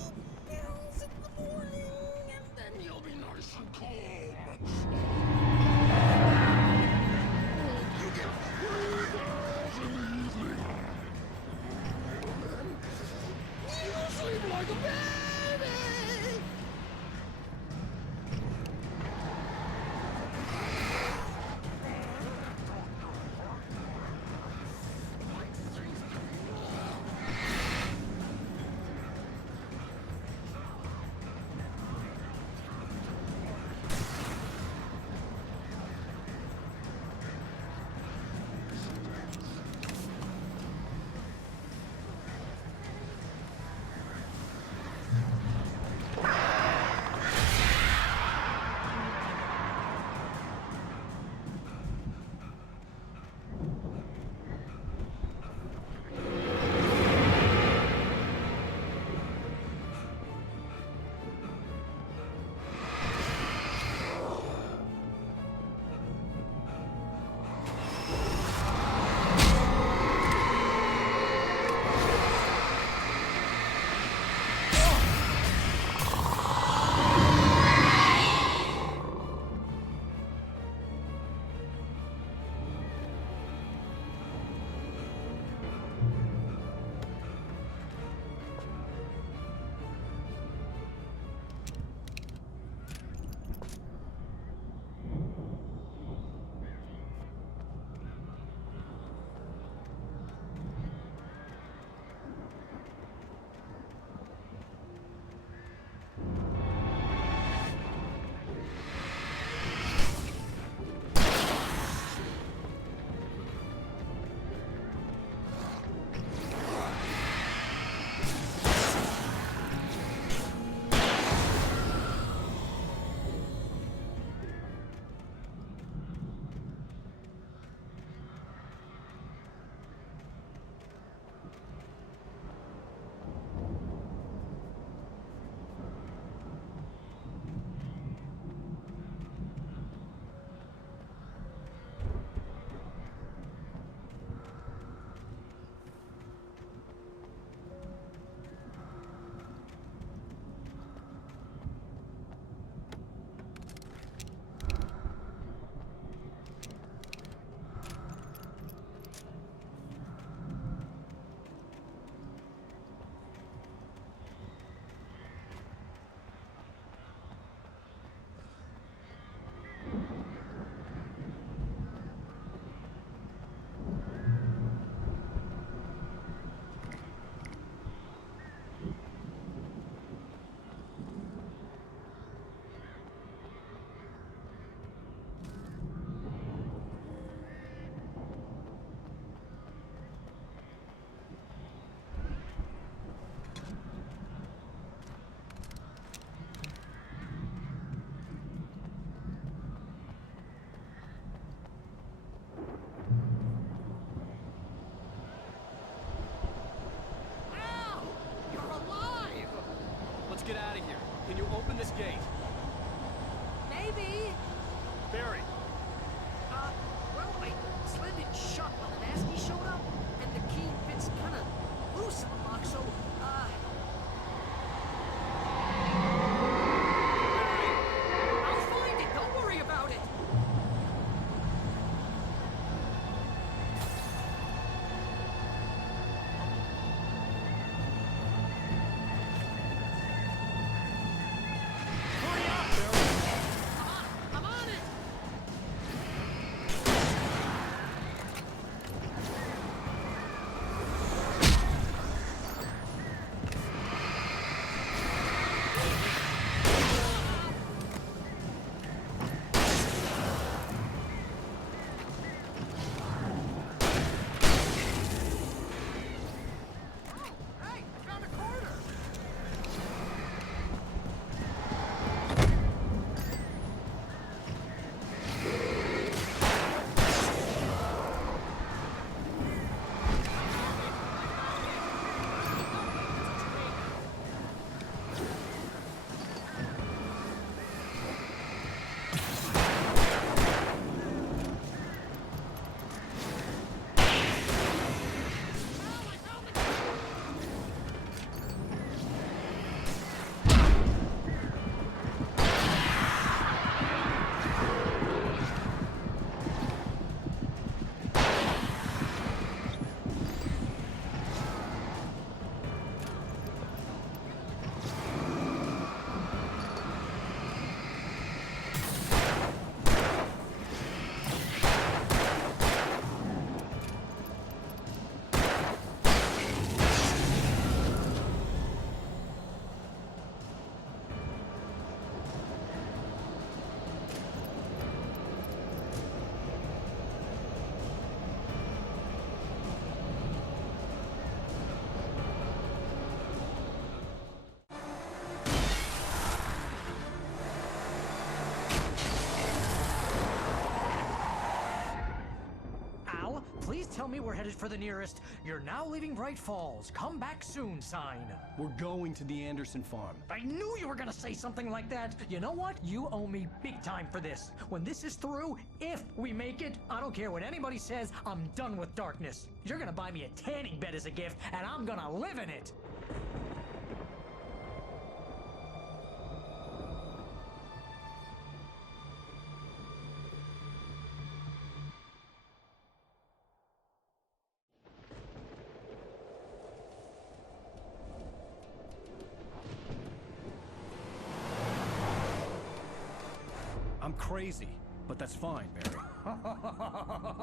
pills in the morning, and then you'll be nice and calm. You get 3 pills in the evening. You sleep like a baby! tell me we're headed for the nearest "You're now leaving Bright Falls. Come back soon" sign. We're going to the Anderson farm. I knew you were gonna say something like that. You know what? You owe me big time for this. When this is through, if we make it, I don't care what anybody says, I'm done with darkness. You're gonna buy me a tanning bed as a gift, and I'm gonna live in it. I'm crazy, but that's fine, Barry.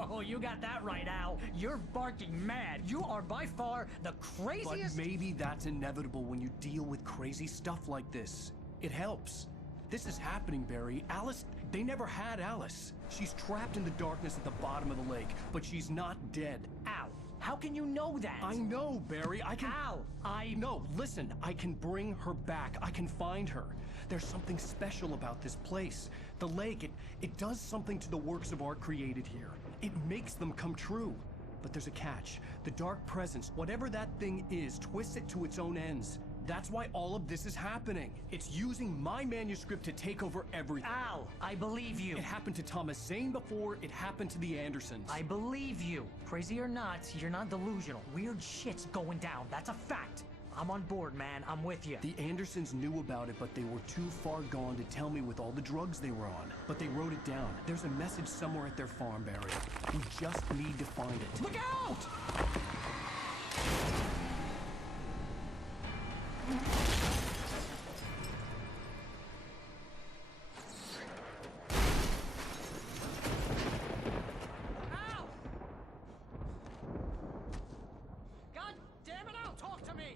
Oh, you got that right, Al. You're barking mad. You are by far the craziest... But maybe that's inevitable when you deal with crazy stuff like this. It helps. This is happening, Barry. Alice, they never had Alice. She's trapped in the darkness at the bottom of the lake, but she's not dead. Al, how can you know that? I know, Barry. I can... Al, No, listen. I can bring her back. I can find her. There's something special about this place. The lake, it does something to the works of art created here. It makes them come true. But there's a catch. The dark presence, whatever that thing is, twists it to its own ends. That's why all of this is happening. It's using my manuscript to take over everything. Al, I believe you. It happened to Thomas Zane before, it happened to the Andersons. I believe you. Crazy or not, you're not delusional. Weird shit's going down. That's a fact. I'm on board, man. I'm with you. The Andersons knew about it, but they were too far gone to tell me with all the drugs they were on. But they wrote it down. There's a message somewhere at their farm, Barry. We just need to find it. Look out! God damn it, Al, talk to me!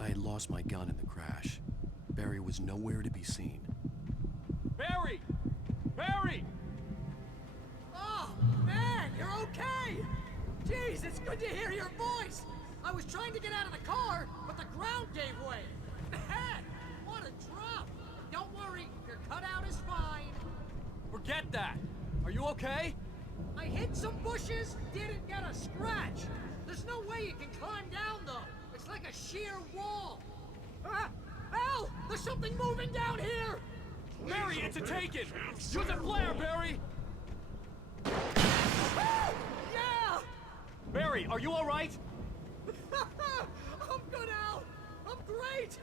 I had lost my gun in the crash. Barry was nowhere to be seen. Barry! Barry! Oh, man, you're okay! Jeez, it's good to hear your voice! I was trying to get out of the car, but the ground gave way. Man, what a drop! Don't worry, your cutout is fine. Forget that! Are you okay? I hit some bushes, didn't get a scratch. There's no way you can climb down, though. It's like a sheer wall. Al! There's something moving down here! Barry, it's a taken! Use a flare, Barry! Yeah! Barry, are you alright? I'm good, Al! I'm great!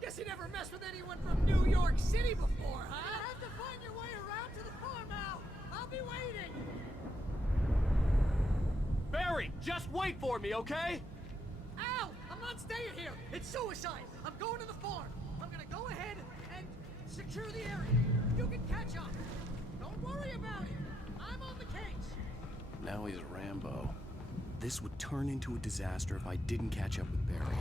Guess you never messed with anyone from New York City before, huh? You have to find your way around to the farm, Al! I'll be waiting! Barry, just wait for me, okay? Al! I'm not staying here! It's suicide! I'm going to the farm! I'm gonna go ahead and secure the area. You can catch up. Don't worry about it. I'm on the case. Now he's Rambo. This would turn into a disaster if I didn't catch up with Barry.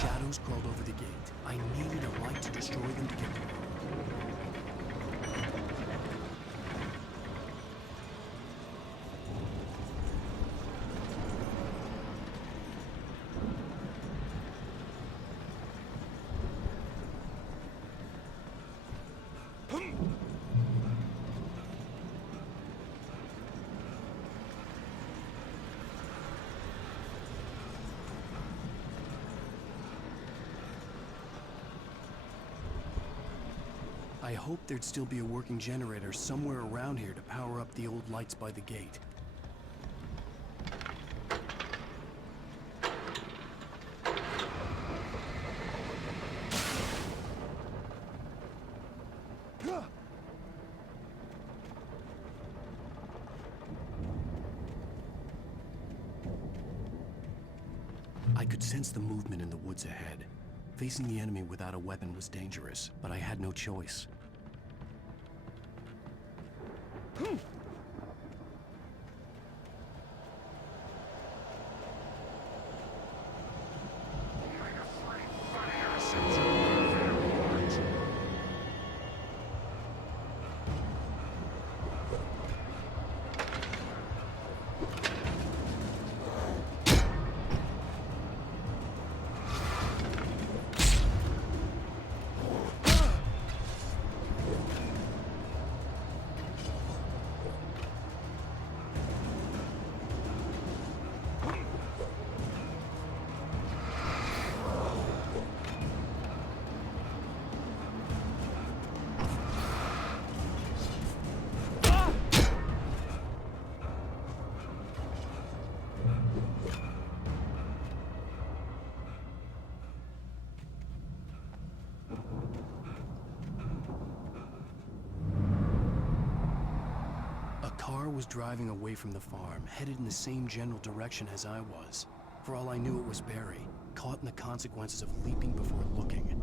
Shadows crawled over the gate. I needed a light to destroy them to get through. I I hoped there'd still be a working generator somewhere around here to power up the old lights by the gate. I could sense the movement in the woods ahead. Facing the enemy without a weapon was dangerous, but I had no choice. Was driving away from the farm, headed in the same general direction as I was. For all I knew, it was Barry, caught in the consequences of leaping before looking.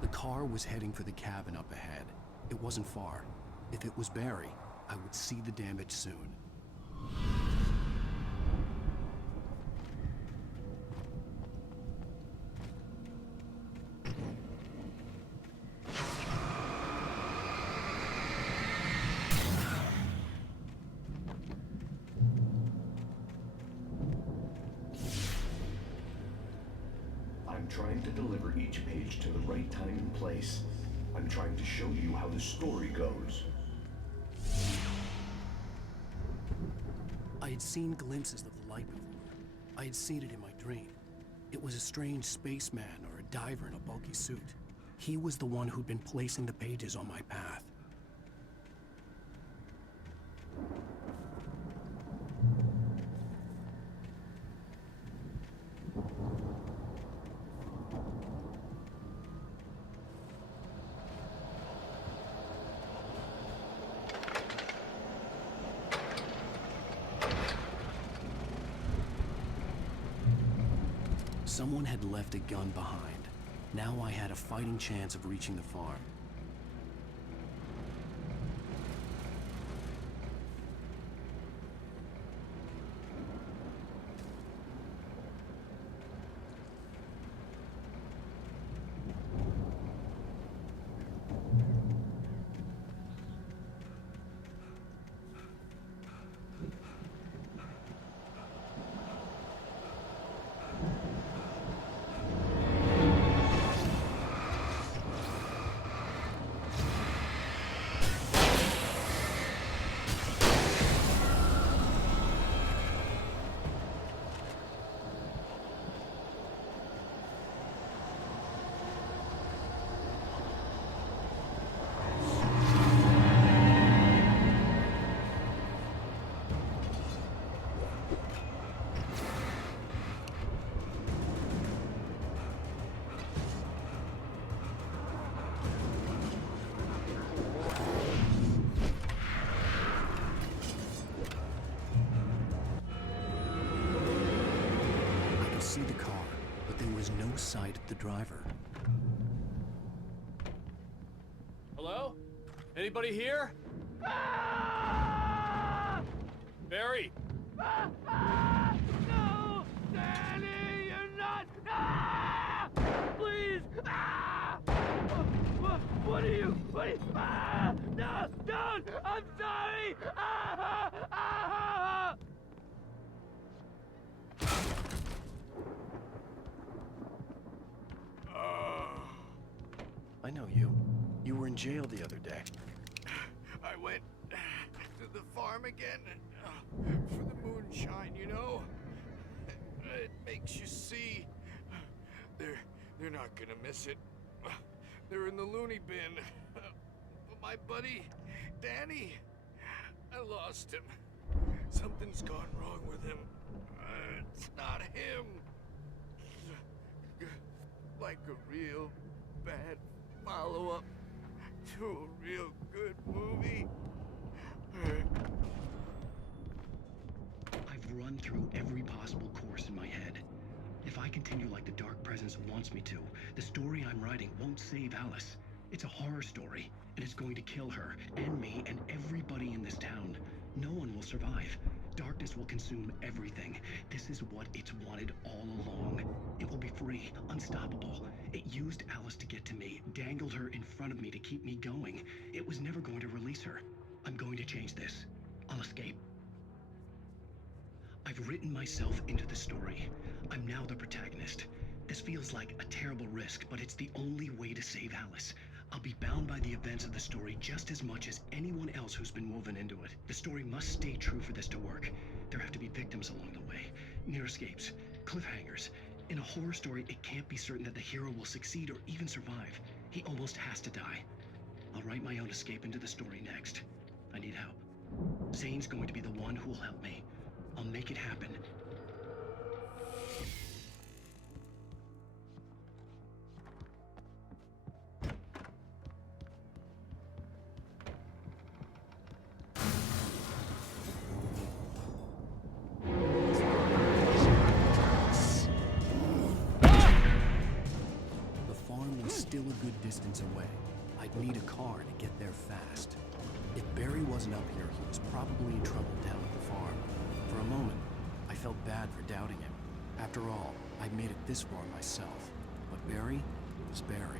The car was heading for the cabin up ahead. It wasn't far. If it was Barry, I would see the damage soon. I'm trying to deliver each page to the right time and place. I'm trying to show you how the story goes. I had seen glimpses of the light before. I had seen it in my dream. It was a strange spaceman or a diver in a bulky suit. He was the one who'd been placing the pages on my path. Someone had left a gun behind. Now I had a fighting chance of reaching the farm. See the car, but there was no sight of the driver. Hello? Anybody here? Barry! No! Danny, you're not! Please! What are you? No! Don't! I'm sorry! Ah, ah, ah. I know you. You were in jail the other day. I went to the farm again for the moonshine, you know? It makes you see. They're not gonna miss it. They're in the loony bin. But my buddy, Danny, I lost him. Something's gone wrong with him. It's not him. Like a real bad follow-up to a real good movie. I've run through every possible course in my head. If I continue like the Dark Presence wants me to, the story I'm writing won't save Alice. It's a horror story, and it's going to kill her, and me, and everybody in this town. No one will survive. Darkness will consume everything. This is what it's wanted all along. It will be free, unstoppable. It used Alice to get to me, dangled her in front of me to keep me going. It was never going to release her. I'm going to change this. I'll escape. I've written myself into the story. I'm now the protagonist. This feels like a terrible risk, but it's the only way to save Alice. I'll be bound by the events of the story just as much as anyone else who's been woven into it. The story must stay true for this to work. There have to be victims along the way, near escapes, cliffhangers. In a horror story, it can't be certain that the hero will succeed or even survive. He almost has to die. I'll write my own escape into the story next. I need help. Zane's going to be the one who will help me. I'll make it happen. The farm was still a good distance away. I'd need a car to get there fast. If Barry wasn't up here, he was probably in trouble down at the farm. For a moment, I felt bad for doubting him. After all, I'd made it this far myself. But Barry was Barry.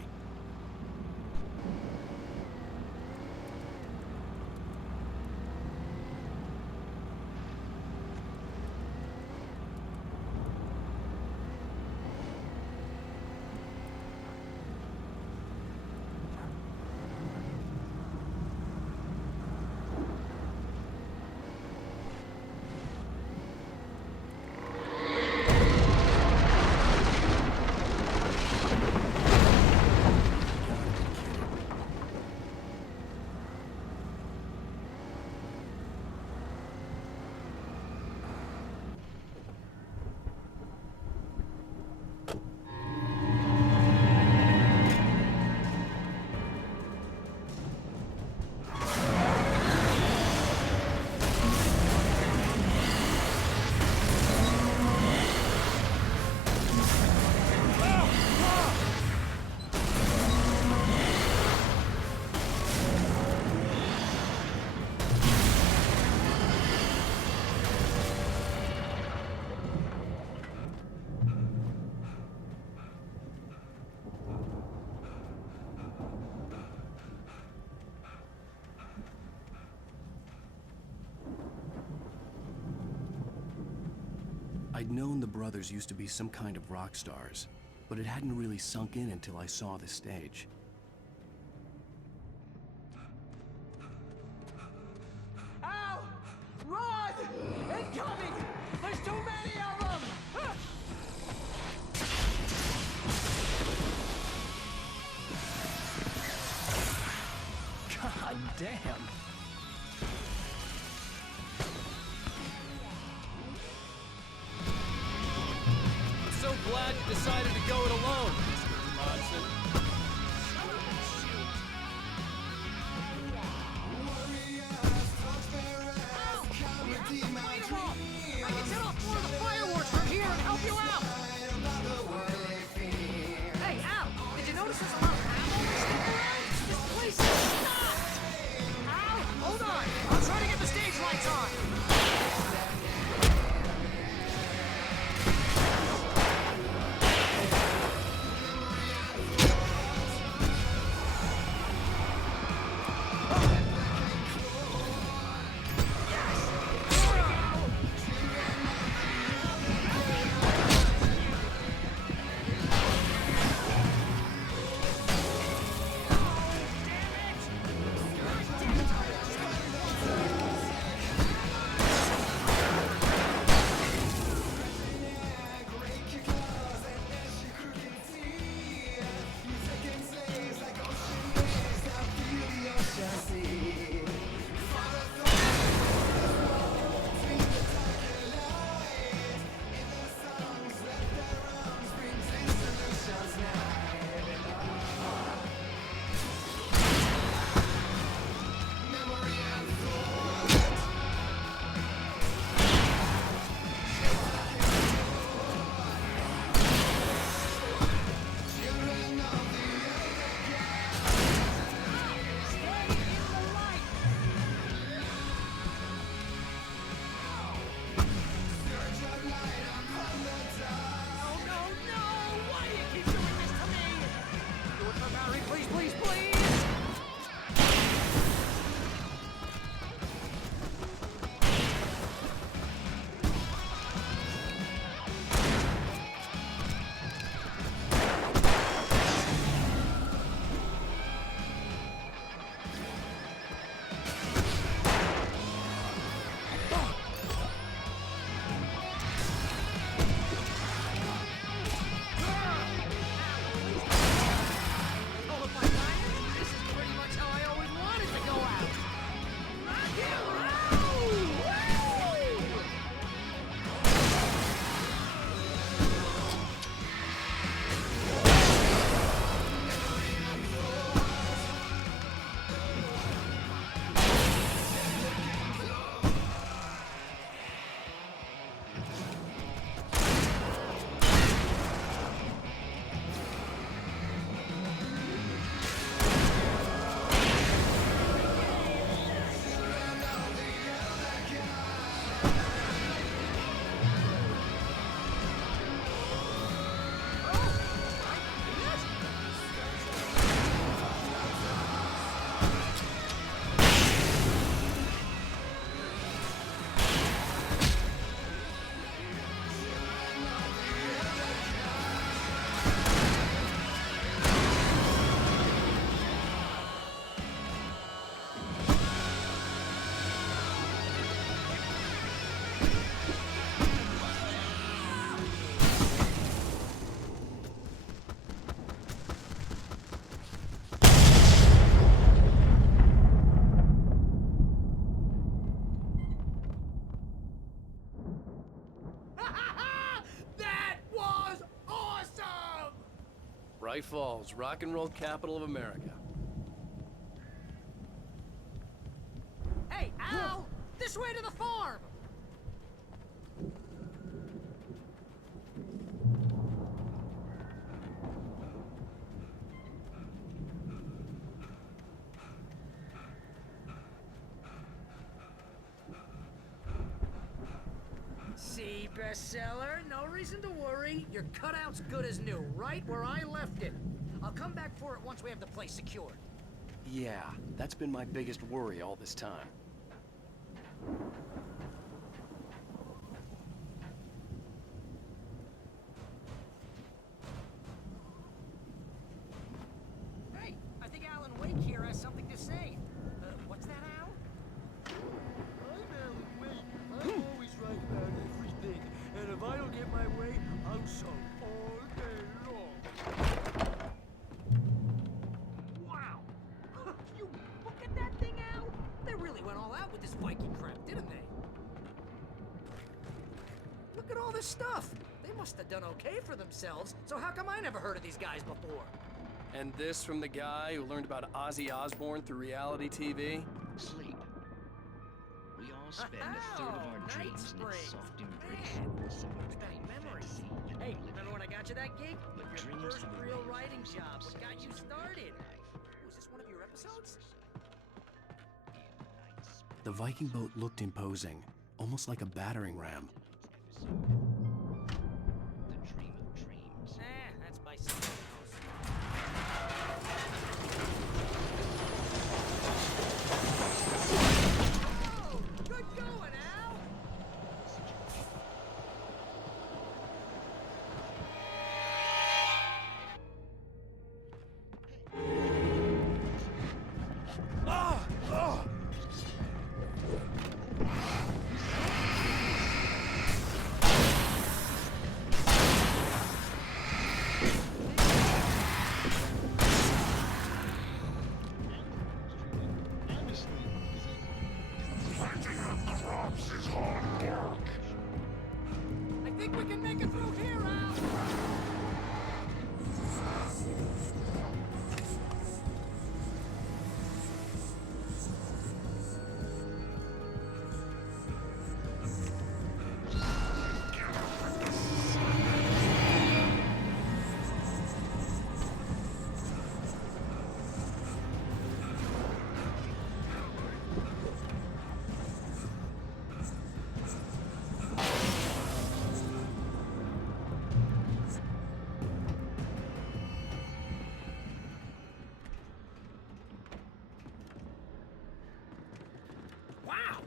I'd known the brothers used to be some kind of rock stars, but it hadn't really sunk in until I saw the stage. Ow! Run! Incoming! There's too many of them! God damn! I'm so glad you decided to go it alone, Mr. Monson. I can set off more of the fireworks from here and help you out! Hey, Al! Did you notice there's a lot of ammo sticking around? This place is stocked! Al, hold on! I'll try to get the stage lights on! That was awesome! Bright Falls, rock and roll capital of America. Hey, Al! This way to the farm! See, bestseller? No reason to worry. Your cutout's good as new, right where I left it. I'll come back for it once we have the place secured. Yeah, that's been my biggest worry all this time. Hey, I think Alan Wake here has something to say. What's that, Al? I'm Alan Wake. I'm always right about everything. And if I don't get my way, I'll shout all day long. Wow! You look at that thing, Al! They really went all out with this Viking crap, didn't they? Look at all this stuff. They must have done okay for themselves, so how come I never heard of these guys before? And this from the guy who learned about Ozzy Osbourne through reality TV? Sleep. We all spend a third of our dreams in its soft embrace. That memory. Hey, remember when I got you that gig? Your first real writing job. What got you started? Was this one of your episodes? The Viking boat looked imposing, almost like a battering ram. That's by someone else. Oh, good going, Al! I think we can make it through here, Al! Wow!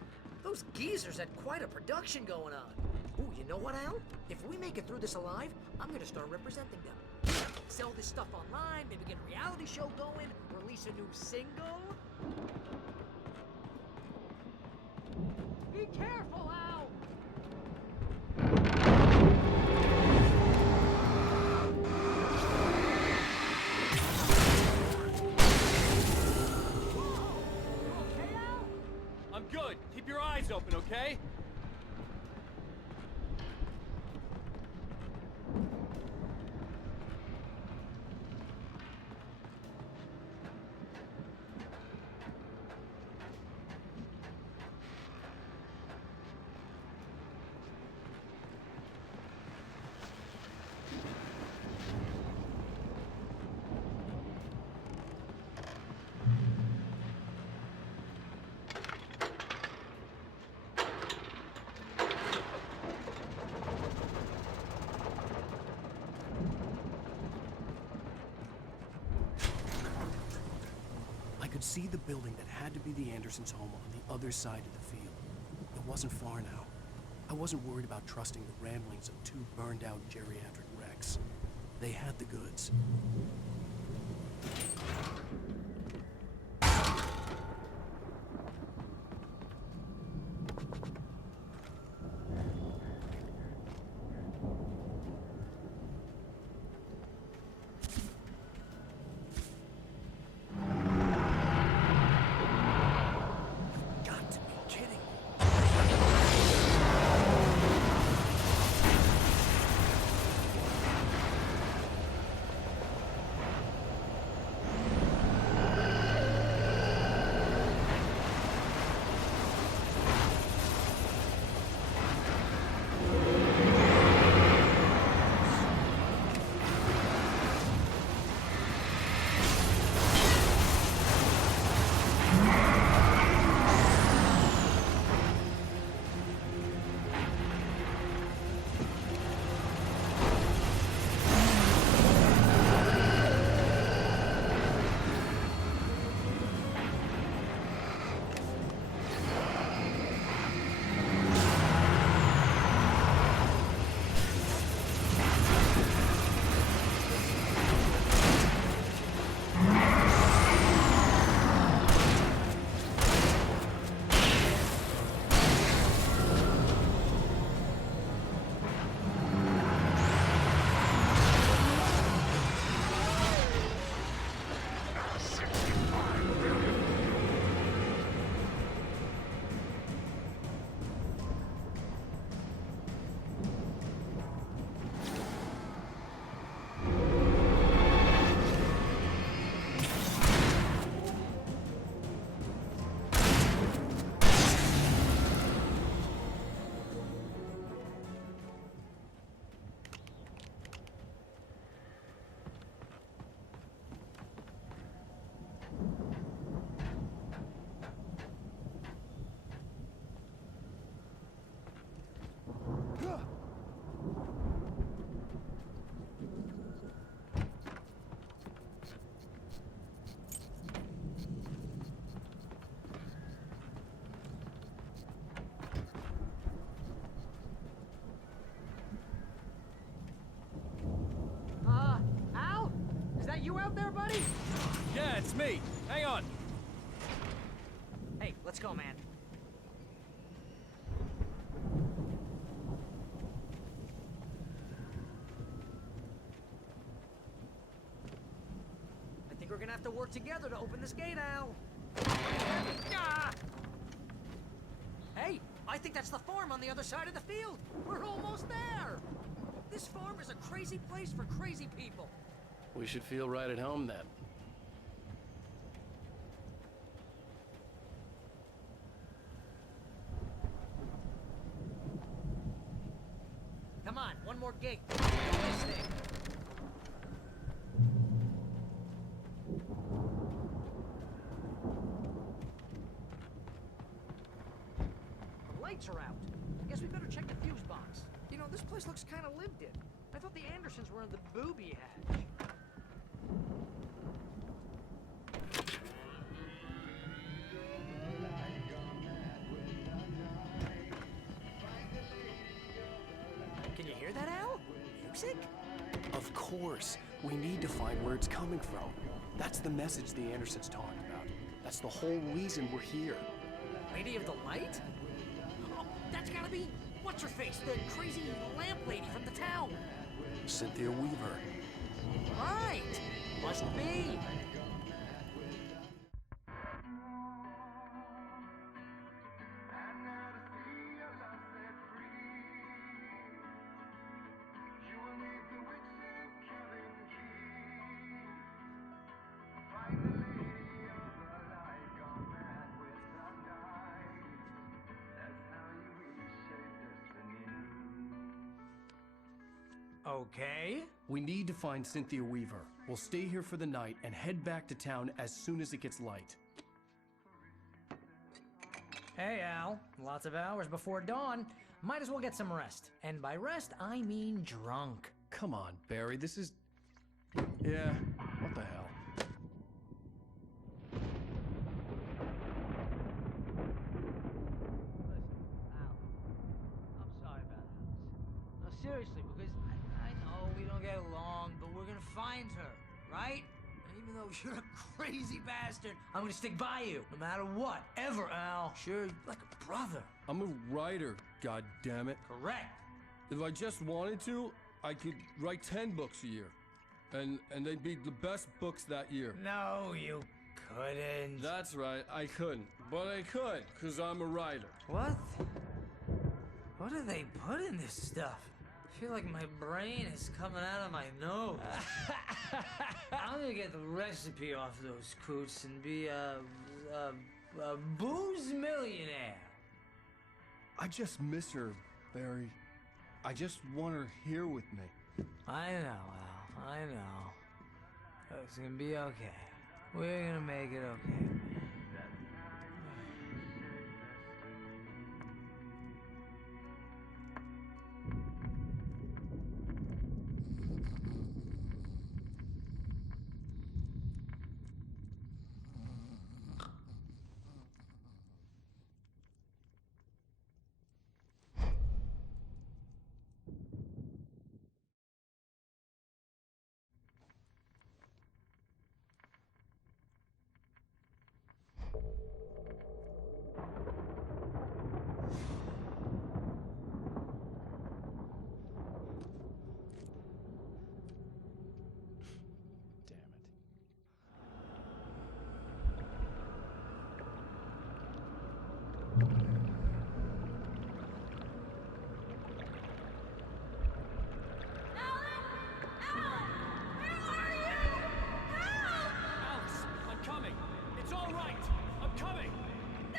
Those geezers had quite a production going on. Ooh, you know what, Al? If we make it through this alive, I'm gonna start representing them. Sell this stuff online, maybe get a reality show going, release a new single. Be careful, Al! I'm good. Keep your eyes open, okay? I could see the building that had to be the Andersons' home on the other side of the field. It wasn't far now. I wasn't worried about trusting the ramblings of two burned-out geriatric wrecks. They had the goods. out there, buddy? Yeah, it's me. Hang on. Hey, let's go, man. I think we're gonna have to work together to open this gate, Al. Ah! Hey, I think that's the farm on the other side of the field. We're almost there. This farm is a crazy place for crazy people. We should feel right at home then. Come on, one more gate. Do this thing. The lights are out. Guess we better check the fuse box. You know, this place looks kind of lived in. I thought the Andersons were in the booby hatch. Can you hear that, Al? Music? Of course. We need to find where it's coming from. That's the message the Andersons talked about. That's the whole reason we're here. Lady of the Light? Oh, that's gotta be... What's-her-face? The crazy lamp lady from the town. Cynthia Weaver. Right! Must be. Okay. We need to find Cynthia Weaver. We'll stay here for the night and head back to town as soon as it gets light. Hey, Al. Lots of hours before dawn. Might as well get some rest. And by rest, I mean drunk. Come on, Barry, this is... Yeah, what the hell? I'm sorry about Alice. No, seriously, because I know we don't get along, but we're gonna find her, right? And even though you're a crazy bastard, I'm gonna stick by you, no matter what, ever, Al. Sure, like a brother. I'm a writer, goddammit. Correct. If I just wanted to, I could write 10 books a year. And they'd be the best books that year. No, you couldn't. That's right, I couldn't. But I could, because I'm a writer. What? What do they put in this stuff? I feel like my brain is coming out of my nose. I'm gonna get the recipe off those coots and be a booze millionaire. I just miss her, Barry. I just want her here with me. I know, Al. I know. It's gonna be okay. We're gonna make it okay.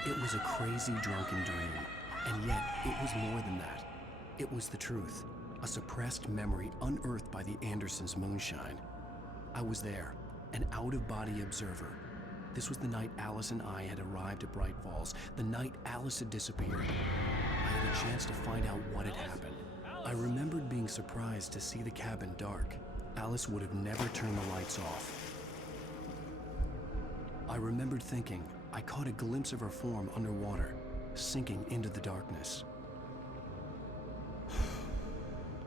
It was a crazy drunken dream, and yet it was more than that. It was the truth, a suppressed memory unearthed by the Andersons' moonshine. I was there, an out-of-body observer. This was the night Alice and I had arrived at Bright Falls, the night Alice had disappeared. I had a chance to find out what had happened. I remembered being surprised to see the cabin dark. Alice would have never turned the lights off. I remembered thinking, I caught a glimpse of her form underwater, sinking into the darkness.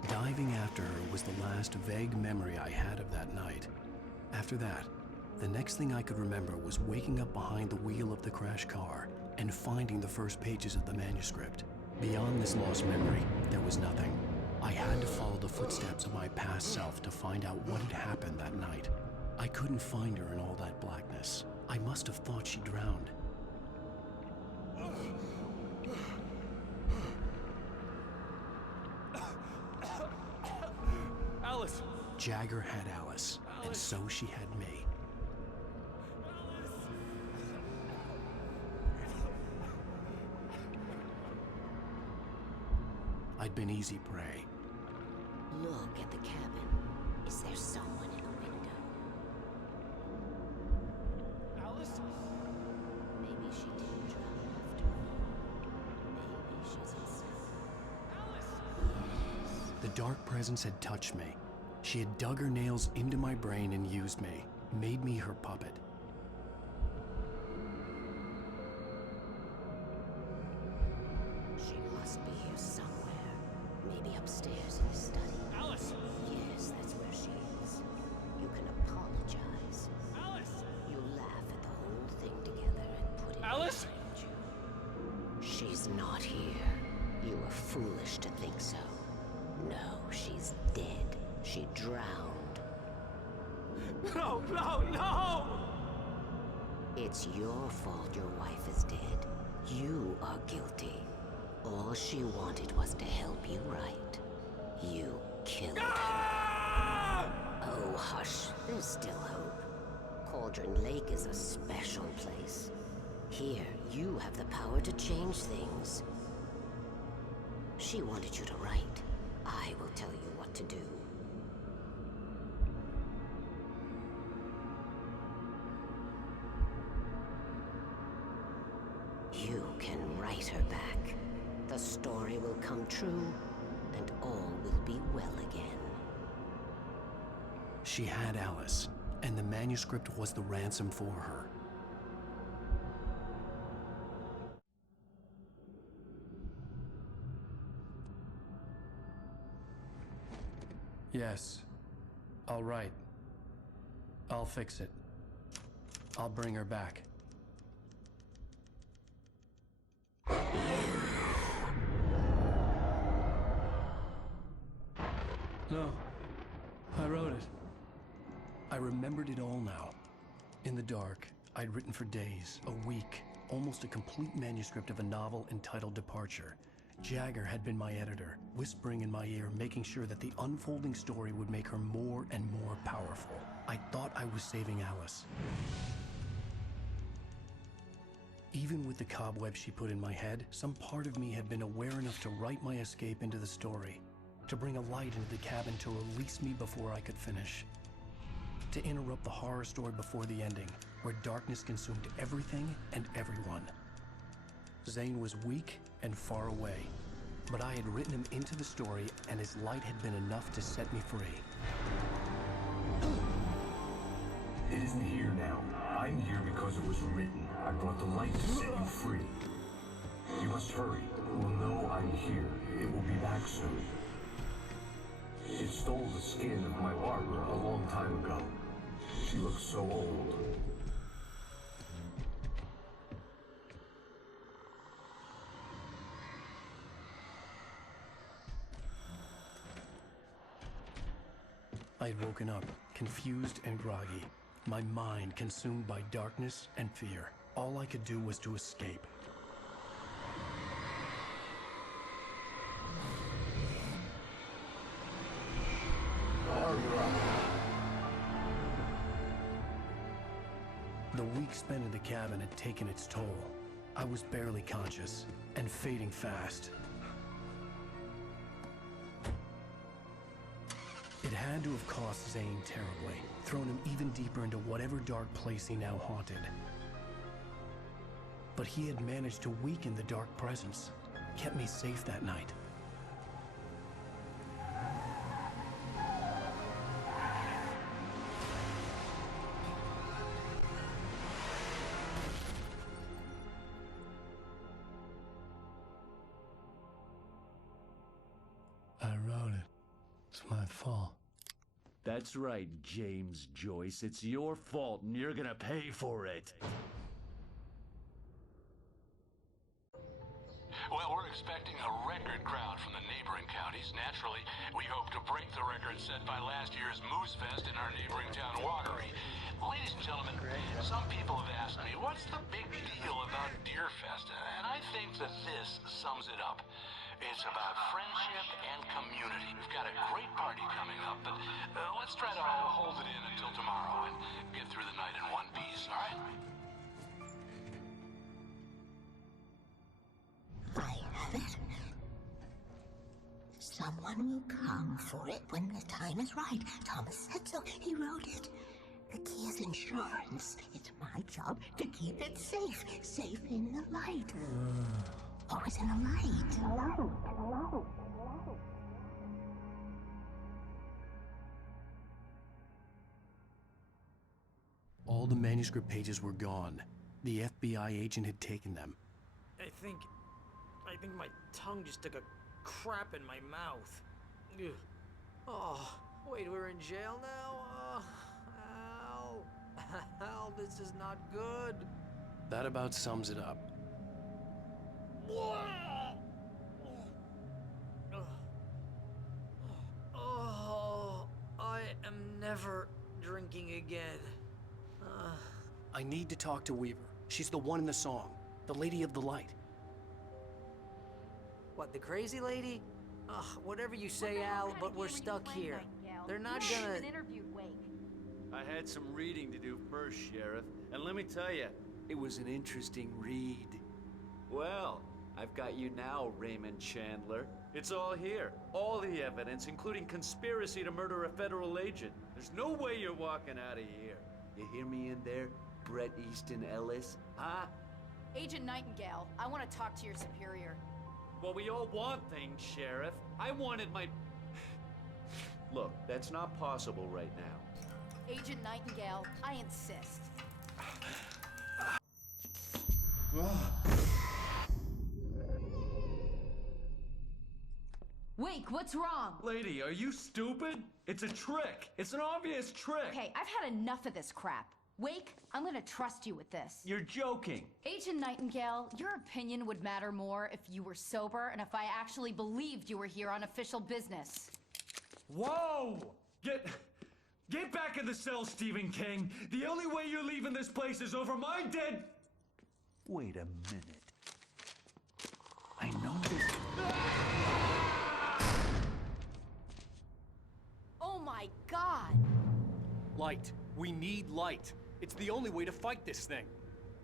Diving after her was the last vague memory I had of that night. After that, the next thing I could remember was waking up behind the wheel of the crashed car and finding the first pages of the manuscript. Beyond this lost memory, there was nothing. I had to follow the footsteps of my past self to find out what had happened that night. I couldn't find her in all that blackness. I must have thought she drowned. Alice! Jagger had Alice, and so she had me. I'd been easy prey. Look at the cabin. Is there someone in the window? Alice? Maybe she didn't drown after all. Maybe she's inside. Alice! The dark presence had touched me. She had dug her nails into my brain and used me, made me her puppet. She must be here somewhere. Maybe upstairs in the study. Alice! Yes, that's where she is. You can apologize. Alice! You laugh at the whole thing together and put it Alice! behind you. She's not here. You were foolish to think so. No, she's dead. She drowned. No, no, no! It's your fault your wife is dead. You are guilty. All she wanted was to help you right. You killed her. Oh, hush. There's still hope. Cauldron Lake is a special place. Here, you have the power to change things. She wanted you to write. I will tell you what to do. You can write her back. The story will come true, and all will be well again. She had Alice, and the manuscript was the ransom for her. Yes. I'll write. I'll fix it. I'll bring her back. No. I wrote it. I remembered it all now. In the dark, I'd written for days, a week, almost a complete manuscript of a novel entitled Departure. Jagger had been my editor, whispering in my ear, making sure that the unfolding story would make her more and more powerful. I thought I was saving Alice. Even with the cobwebs she put in my head, some part of me had been aware enough to write my escape into the story, to bring a light into the cabin to release me before I could finish, to interrupt the horror story before the ending, where darkness consumed everything and everyone. Zane was weak and far away, but I had written him into the story, and his light had been enough to set me free. It isn't here now. I'm here because it was written. I brought the light to set you free. You must hurry. It will know I'm here. It will be back soon. It stole the skin of my Barbara a long time ago. She looks so old. I'd woken up, confused and groggy, my mind consumed by darkness and fear. All I could do was to escape. The week spent in the cabin had taken its toll. I was barely conscious, and fading fast. It had to have cost Zane terribly, thrown him even deeper into whatever dark place he now haunted. But he had managed to weaken the dark presence, kept me safe that night. I wrote it. It's my fault. That's right, James Joyce. It's your fault, and you're gonna pay for it. Well, we're expecting a record crowd from the neighboring counties. Naturally, we hope to break the record set by last year's Moose Fest in our neighboring town, Watery. Ladies and gentlemen, some people have asked me, what's the big deal about Deer Fest? And I think that this sums it up. It's about friendship and community. We've got a great party coming up, but let's try to hold it in until tomorrow and get through the night in one piece, all right? I have it. Someone will come for it when the time is right. Thomas said so. He wrote it. The key is insurance. It's my job to keep it safe. Safe in the light. Always in the light. All the manuscript pages were gone. The FBI agent had taken them. I think my tongue just took a crap in my mouth. Ugh. Oh, wait, we're in jail now? Al, this is not good. That about sums it up. Oh, I am never drinking again. I need to talk to Weaver. She's the one in the song. The Lady of the Light. What, the crazy lady? Ugh, whatever you say, Al, but we're stuck here. They're not gonna... I had some reading to do first, Sheriff, and let me tell you, it was an interesting read. Well, I've got you now, Raymond Chandler. It's all here. All the evidence, including conspiracy to murder a federal agent. There's no way you're walking out of here. You hear me in there, Bret Easton Ellis? Huh? Agent Nightingale, I want to talk to your superior. Well, we all want things, Sheriff. I wanted my... Look, that's not possible right now. Agent Nightingale, I insist. Wake, what's wrong? Lady, are you stupid? It's a trick. It's an obvious trick. Okay, I've had enough of this crap. Wake, I'm gonna trust you with this. You're joking. Agent Nightingale, your opinion would matter more if you were sober and if I actually believed you were here on official business. Whoa! Get back in the cell, Stephen King. The only way you're leaving this place is over my dead... Wait a minute. I know this... Oh my God! Light. We need light. It's the only way to fight this thing.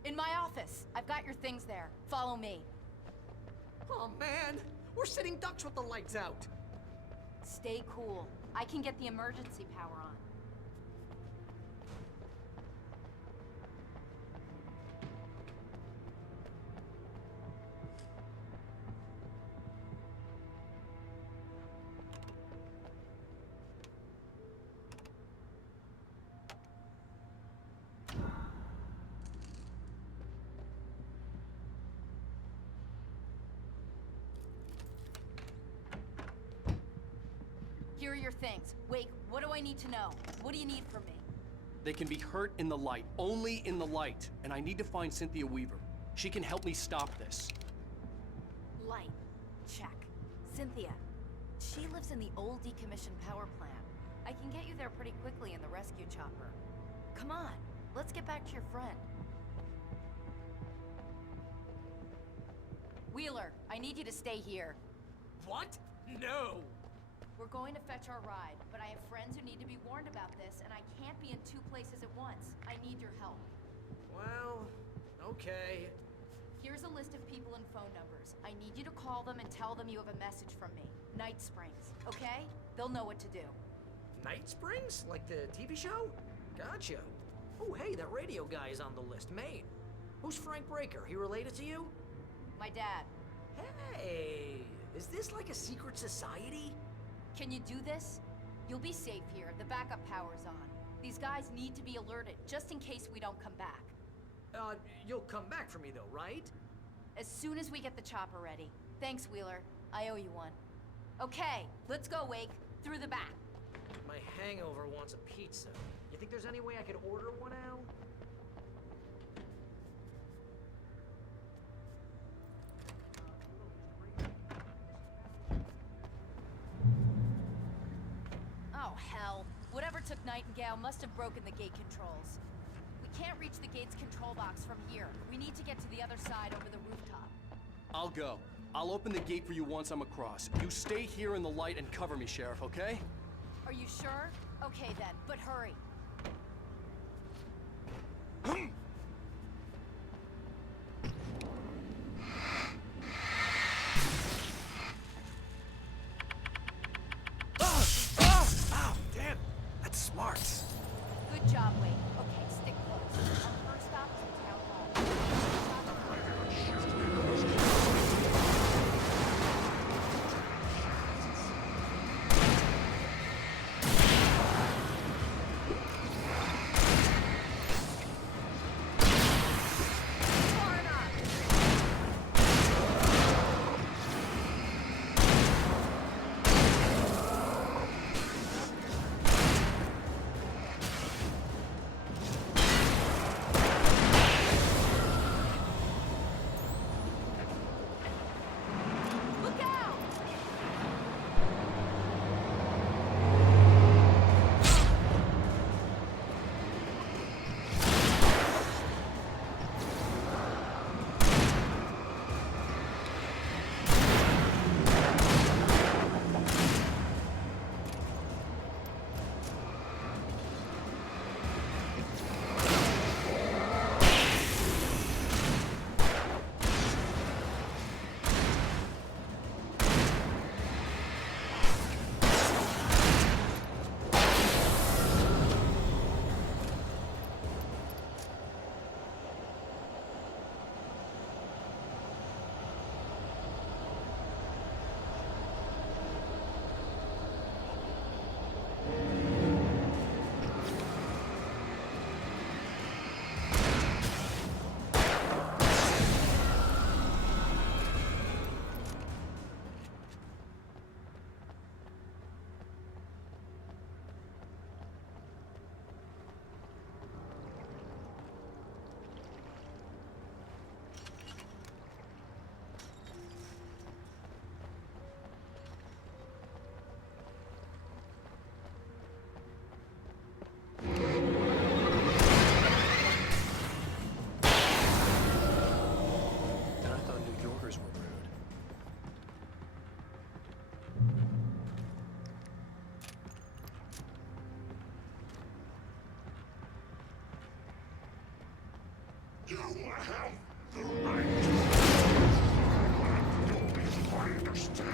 In my office. I've got your things there. Follow me. Oh man, we're sitting ducks with the lights out. Stay cool. I can get the emergency power on. Here are your things. Wake, what do I need to know? What do you need from me? They can be hurt in the light, only in the light. And I need to find Cynthia Weaver. She can help me stop this. Light. Check. Cynthia. She lives in the old decommissioned power plant. I can get you there pretty quickly in the rescue chopper. Come on, let's get back to your friend. Wheeler, I need you to stay here. What? No! We're going to fetch our ride, but I have friends who need to be warned about this, and I can't be in two places at once. I need your help. Well, okay. Here's a list of people and phone numbers. I need you to call them and tell them you have a message from me. Night Springs, okay? They'll know what to do. Night Springs? Like the TV show? Gotcha. Oh, hey, that radio guy is on the list, Maine. Who's Frank Breaker? He related to you? My dad. Hey, is this like a secret society? Can you do this? You'll be safe here. The backup power's on. These guys need to be alerted, just in case we don't come back. You'll come back for me though, right? As soon as we get the chopper ready. Thanks, Wheeler. I owe you one. Okay, let's go, Wake. Through the back. My hangover wants a pizza. You think there's any way I could order one, Al? Oh, hell. Whatever took Nightingale must have broken the gate controls. We can't reach the gate's control box from here. We need to get to the other side over the rooftop. I'll go. I'll open the gate for you once I'm across. You stay here in the light and cover me, Sheriff, okay? Are you sure? Okay then, but hurry. Ow, damn! That's smart. Good job, Wade. Okay, stick close. Our first stop is the town hall. You have the right. I understand.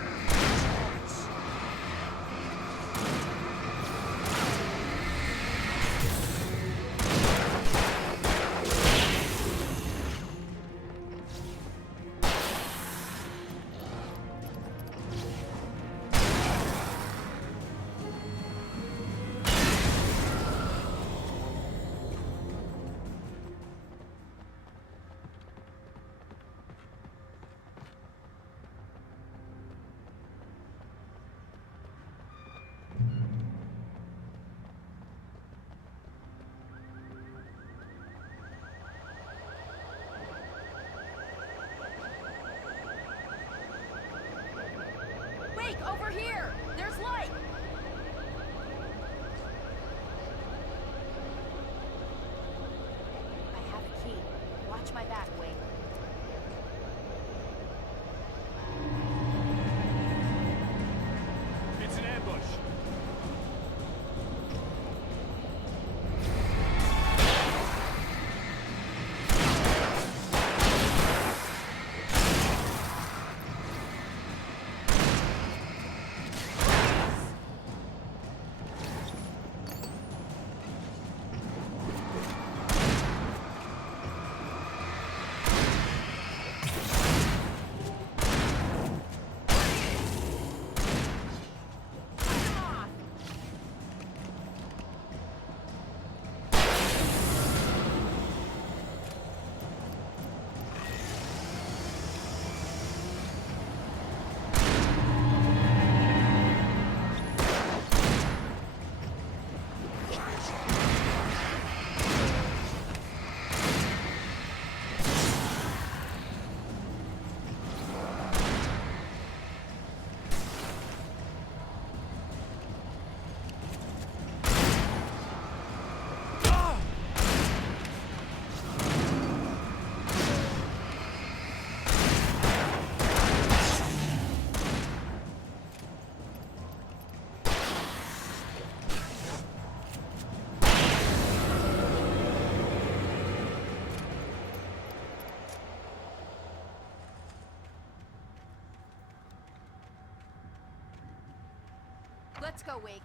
Let's go, Wake.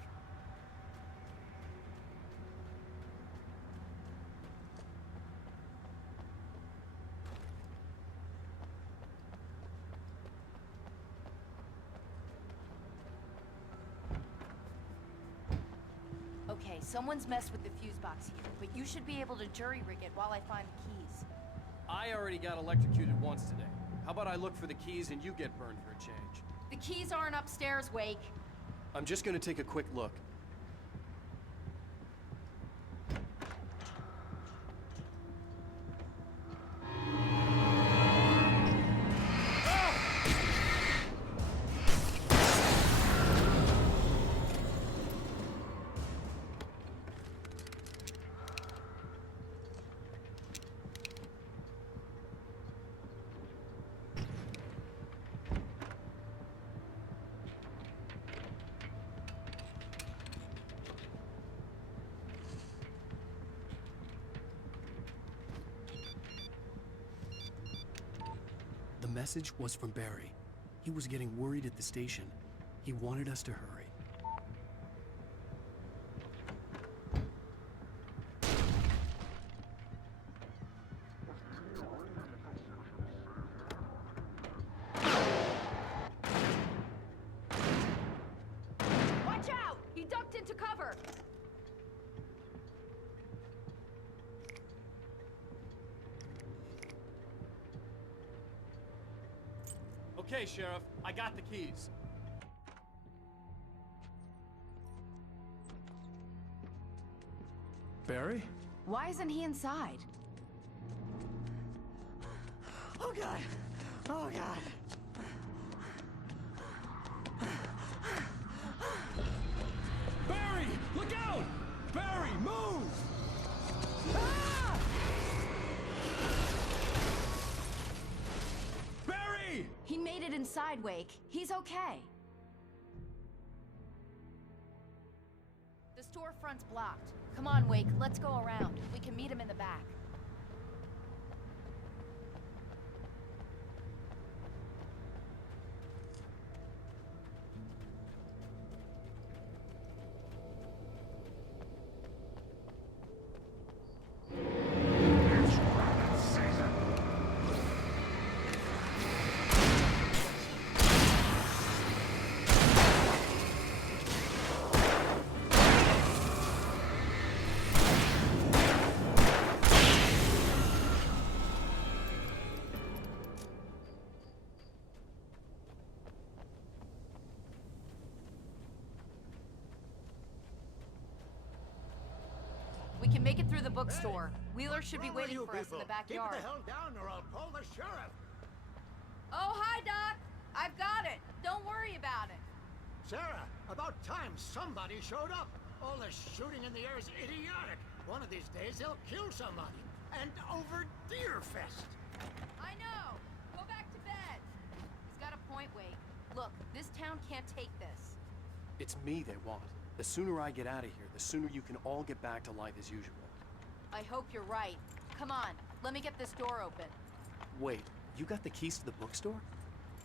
Okay, someone's messed with the fuse box here, but you should be able to jury-rig it while I find the keys. I already got electrocuted once today. How about I look for the keys and you get burned for a change? The keys aren't upstairs, Wake. I'm just gonna take a quick look. The message was from Barry. He was getting worried at the station. He wanted us to hurry. Watch out! He ducked into cover! Okay, Sheriff, I got the keys. Barry? Why isn't he inside? Oh God! Oh God! Barry! Look out! Barry, move! Ah! Barry! He made it inside, Wake. He's okay. The storefront's blocked. Come on, Wake. Let's go around. We can meet him in the back. We can make it through the bookstore. Wheeler should be waiting for us in the backyard. Keep the hell down or I'll call the sheriff. Oh, hi, Doc. I've got it. Don't worry about it. Sarah, about time somebody showed up. All the shooting in the air is idiotic. One of these days they'll kill somebody. And over Deerfest. I know. Go back to bed. He's got a point, Wake. Look, this town can't take this. It's me they want. The sooner I get out of here, the sooner you can all get back to life as usual. I hope you're right. Come on, let me get this door open. Wait, you got the keys to the bookstore?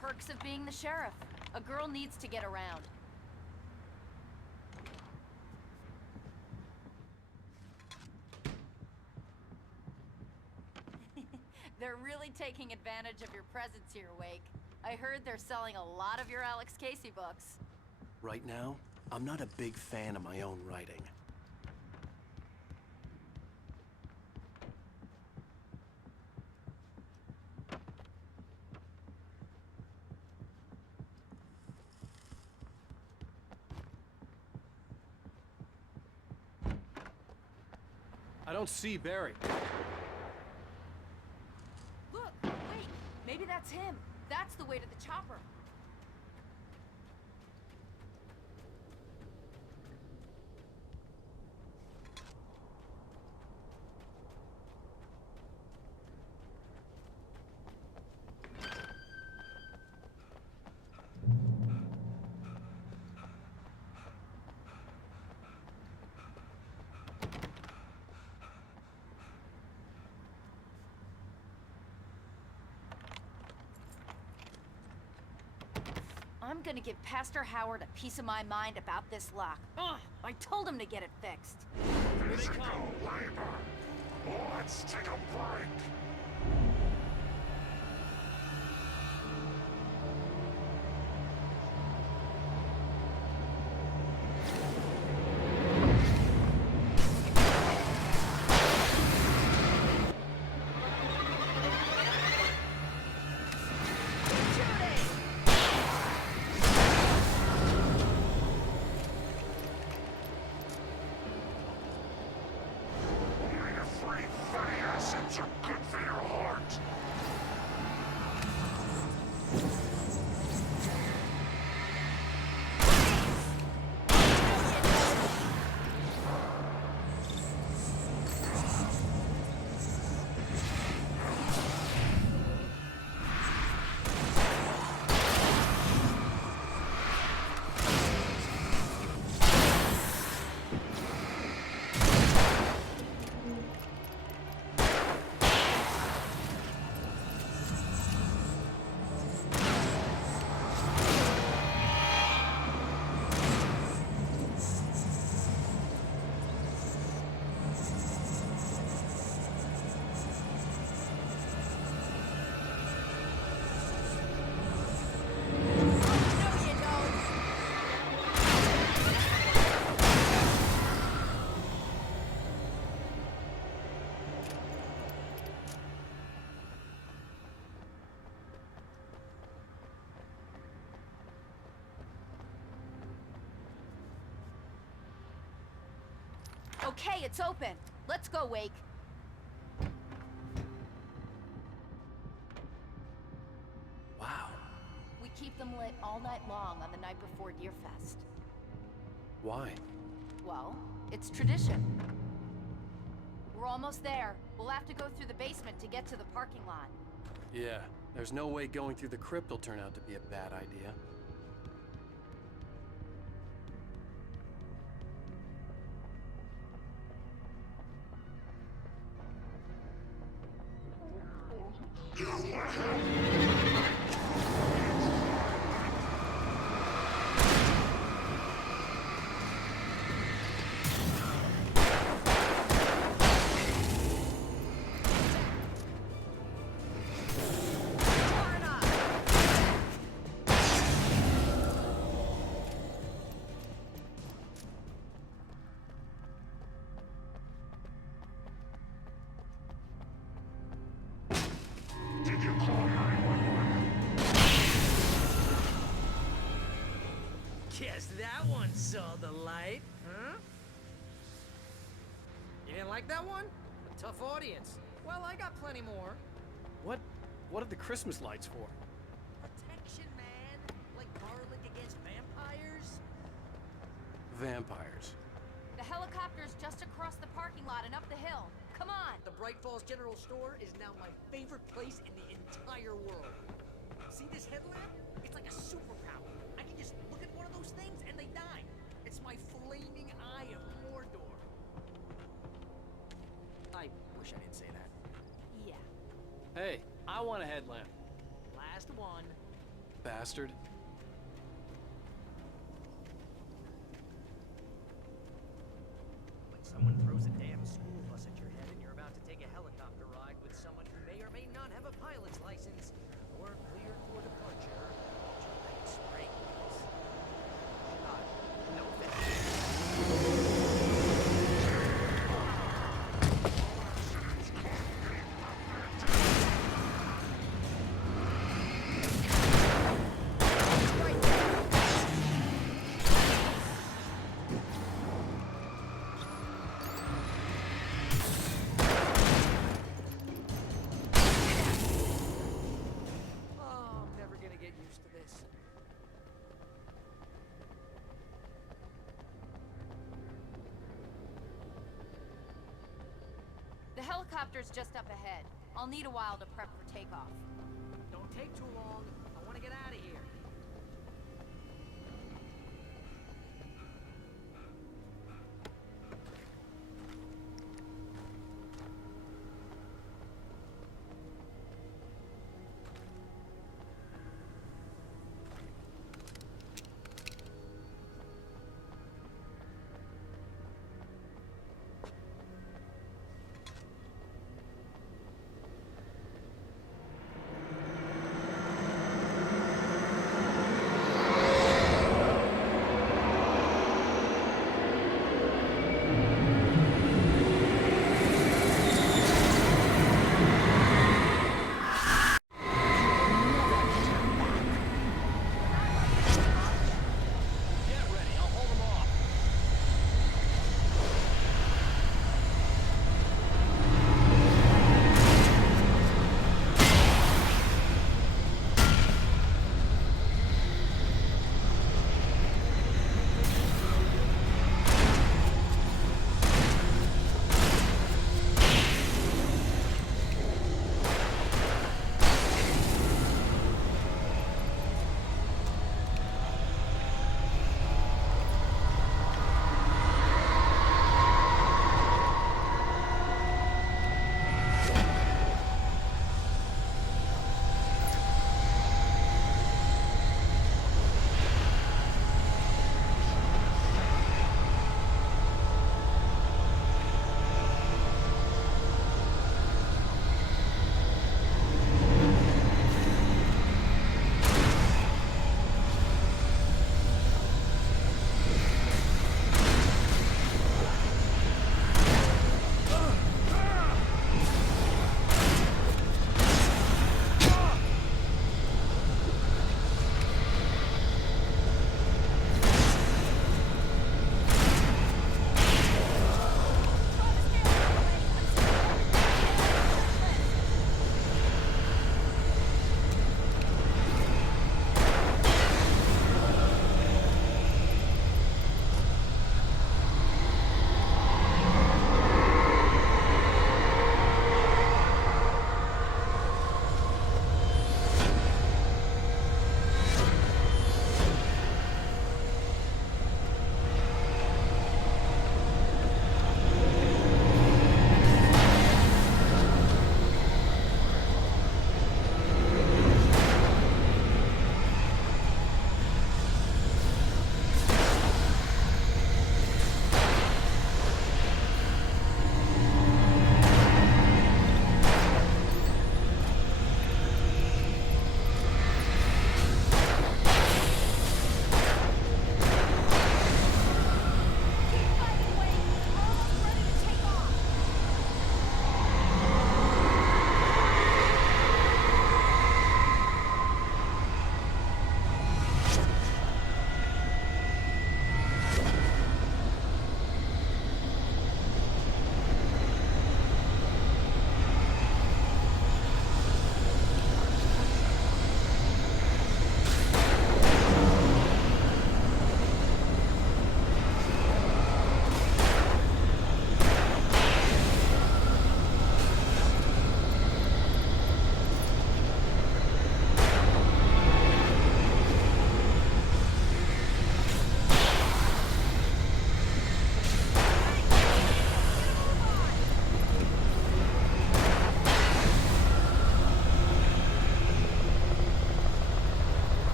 Perks of being the sheriff. A girl needs to get around. They're really taking advantage of your presence here, Wake. I heard they're selling a lot of your Alex Casey books. Right now, I'm not a big fan of my own writing. I don't see Barry. Look, wait, maybe that's him. That's the way to the chopper. I'm gonna give Pastor Howard a piece of my mind about this lock. Ugh, I told him to get it fixed. Physical labor. Let's take a break. Okay, it's open. Let's go, Wake. Wow. We keep them lit all night long on the night before Deerfest. Why? Well, it's tradition. We're almost there. We'll have to go through the basement to get to the parking lot. Yeah, there's no way going through the crypt will turn out to be a bad idea. Guess that one saw the light, huh? You didn't like that one? A tough audience. Well, I got plenty more. What are the Christmas lights for? Protection, man. Like garlic against vampires. Vampires. The helicopter's just across the parking lot and up the hill. Come on! The Bright Falls General Store is now my favorite place in the entire world. See this headlamp? It's like a superpower. I can just look at one of those things and they die. It's my flaming eye of Mordor. I wish I didn't say that. Yeah. Hey, I want a headlamp. Last one. Bastard. When someone throws a damn school bus at your head and you're about to take a helicopter ride with someone who may or may not have a pilot's license or cleared for departure, Gillette Springs. No offense. Oh, I'm never gonna get used to this. The helicopter's just up ahead. I'll need a while to prep for takeoff. Don't take too long. I want to get out of here.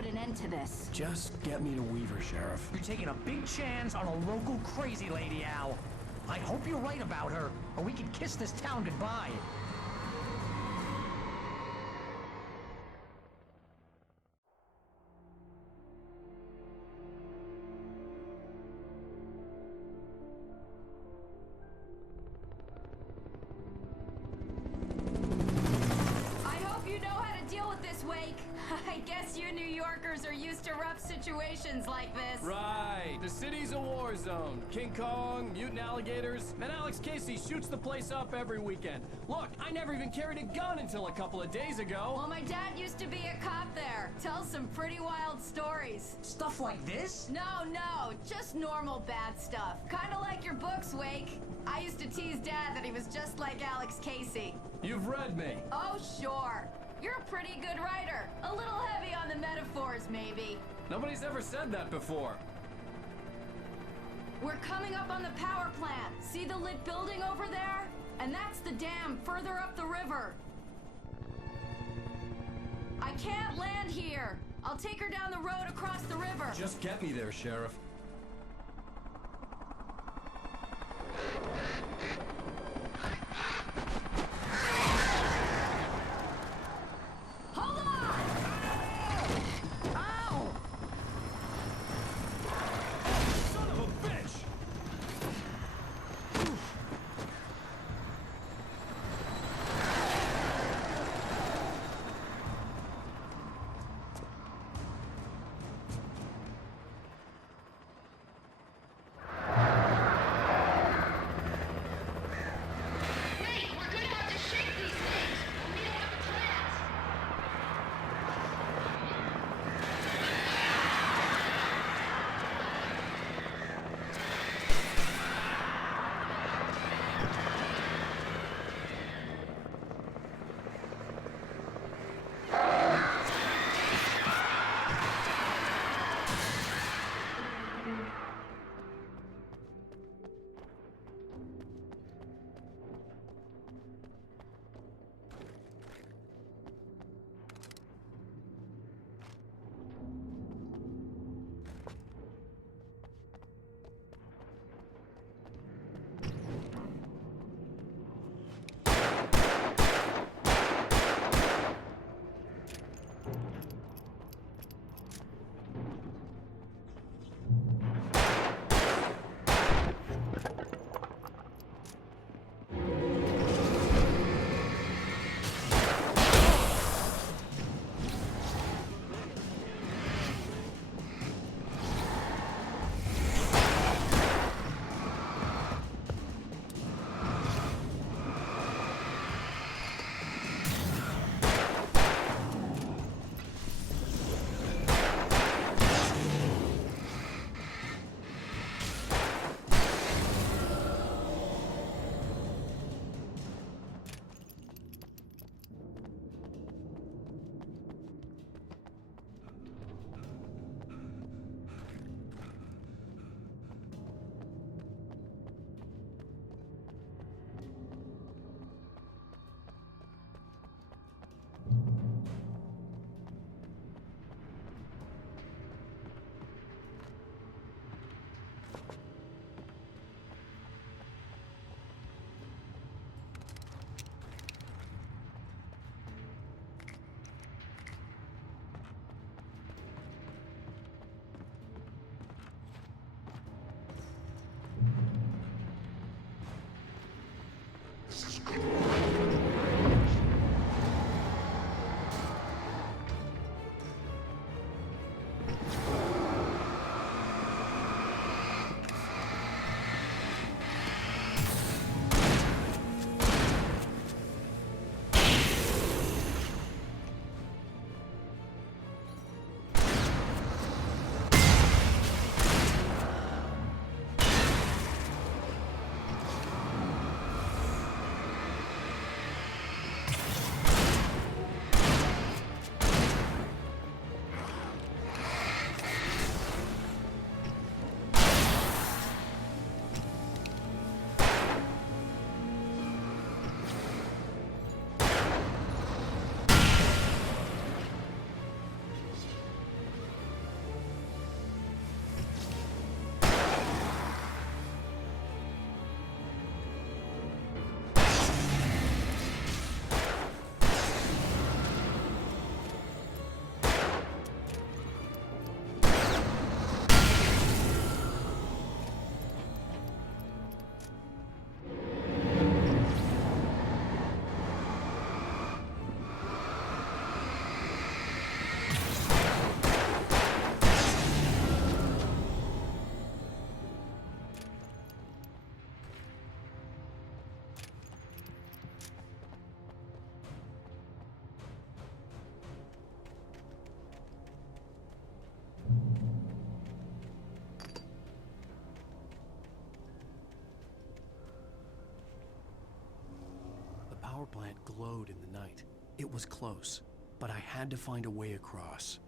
put an end to this. Just get me to Weaver, Sheriff. You're taking a big chance on a local crazy lady, Al. I hope you're right about her, or we can kiss this town goodbye. I guess you New Yorkers are used to rough situations like this. Right. The city's a war zone. King Kong, mutant alligators, and Alex Casey shoots the place up every weekend. Look, I never even carried a gun until a couple of days ago. Well, my dad used to be a cop there. Tells some pretty wild stories. Stuff like this? No, just normal bad stuff. Kinda like your books, Wake. I used to tease Dad that he was just like Alex Casey. You've read me. Oh, sure. You're a pretty good writer. A little heavy on the metaphors, maybe. Nobody's ever said that before. We're coming up on the power plant. See the lit building over there? And that's the dam further up the river. I can't land here. I'll take her down the road across the river. Just get me there, Sheriff. Hold on! Ow! Son of a bitch! power plant glowed in the night. It was close, but I had to find a way across.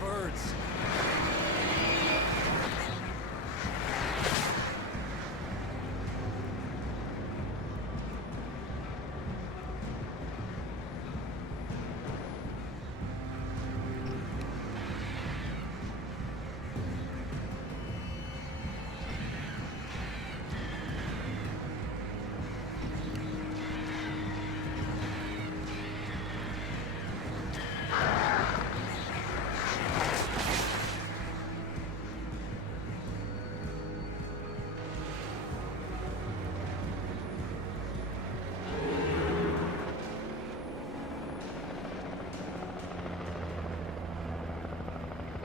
birds.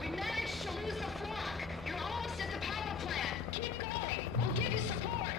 We managed to lose the flock. You're almost at the power plant. Keep going. We'll give you support.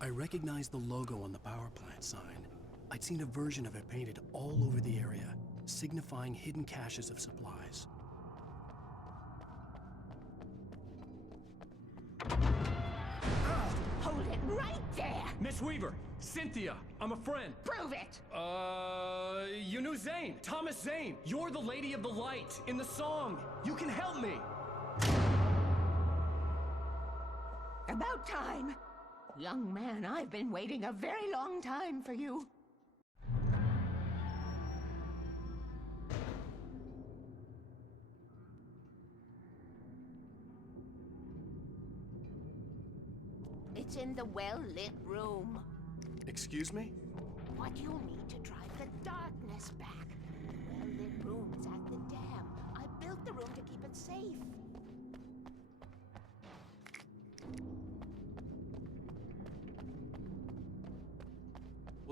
I recognized the logo on the power plant sign. I'd seen a version of it painted all over the area, signifying hidden caches of supplies. Hold it right there! Miss Weaver, Cynthia, I'm a friend. Prove it! You knew Zane, Thomas Zane. You're the Lady of the Light in the song. You can help me. About time. Young man, I've been waiting a very long time for you. It's in the well-lit room. Excuse me? What you'll need to drive the darkness back. The well-lit room is at the dam. I built the room to keep it safe.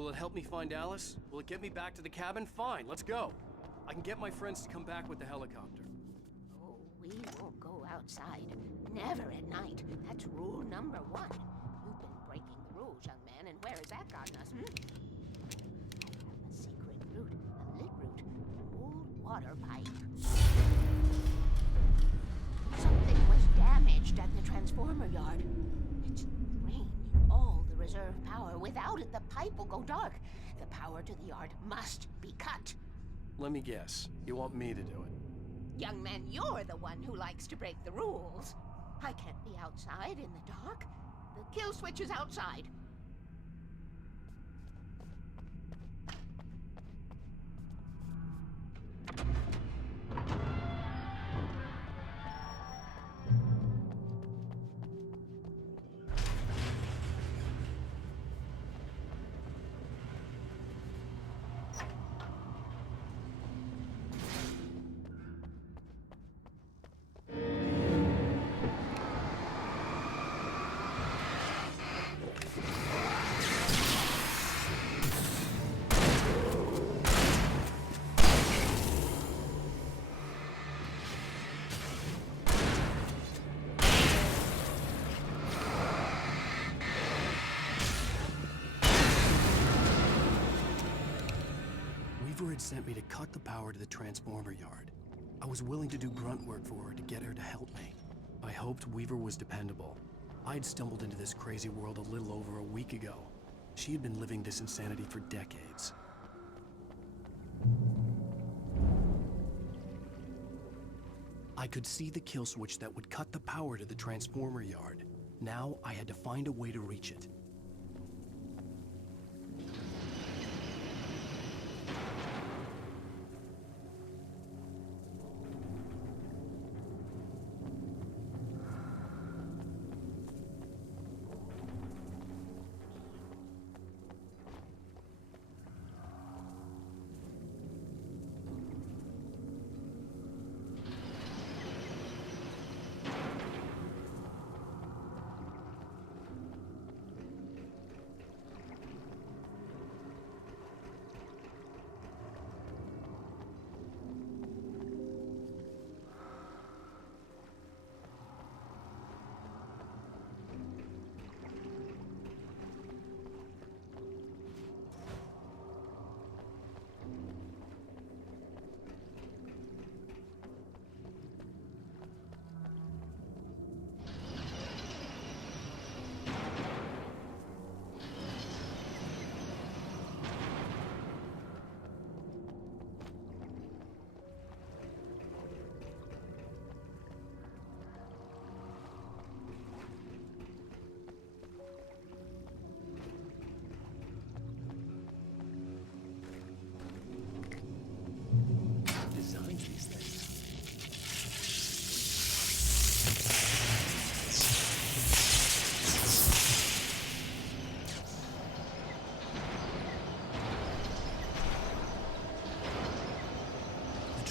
Will it help me find Alice? Will it get me back to the cabin? Fine, let's go. I can get my friends to come back with the helicopter. Oh, we won't go outside. Never at night. That's rule number 1. You've been breaking the rules, young man, and where has that gotten us, I have a secret route, a lit route, an old water pipe. Something was damaged at the transformer yard. It's draining all the reserve power. Without it, the pipe will go dark. The power to the yard must be cut. Let me guess. You want me to do it? Young man, you're the one who likes to break the rules. I can't be outside in the dark. The kill switch is outside. Weaver had sent me to cut the power to the transformer yard. I was willing to do grunt work for her to get her to help me. I hoped Weaver was dependable. I'd stumbled into this crazy world a little over a week ago. She had been living this insanity for decades. I could see the kill switch that would cut the power to the transformer yard. Now I had to find a way to reach it.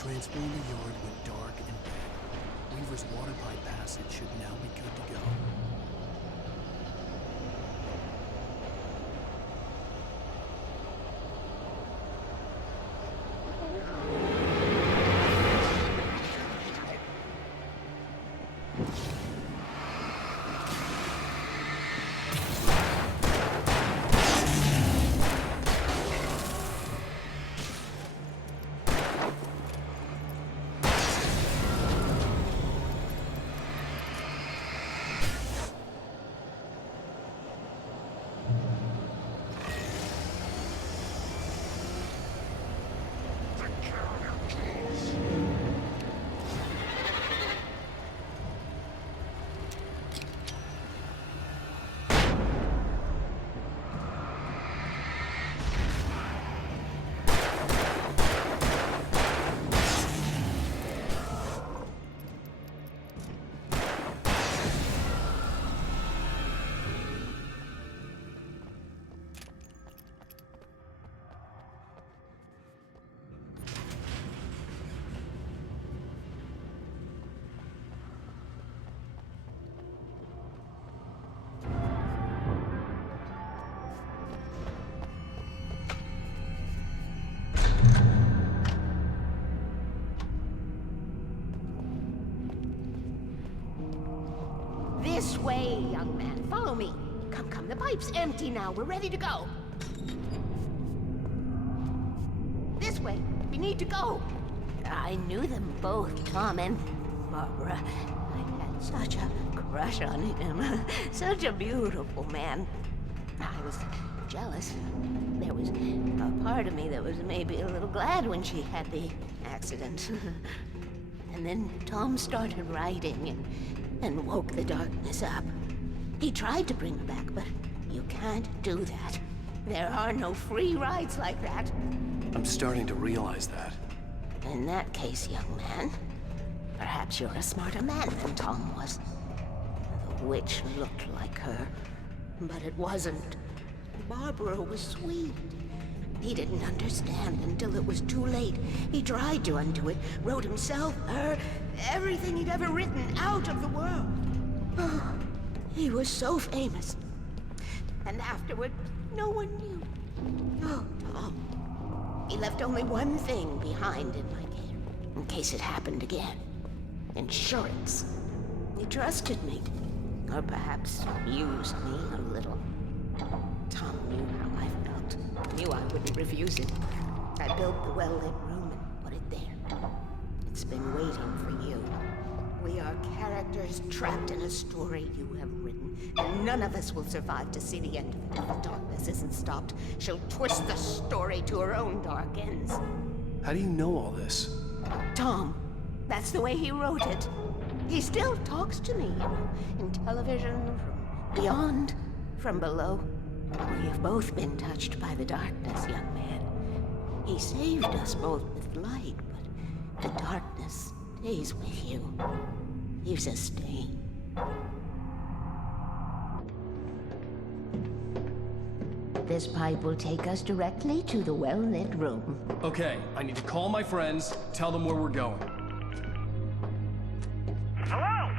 Transformer yard went dark and dead. Weaver's water pipe passage should now be good to go. This way, young man. Follow me. Come, come. The pipe's empty now. We're ready to go. This way. We need to go. I knew them both, Tom and Barbara. I had such a crush on him. Such a beautiful man. I was jealous. There was a part of me that was maybe a little glad when she had the accident. And then Tom started writing and woke the darkness up. He tried to bring her back, but you can't do that. There are no free rides like that. I'm starting to realize that. In that case, young man, perhaps you're a smarter man than Tom was. The witch looked like her, but it wasn't. Barbara was sweet. He didn't understand until it was too late. He tried to undo it, wrote himself, her, everything he'd ever written out of the world. Oh, he was so famous. And afterward, no one knew. Oh, Tom. He left only one thing behind in my care, in case it happened again. Insurance. He trusted me. Or perhaps used me a little. Tom knew how I felt. Knew I wouldn't refuse it. I built the well-lit room and put it there. It's been waiting for you. We are characters trapped in a story you have written, and none of us will survive to see the end of it if the darkness isn't stopped. She'll twist the story to her own dark ends. How do you know all this? Tom, that's the way he wrote it. He still talks to me, you know, in television, from beyond, from below. We have both been touched by the darkness, young man. He saved us both with light, but the darkness stays with you. Leaves a stain. This pipe will take us directly to the well-lit room. Okay, I need to call my friends, tell them where we're going. Hello?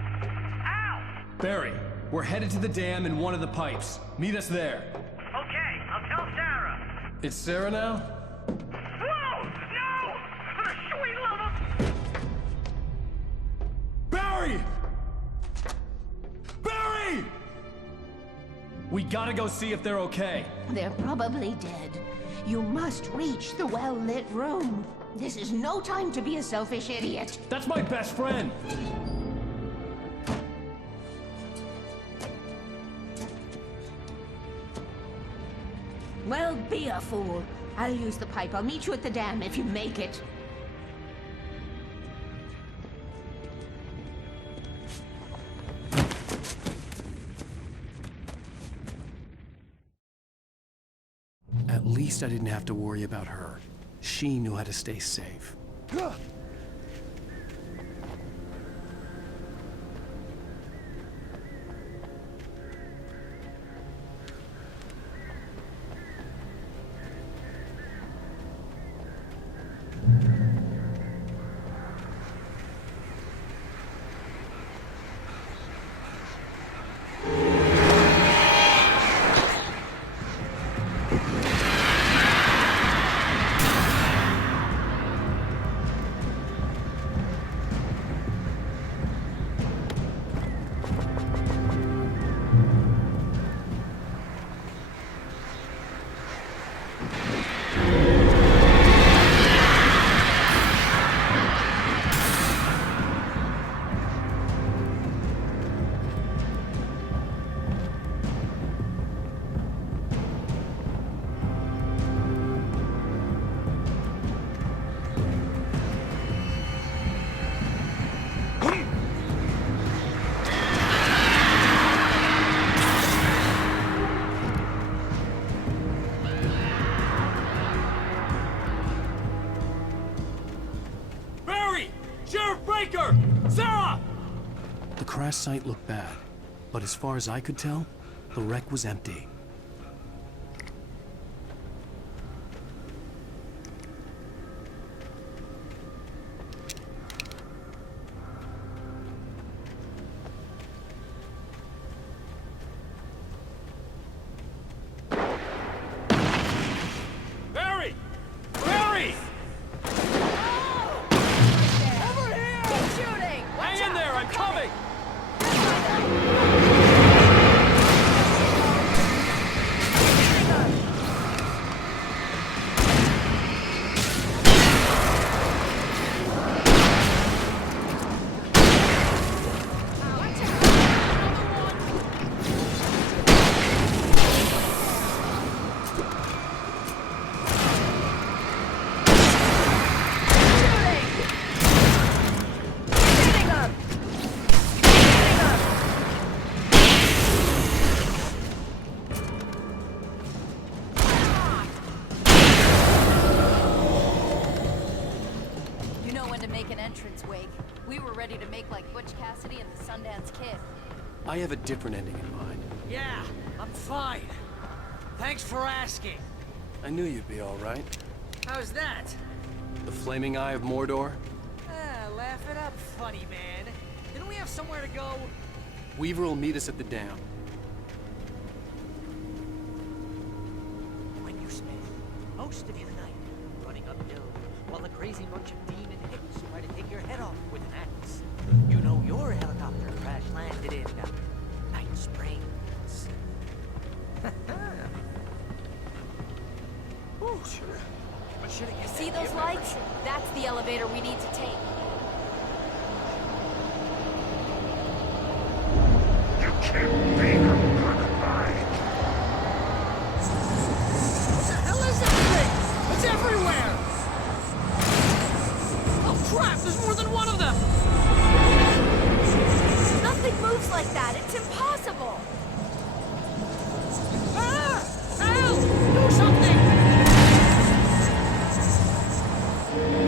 Al! Barry, we're headed to the dam in one of the pipes. Meet us there. Okay, I'll tell Sarah. It's Sarah now? Whoa! No! For the sweet love of... Barry! Barry! We gotta go see if they're okay. They're probably dead. You must reach the well-lit room. This is no time to be a selfish idiot. That's my best friend. Well, be a fool. I'll use the pipe. I'll meet you at the dam if you make it. At least I didn't have to worry about her. She knew how to stay safe. Sarah! The crash site looked bad, but as far as I could tell, the wreck was empty. Barry! Barry! Shooting! Hang in there, I'm coming! entrance, Wake. We were ready to make like Butch Cassidy and the Sundance Kid. I have a different ending in mind. Yeah, I'm fine. Thanks for asking. I knew you'd be all right. How's that? The flaming eye of Mordor? Laugh it up, funny man. Didn't we have somewhere to go? Weaver will meet us at the dam. When you spent most of your night running uphill while a crazy bunch of demon hicks try to take your head off with an axe. You know your helicopter crash landed in Night Springs. Ooh, sure. You see those lights? That's the elevator we need to take. What the hell is this thing? It's everywhere! Oh crap, there's more than one of them! Nothing moves like that. It's impossible. Ah! Al! Do something!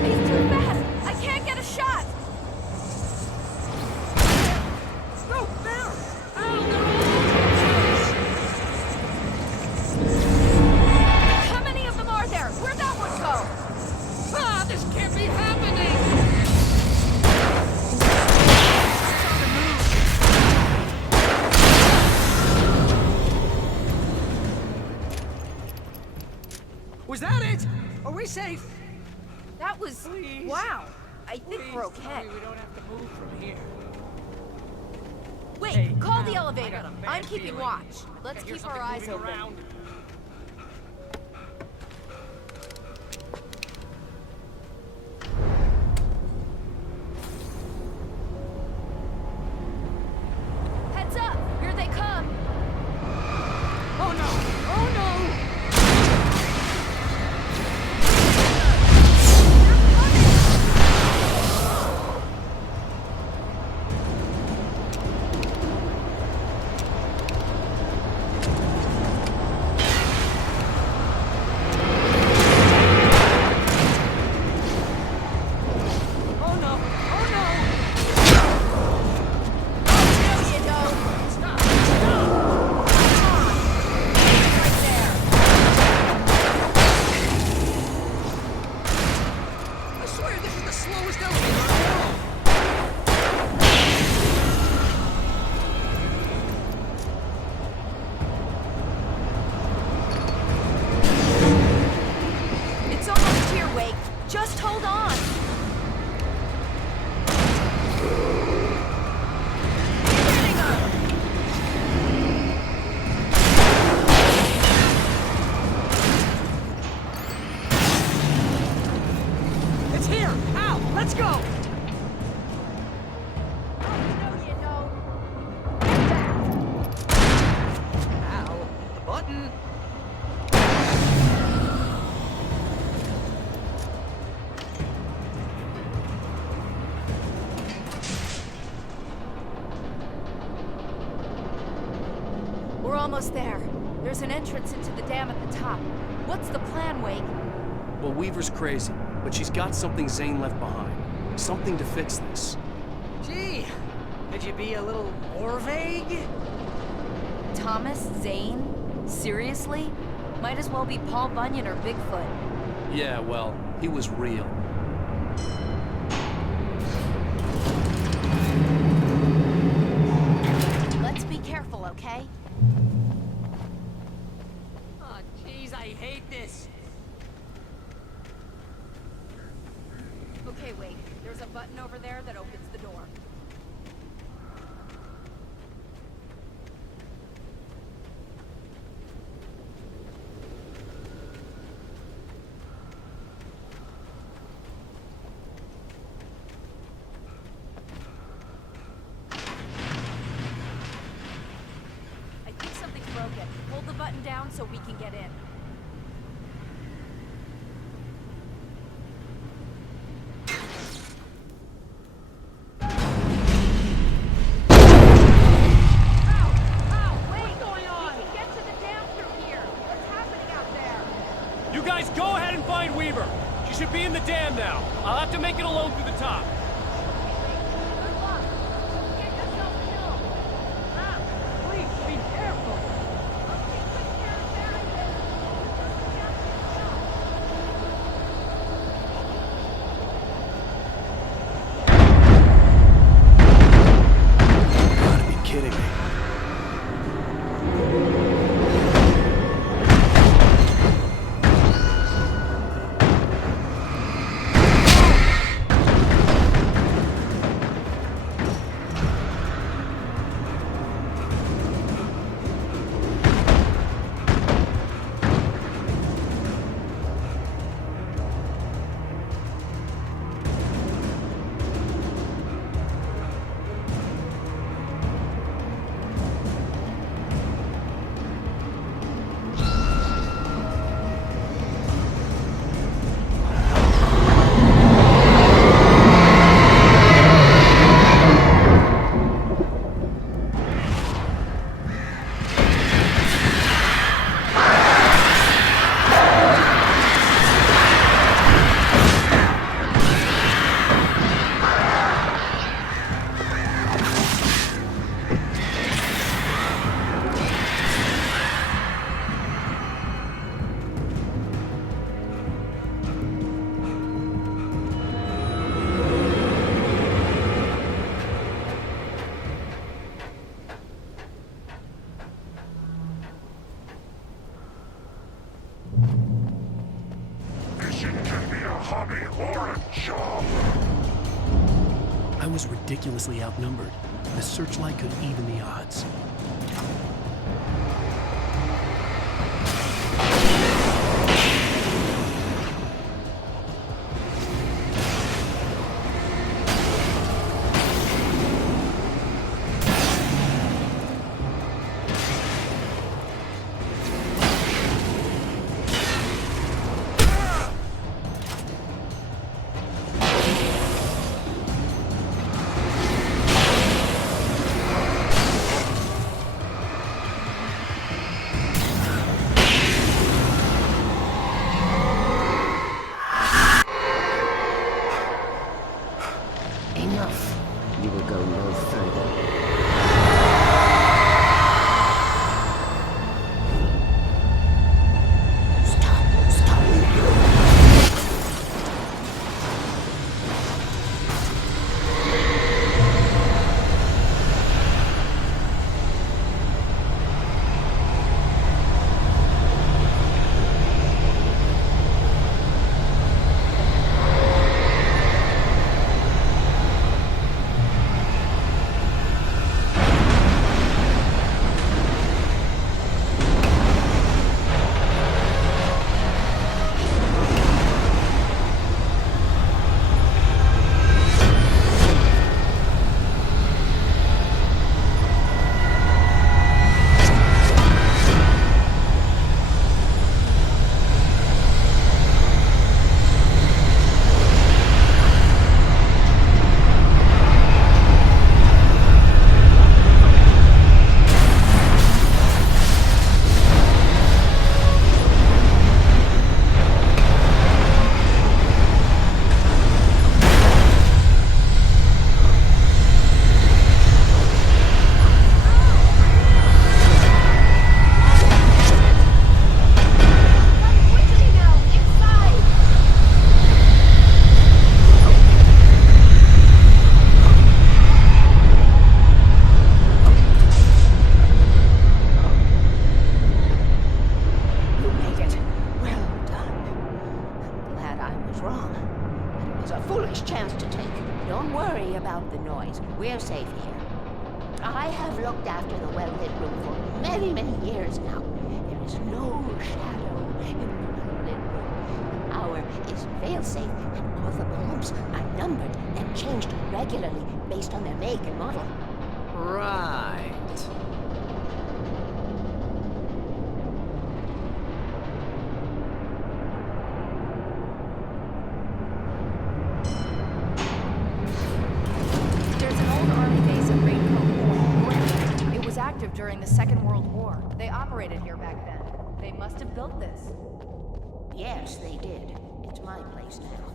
He's too fast. I can't get a shot. No, there! Al, they're all over the place! How many of them are there? Where'd that one go? Ah, this can't be happening! Was that it? Are we safe? That was... Please. Wow. I think Please we're okay. tell me we don't have to move from here. Wait, Hey, call Al, the I elevator. got a bad I'm keeping feeling. watch. Let's I hear keep our something eyes moving open. around. Heads up! Here they come! Oh no! Oh no! Oh no! Oh no! There you go! Stop! Stop! Right there! I swear this is the slowest elevator in the world! It's almost here, Wake. Just hold on! Hitting her! It's here! Al, let's go! You know. Al, the button! We're almost there. There's an entrance into the dam at the top. What's the plan, Wake? Well, Weaver's crazy, but she's got something Zane left behind. Something to fix this. Gee, could you be a little more vague? Thomas Zane? Seriously? Might as well be Paul Bunyan or Bigfoot. Yeah, well, he was real. Let's be careful, okay? Oh, jeez, I hate this. Okay, wait. There's a button over there that opens the door. I think something's broken. Hold the button down so we can get in. You guys go ahead and find Weaver. She should be in the dam now. I'll have to make it alone through the top. was ridiculously outnumbered. The searchlight could even the odds. Enough. You will go no further. We're safe here. I have looked after the well-lit room for many, many years now. There is no shadow in the well-lit room. The hour is fail-safe, and all the bulbs are numbered and changed regularly based on their make and model. Right. Active during the Second World War. They operated here back then. They must have built this. Yes, they did. It's my place now.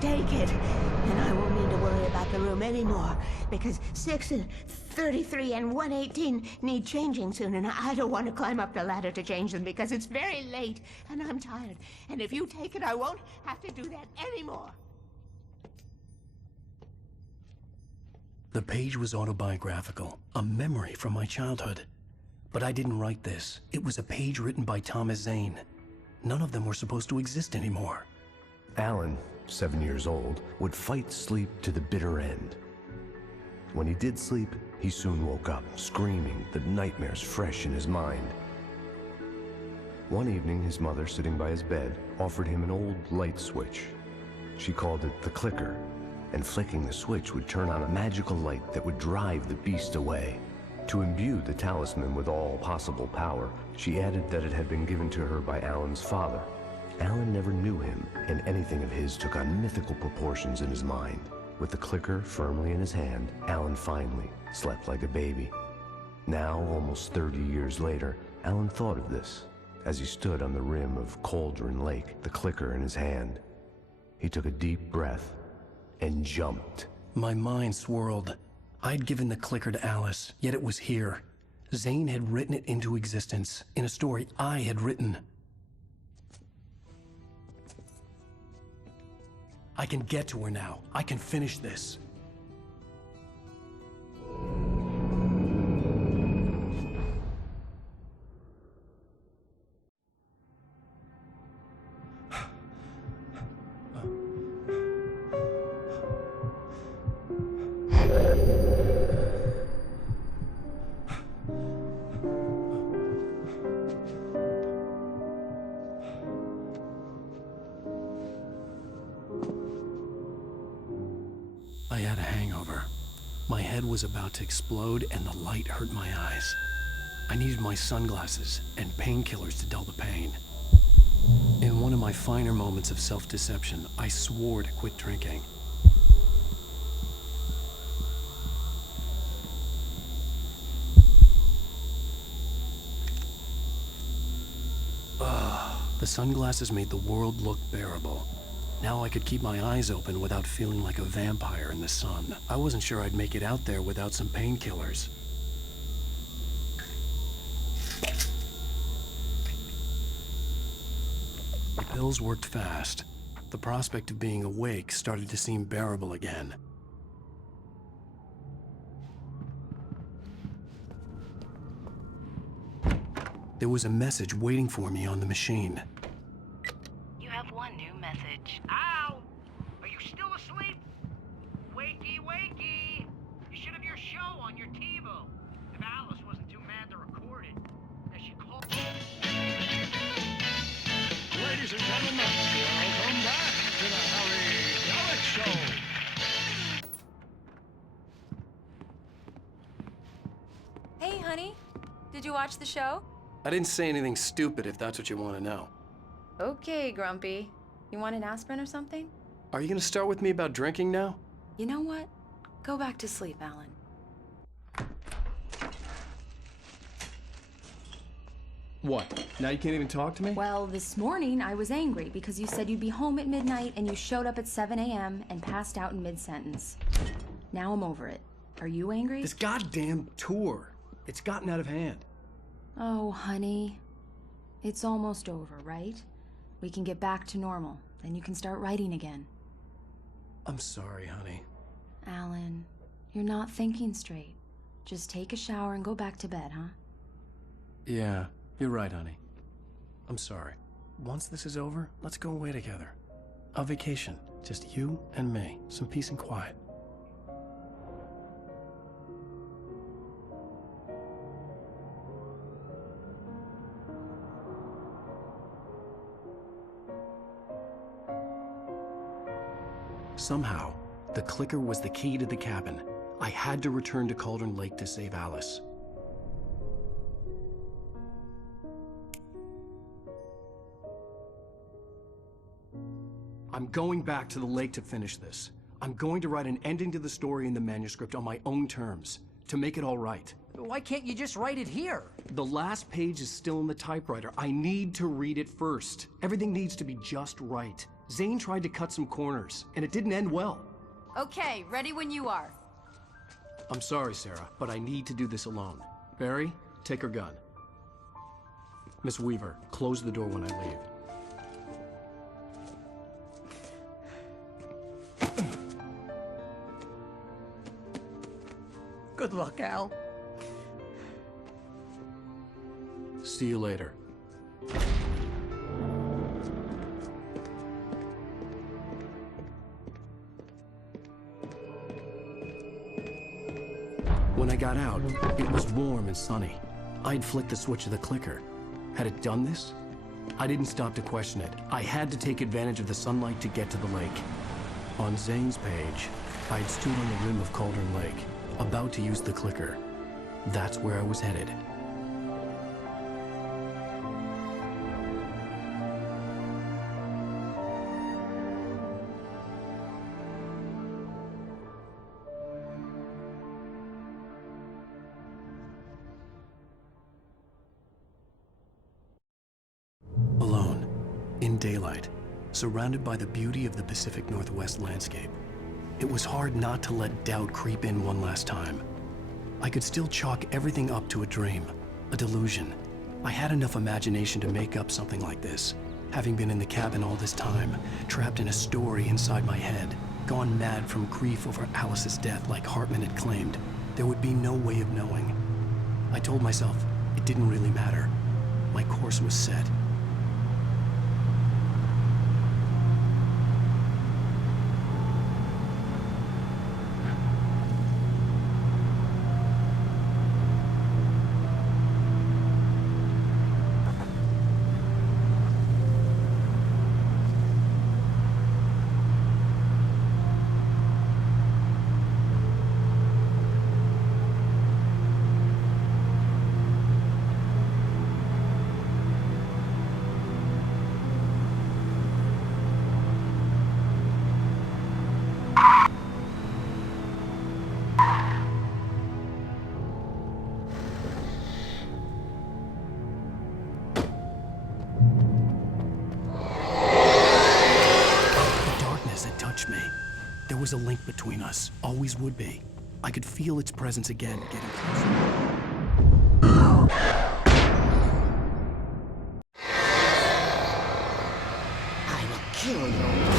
Take it, and I won't need to worry about the room anymore, because 6 and 33 and 118 need changing soon, and I don't want to climb up the ladder to change them because it's very late, and I'm tired. And if you take it, I won't have to do that anymore. The page was autobiographical, a memory from my childhood. But I didn't write this. It was a page written by Thomas Zane. None of them were supposed to exist anymore. Alan, 7 years old, would fight sleep to the bitter end. When he did sleep, he soon woke up, screaming, the nightmares fresh in his mind. One evening, his mother, sitting by his bed, offered him an old light switch. She called it the clicker, and flicking the switch would turn on a magical light that would drive the beast away. To imbue the talisman with all possible power, she added that it had been given to her by Alan's father. Alan never knew him, and anything of his took on mythical proportions in his mind. With the clicker firmly in his hand, Alan finally slept like a baby. Now, almost 30 years later, Alan thought of this as he stood on the rim of Cauldron Lake, the clicker in his hand. He took a deep breath and jumped. My mind swirled. I'd given the clicker to Alice, yet it was here. Zane had written it into existence, in a story I had written. I can get to her now. I can finish this. I had a hangover. My head was about to explode and the light hurt my eyes. I needed my sunglasses and painkillers to dull the pain. In one of my finer moments of self-deception, I swore to quit drinking. The sunglasses made the world look bearable. Now I could keep my eyes open without feeling like a vampire in the sun. I wasn't sure I'd make it out there without some painkillers. The pills worked fast. The prospect of being awake started to seem bearable again. There was a message waiting for me on the machine. You have one new message. Ow! Are you still asleep? Wakey, wakey! You should have your show on your TiVo. If Alice wasn't too mad to record it. As she called... Ladies and gentlemen, welcome back to the Harry Gallic Show. Hey, honey. Did you watch the show? I didn't say anything stupid if that's what you want to know. Okay, Grumpy. You want an aspirin or something? Are you gonna start with me about drinking now? You know what? Go back to sleep, Alan. What? Now you can't even talk to me? Well, this morning I was angry because you said you'd be home at midnight and you showed up at 7 a.m. and passed out in mid-sentence. Now I'm over it. Are you angry? This goddamn tour. It's gotten out of hand. Oh, honey. It's almost over, right? We can get back to normal. Then you can start writing again. I'm sorry, honey. Alan, you're not thinking straight. Just take a shower and go back to bed, huh? Yeah, you're right, honey. I'm sorry. Once this is over, let's go away together. A vacation. Just you and me. Some peace and quiet. Somehow, the clicker was the key to the cabin. I had to return to Cauldron Lake to save Alice. I'm going back to the lake to finish this. I'm going to write an ending to the story in the manuscript on my own terms, to make it all right. Why can't you just write it here? The last page is still in the typewriter. I need to read it first. Everything needs to be just right. Zane tried to cut some corners, and it didn't end well. Okay, ready when you are. I'm sorry, Sarah, but I need to do this alone. Barry, take her gun. Miss Weaver, close the door when I leave. Good luck, Al. See you later. When I got out, it was warm and sunny. I'd flicked the switch of the clicker. Had it done this? I didn't stop to question it. I had to take advantage of the sunlight to get to the lake. On Zane's page, I'd stood on the rim of Cauldron Lake, about to use the clicker. That's where I was headed. Alone, in daylight, surrounded by the beauty of the Pacific Northwest landscape. It was hard not to let doubt creep in one last time. I could still chalk everything up to a dream, a delusion. I had enough imagination to make up something like this, having been in the cabin all this time, trapped in a story inside my head, gone mad from grief over Alice's death like Hartman had claimed. There would be no way of knowing. I told myself it didn't really matter. My course was set. me. There was a link between us, always would be. I could feel its presence again, getting closer. I will kill you.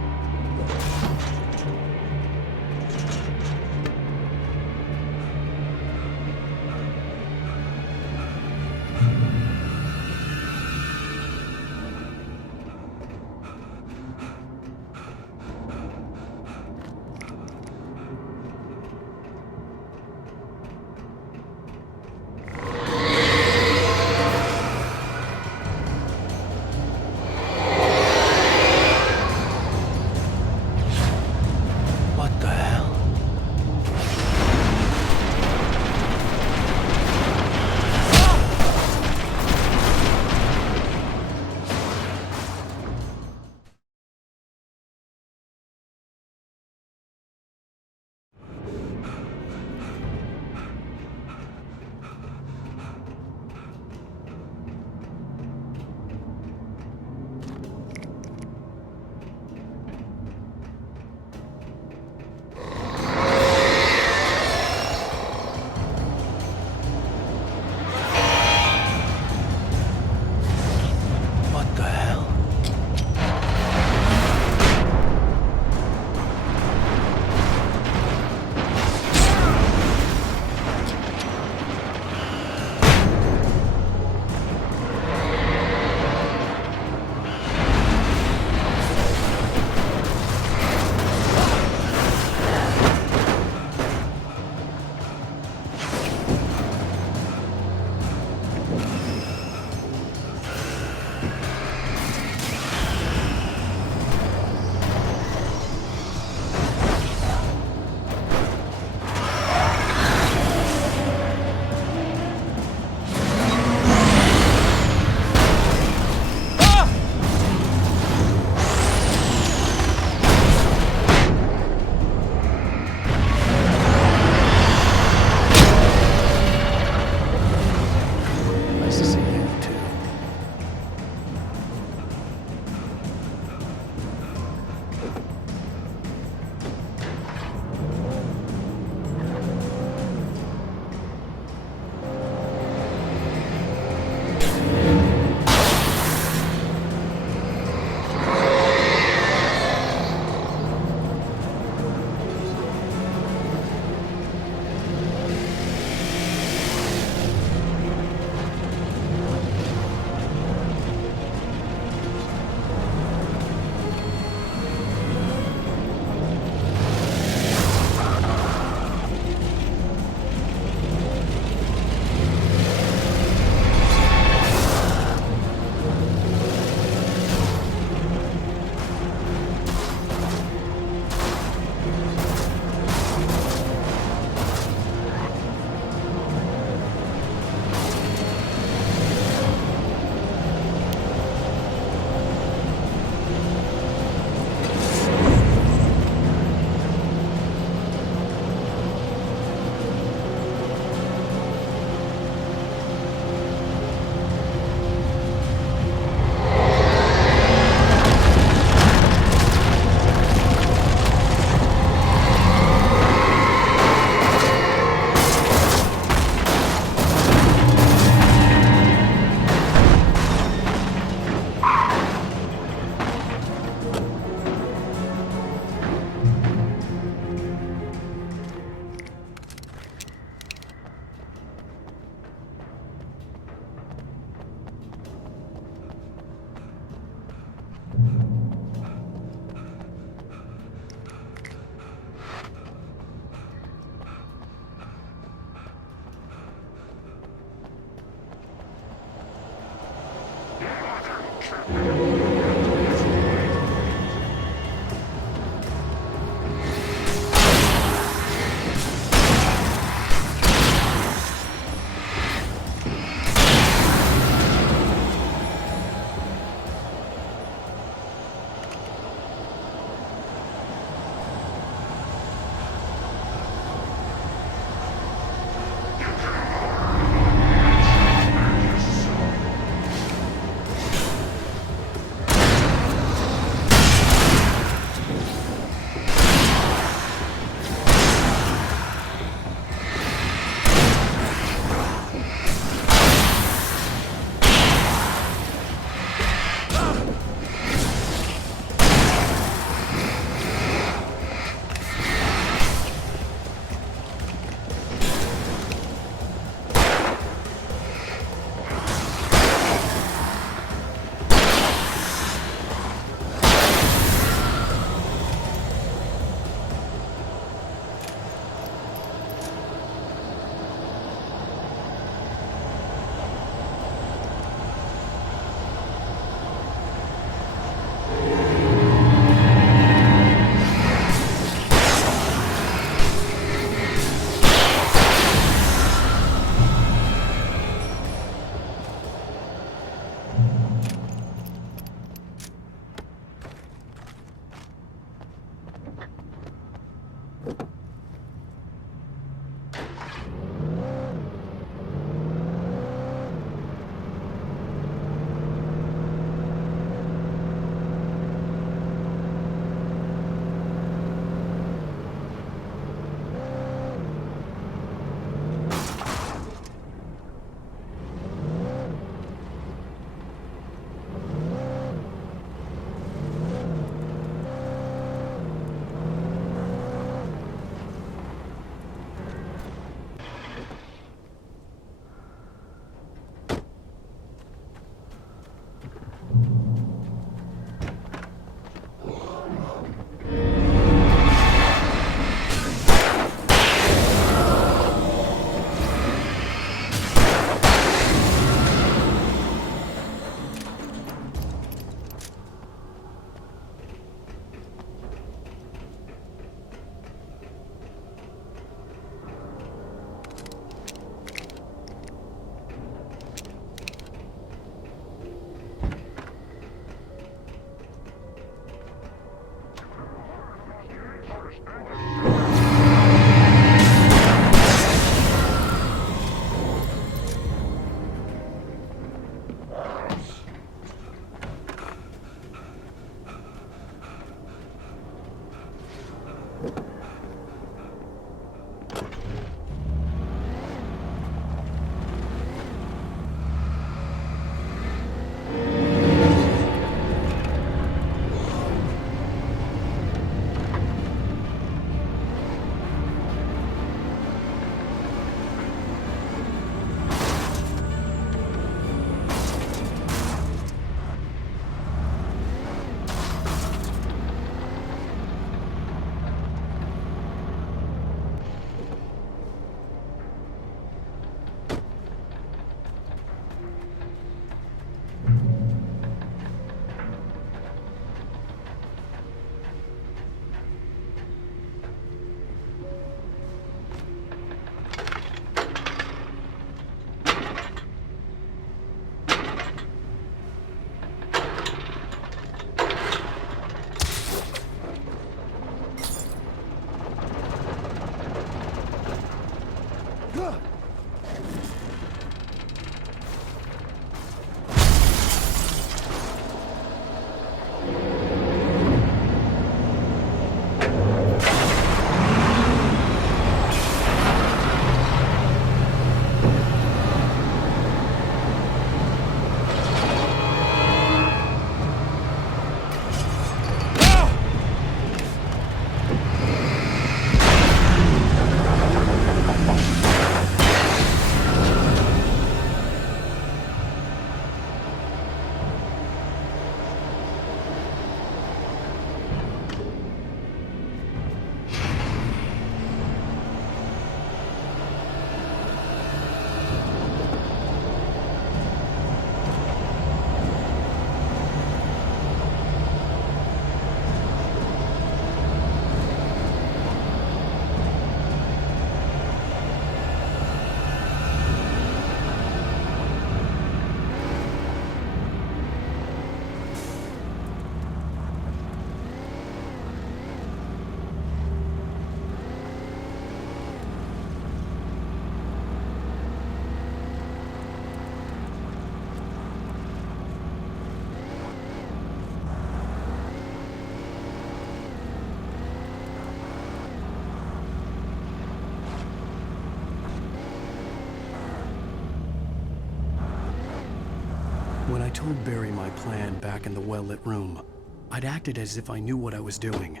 When I told Barry my plan back in the well-lit room, I'd acted as if I knew what I was doing.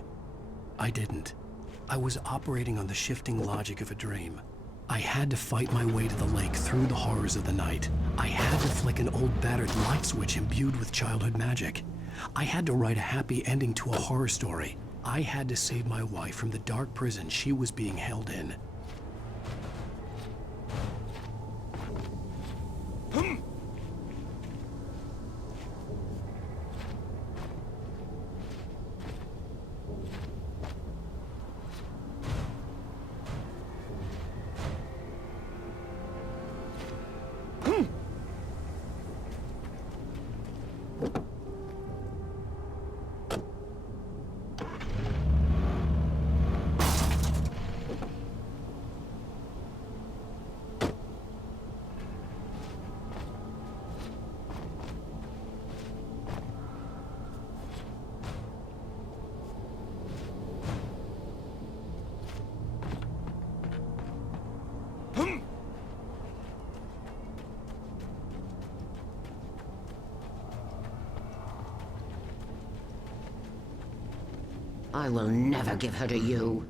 I didn't. I was operating on the shifting logic of a dream. I had to fight my way to the lake through the horrors of the night. I had to flick an old battered light switch imbued with childhood magic. I had to write a happy ending to a horror story. I had to save my wife from the dark prison she was being held in. I will never give her to you.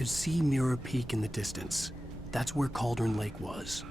could see Mirror Peak in the distance. That's where Cauldron Lake was.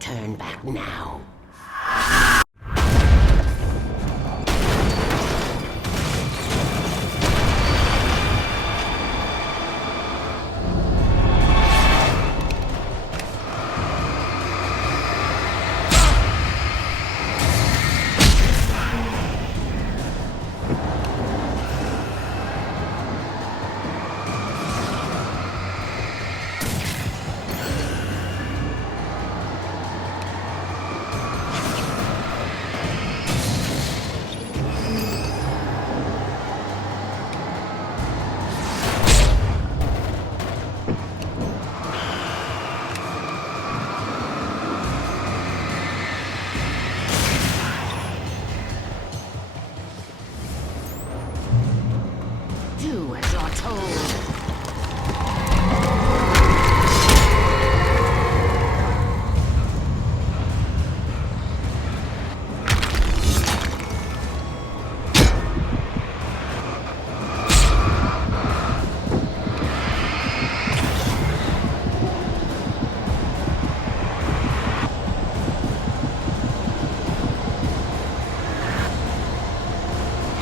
Turn back now. Do as you're told.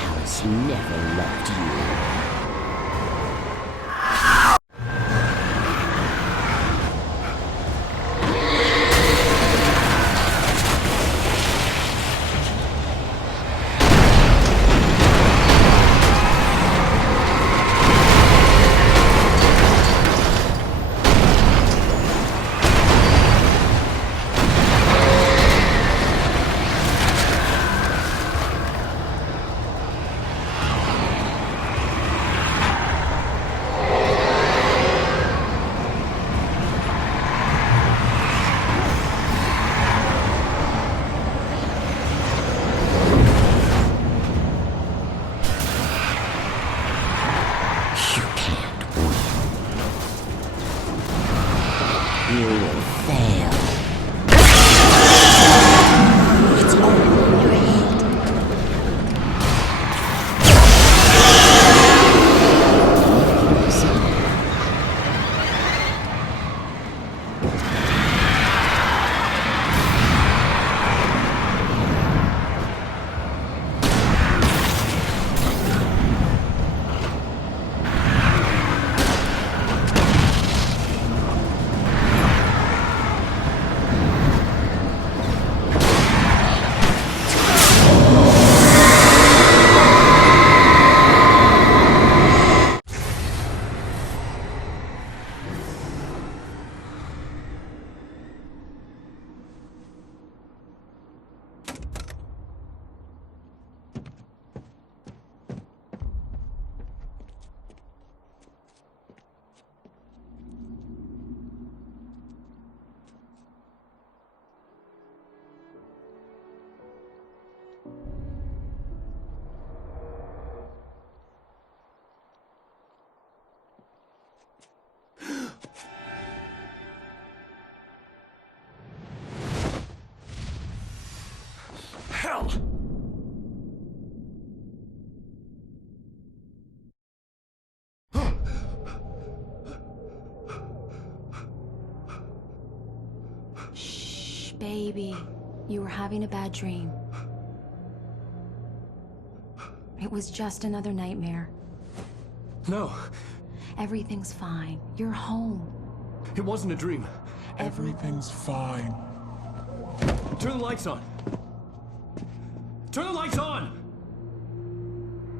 Alice never loved you. You will fail. It's all in your head. Hell! baby. You were having a bad dream. It was just another nightmare. No. Everything's fine. You're home. It wasn't a dream. Everything's fine. Turn the lights on. Turn the lights on!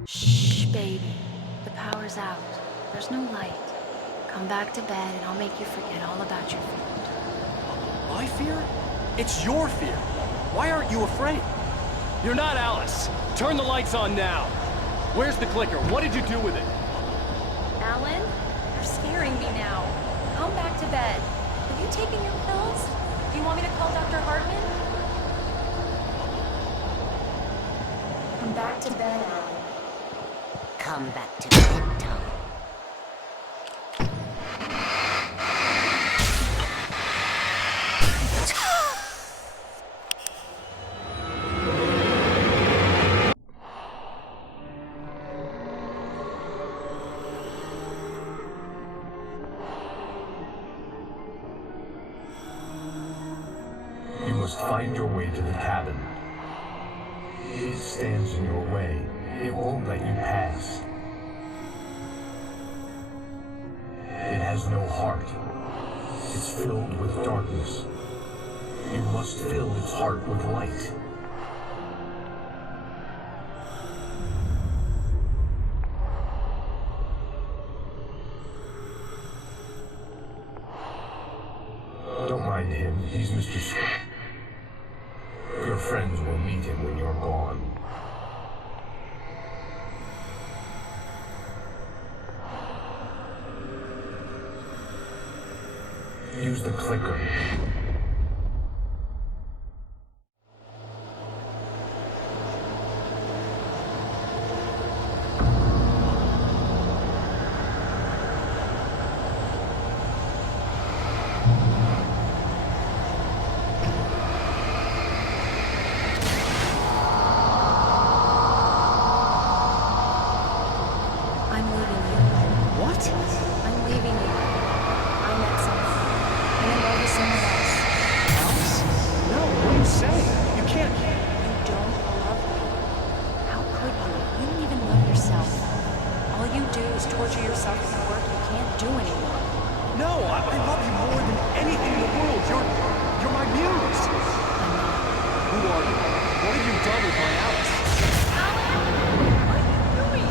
Shh, baby. The power's out. There's no light. Come back to bed and I'll make you forget all about your fear. My fear? It's your fear. Why aren't you afraid? You're not Alice. Turn the lights on now. Where's the clicker? What did you do with it? Alan, you're scaring me now. Come back to bed. Have you taken your pills? Do you want me to call Dr. Hartman? Come back to bed, Alan. Come back to bed, Tom. You must find your way to the cabin. It stands in your way. It won't let you pass. It has no heart. It's filled with darkness. You must fill its heart with light. Don't mind him. He's Mr. Your friends will meet him when you're gone. Use the clicker. I'm leaving you. What? I'm leaving you. I met someone. I'm in love with someone else. Alice? No, what are you saying? You can't. You don't love me. How could you? You don't even love yourself. All you do is torture yourself with the work you can't do anymore. No, I love you more than anything in the world. You're my muse. I'm not. Who are you? What have you done with my Alice? What are you doing?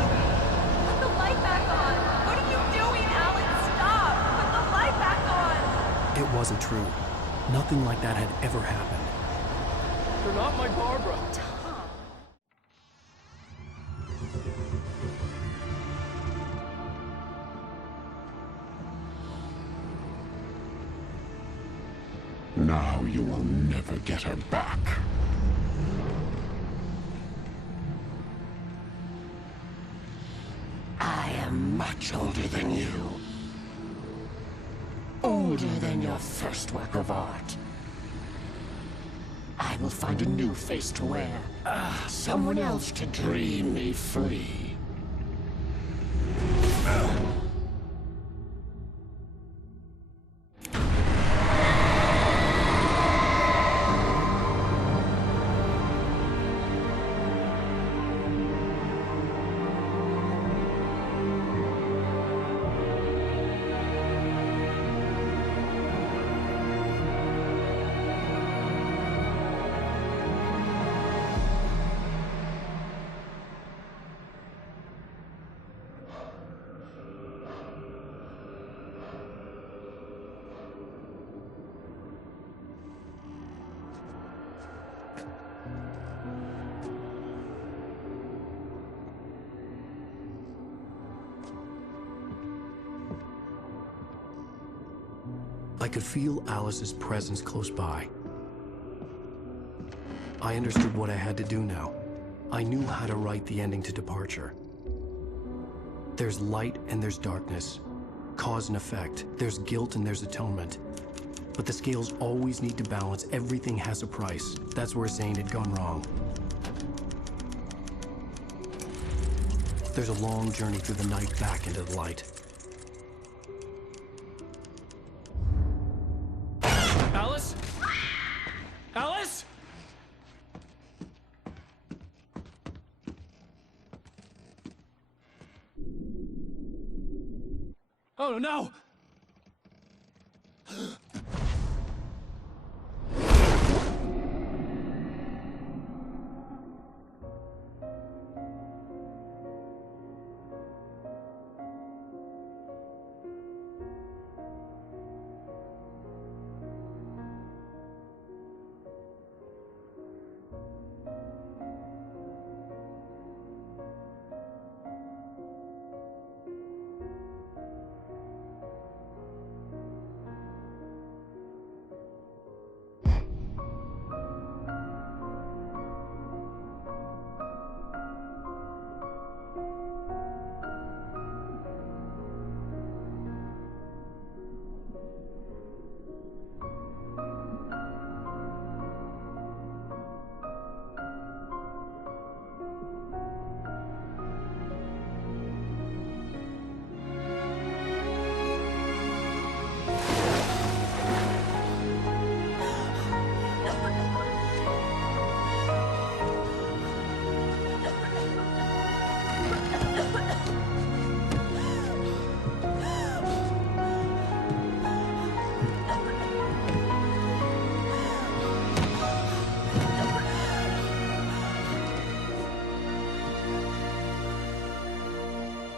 Put the light back on. What are you doing, Alan? Stop. Put the light back on. It wasn't true. Nothing like that had ever happened. You're not my Barbara. Now you will never get her back. I am much older than you. Older than your first work of art. I will find a new face to wear. Someone else to dream me free. I could feel Alice's presence close by. I understood what I had to do now. I knew how to write the ending to Departure. There's light and there's darkness. Cause and effect. There's guilt and there's atonement. But the scales always need to balance. Everything has a price. That's where Zane had gone wrong. There's a long journey through the night back into the light. Alice? Oh no!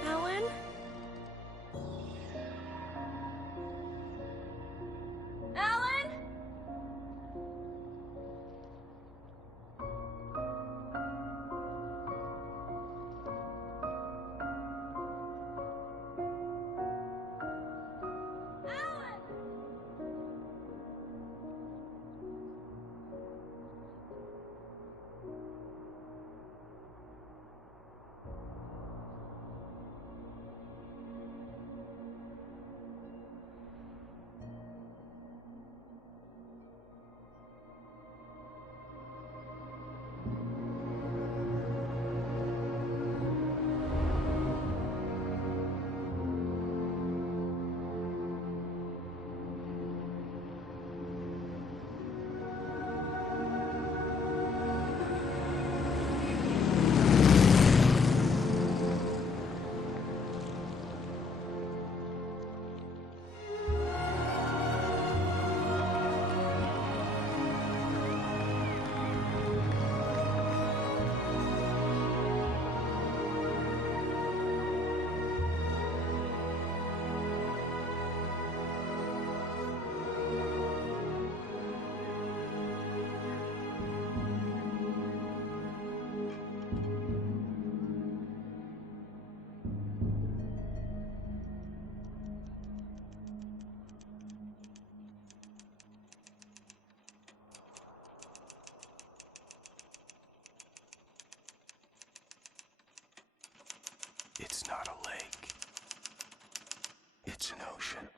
Alan? Alan? It's not a lake. It's an ocean.